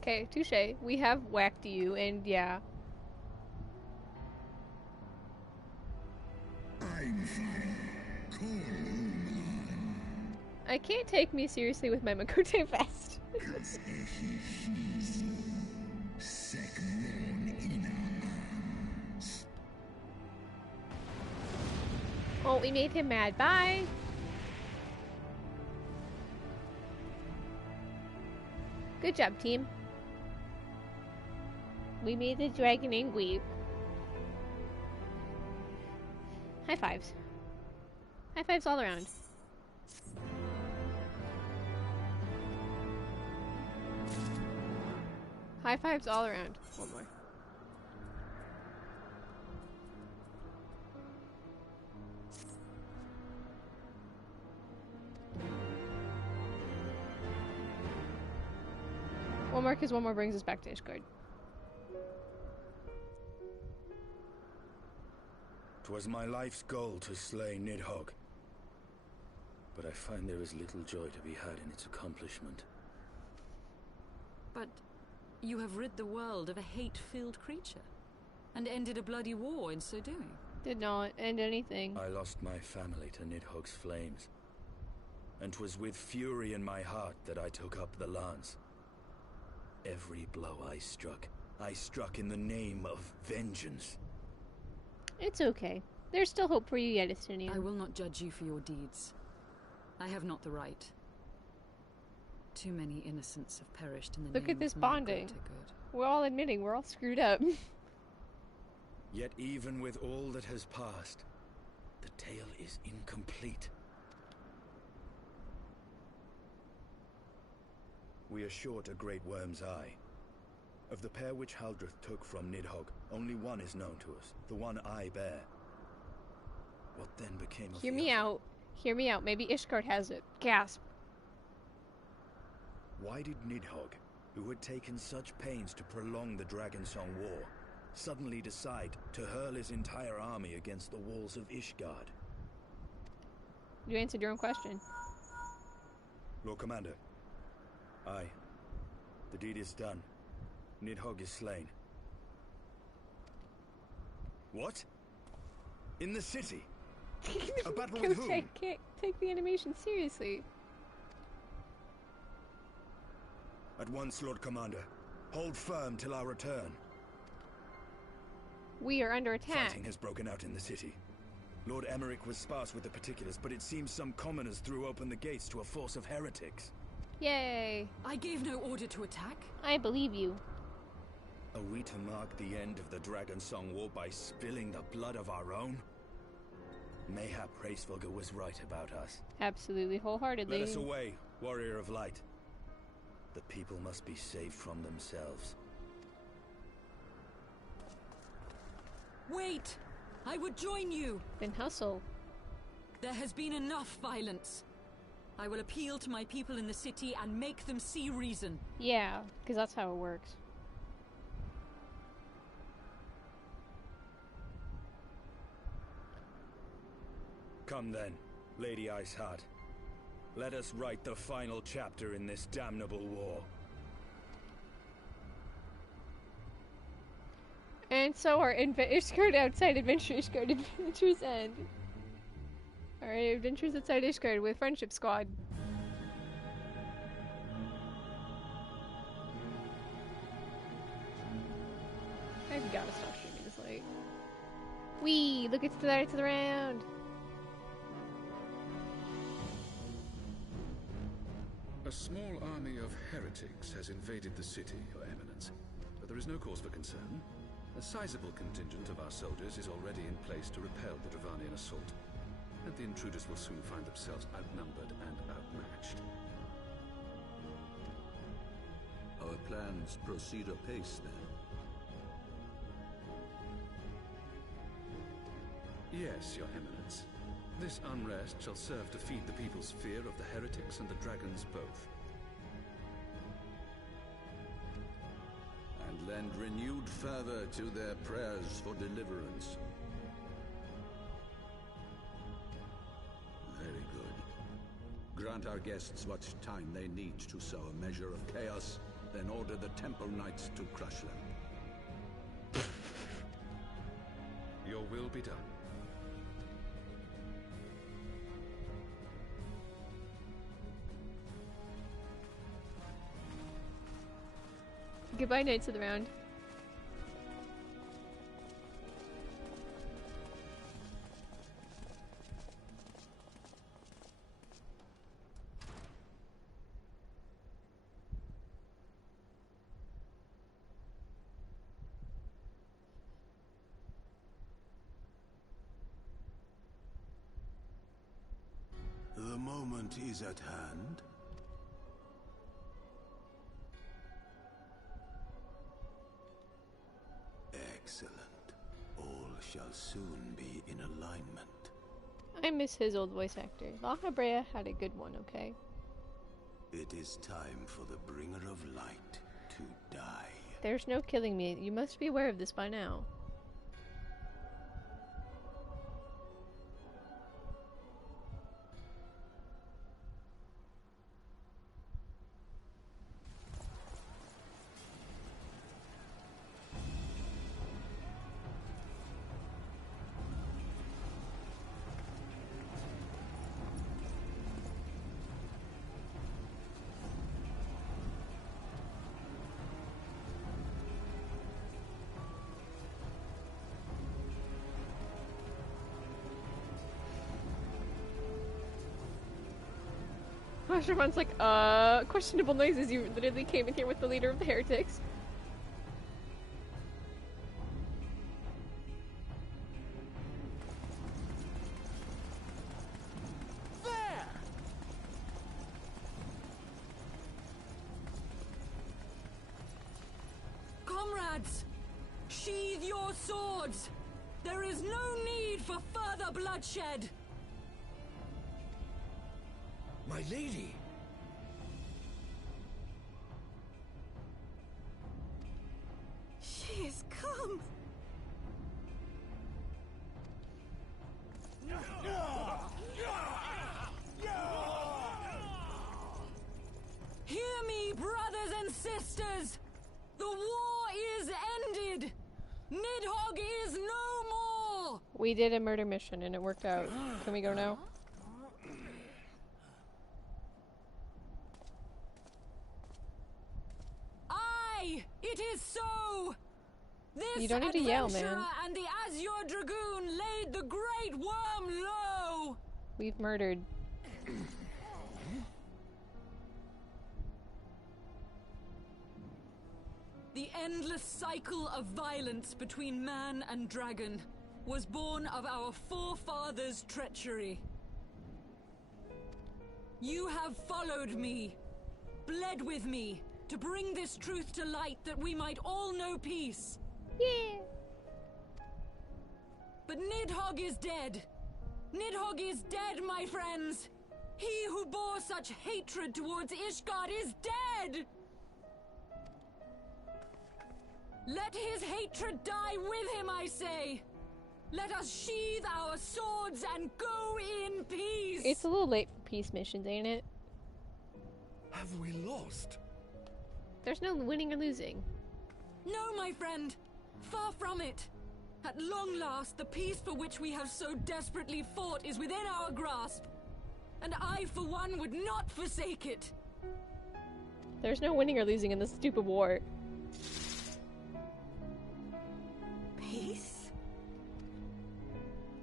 Okay, touche. We have whacked you, and yeah. I'm fine. Call I can't take me seriously with my Makote vest. Oh, we made him mad. Bye! Good job, team. We made the dragon angry. High fives. High fives all around. High fives all around. One more. One more, because one more brings us back to Ishgard. 'Twas my life's goal to slay Nidhogg. But I find there is little joy to be had in its accomplishment. But you have rid the world of a hate-filled creature, and ended a bloody war in so doing. Did not end anything. I lost my family to Nidhogg's flames. And 'twas with fury in my heart that I took up the lance. Every blow I struck in the name of vengeance. It's okay. There's still hope for you yet, Estinian. I will not judge you for your deeds. I have not the right. Too many innocents have perished in the Look name at this of my bonding. greater good. We're all admitting we're all screwed up. Yet even with all that has passed, the tale is incomplete. We are short a great worm's eye. Of the pair which Haldrath took from Nidhogg, only one is known to us, the one I bear. What then became of Hear me out. Hear me out. Maybe Ishgard has it. Gasp. Why did Nidhogg, who had taken such pains to prolong the Dragonsong War, suddenly decide to hurl his entire army against the walls of Ishgard? You answered your own question. Lord Commander. Aye. The deed is done. Nidhogg is slain. What? In the city? A battle with whom? Can't take the animation seriously. At once, Lord Commander. Hold firm till our return. We are under attack. Fighting has broken out in the city. Lord Emmerich was sparse with the particulars, but it seems some commoners threw open the gates to a force of heretics. Yay. I gave no order to attack. I believe you. Are we to mark the end of the Dragon Song War by spilling the blood of our own? Mayhap Hraesvelgr was right about us. Absolutely, wholeheartedly. Let us away, Warrior of Light. The people must be saved from themselves. Wait! I would join you! Then hustle. There has been enough violence. I will appeal to my people in the city and make them see reason. Yeah, because that's how it works. Come then, Lady Iceheart. Let us write the final chapter in this damnable war. And so our Ishgard outside Adventure Ishgard adventures end. Our adventures outside Ishgard with Friendship Squad. I've gotta stop shooting this light. Whee! Look, it's to the right, to the round! A small army of heretics has invaded the city, Your Eminence. But there is no cause for concern. A sizable contingent of our soldiers is already in place to repel the Dravanian assault. And the intruders will soon find themselves outnumbered and outmatched. Our plans proceed apace, then? Yes, Your Eminence. This unrest shall serve to feed the people's fear of the heretics and the dragons both. And lend renewed fervor to their prayers for deliverance. Very good. Grant our guests what time they need to sow a measure of chaos, then order the Temple Knights to crush them. Your will be done. Goodbye, Knights of the Round. The moment is at hand. Excellent. All shall soon be in alignment. I miss his old voice actor. La Habrea had a good one, okay? It is time for the Bringer of Light to die. There's no killing me. You must be aware of this by now. Everyone's like, questionable noises. You literally came in here with the leader of the heretics. There! Comrades! Sheathe your swords! There is no need for further bloodshed! My lady! She has come! Hear me, brothers and sisters! The war is ended! Nidhogg is no more! We did a murder mission and it worked out. Can we go now? Aye! It is so! This You don't need to yell, adventurer man. and the Azure Dragoon laid the Great Worm low! We've murdered. The endless cycle of violence between man and dragon was born of our forefathers' treachery. You have followed me, bled with me, to bring this truth to light that we might all know peace. Yeah! But Nidhogg is dead. Nidhogg is dead, my friends! He who bore such hatred towards Ishgard is dead! Let his hatred die with him, I say! Let us sheathe our swords and go in peace! It's a little late for peace missions, ain't it? Have we lost? There's no winning or losing. No, my friend! Far from it! At long last, the peace for which we have so desperately fought is within our grasp. And I, for one, would not forsake it! There's no winning or losing in this stupid war. Peace?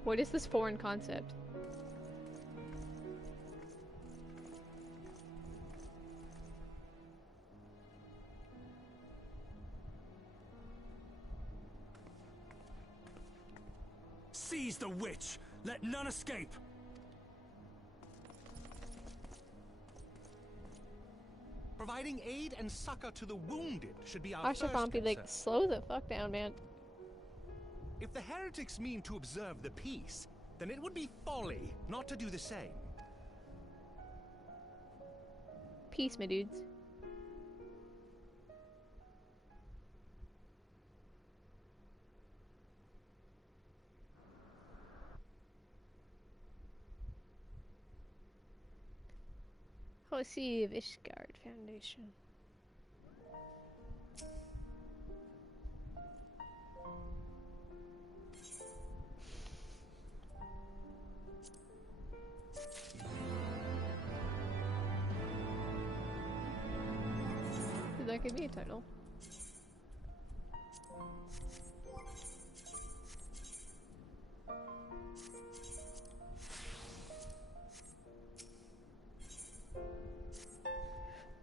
What is this foreign concept? Seize the witch! Let none escape! Providing aid and succor to the wounded should be our I should first probably concern. like slow the fuck down, man. If the heretics mean to observe the peace, then it would be folly not to do the same. Peace, my dudes. Horsey of Ishgard Foundation. That could be a title.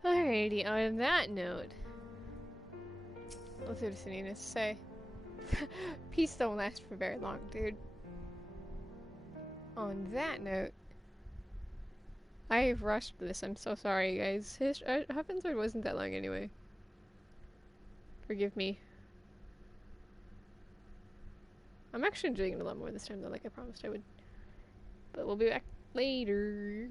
Alrighty, on that note, let's see what Cindy has to say. Peace don't last for very long, dude. On that note, I've rushed this. I'm so sorry, guys. Heaven's Word wasn't that long anyway. Forgive me. I'm actually enjoying it a lot more this time, though, like I promised I would. But we'll be back later.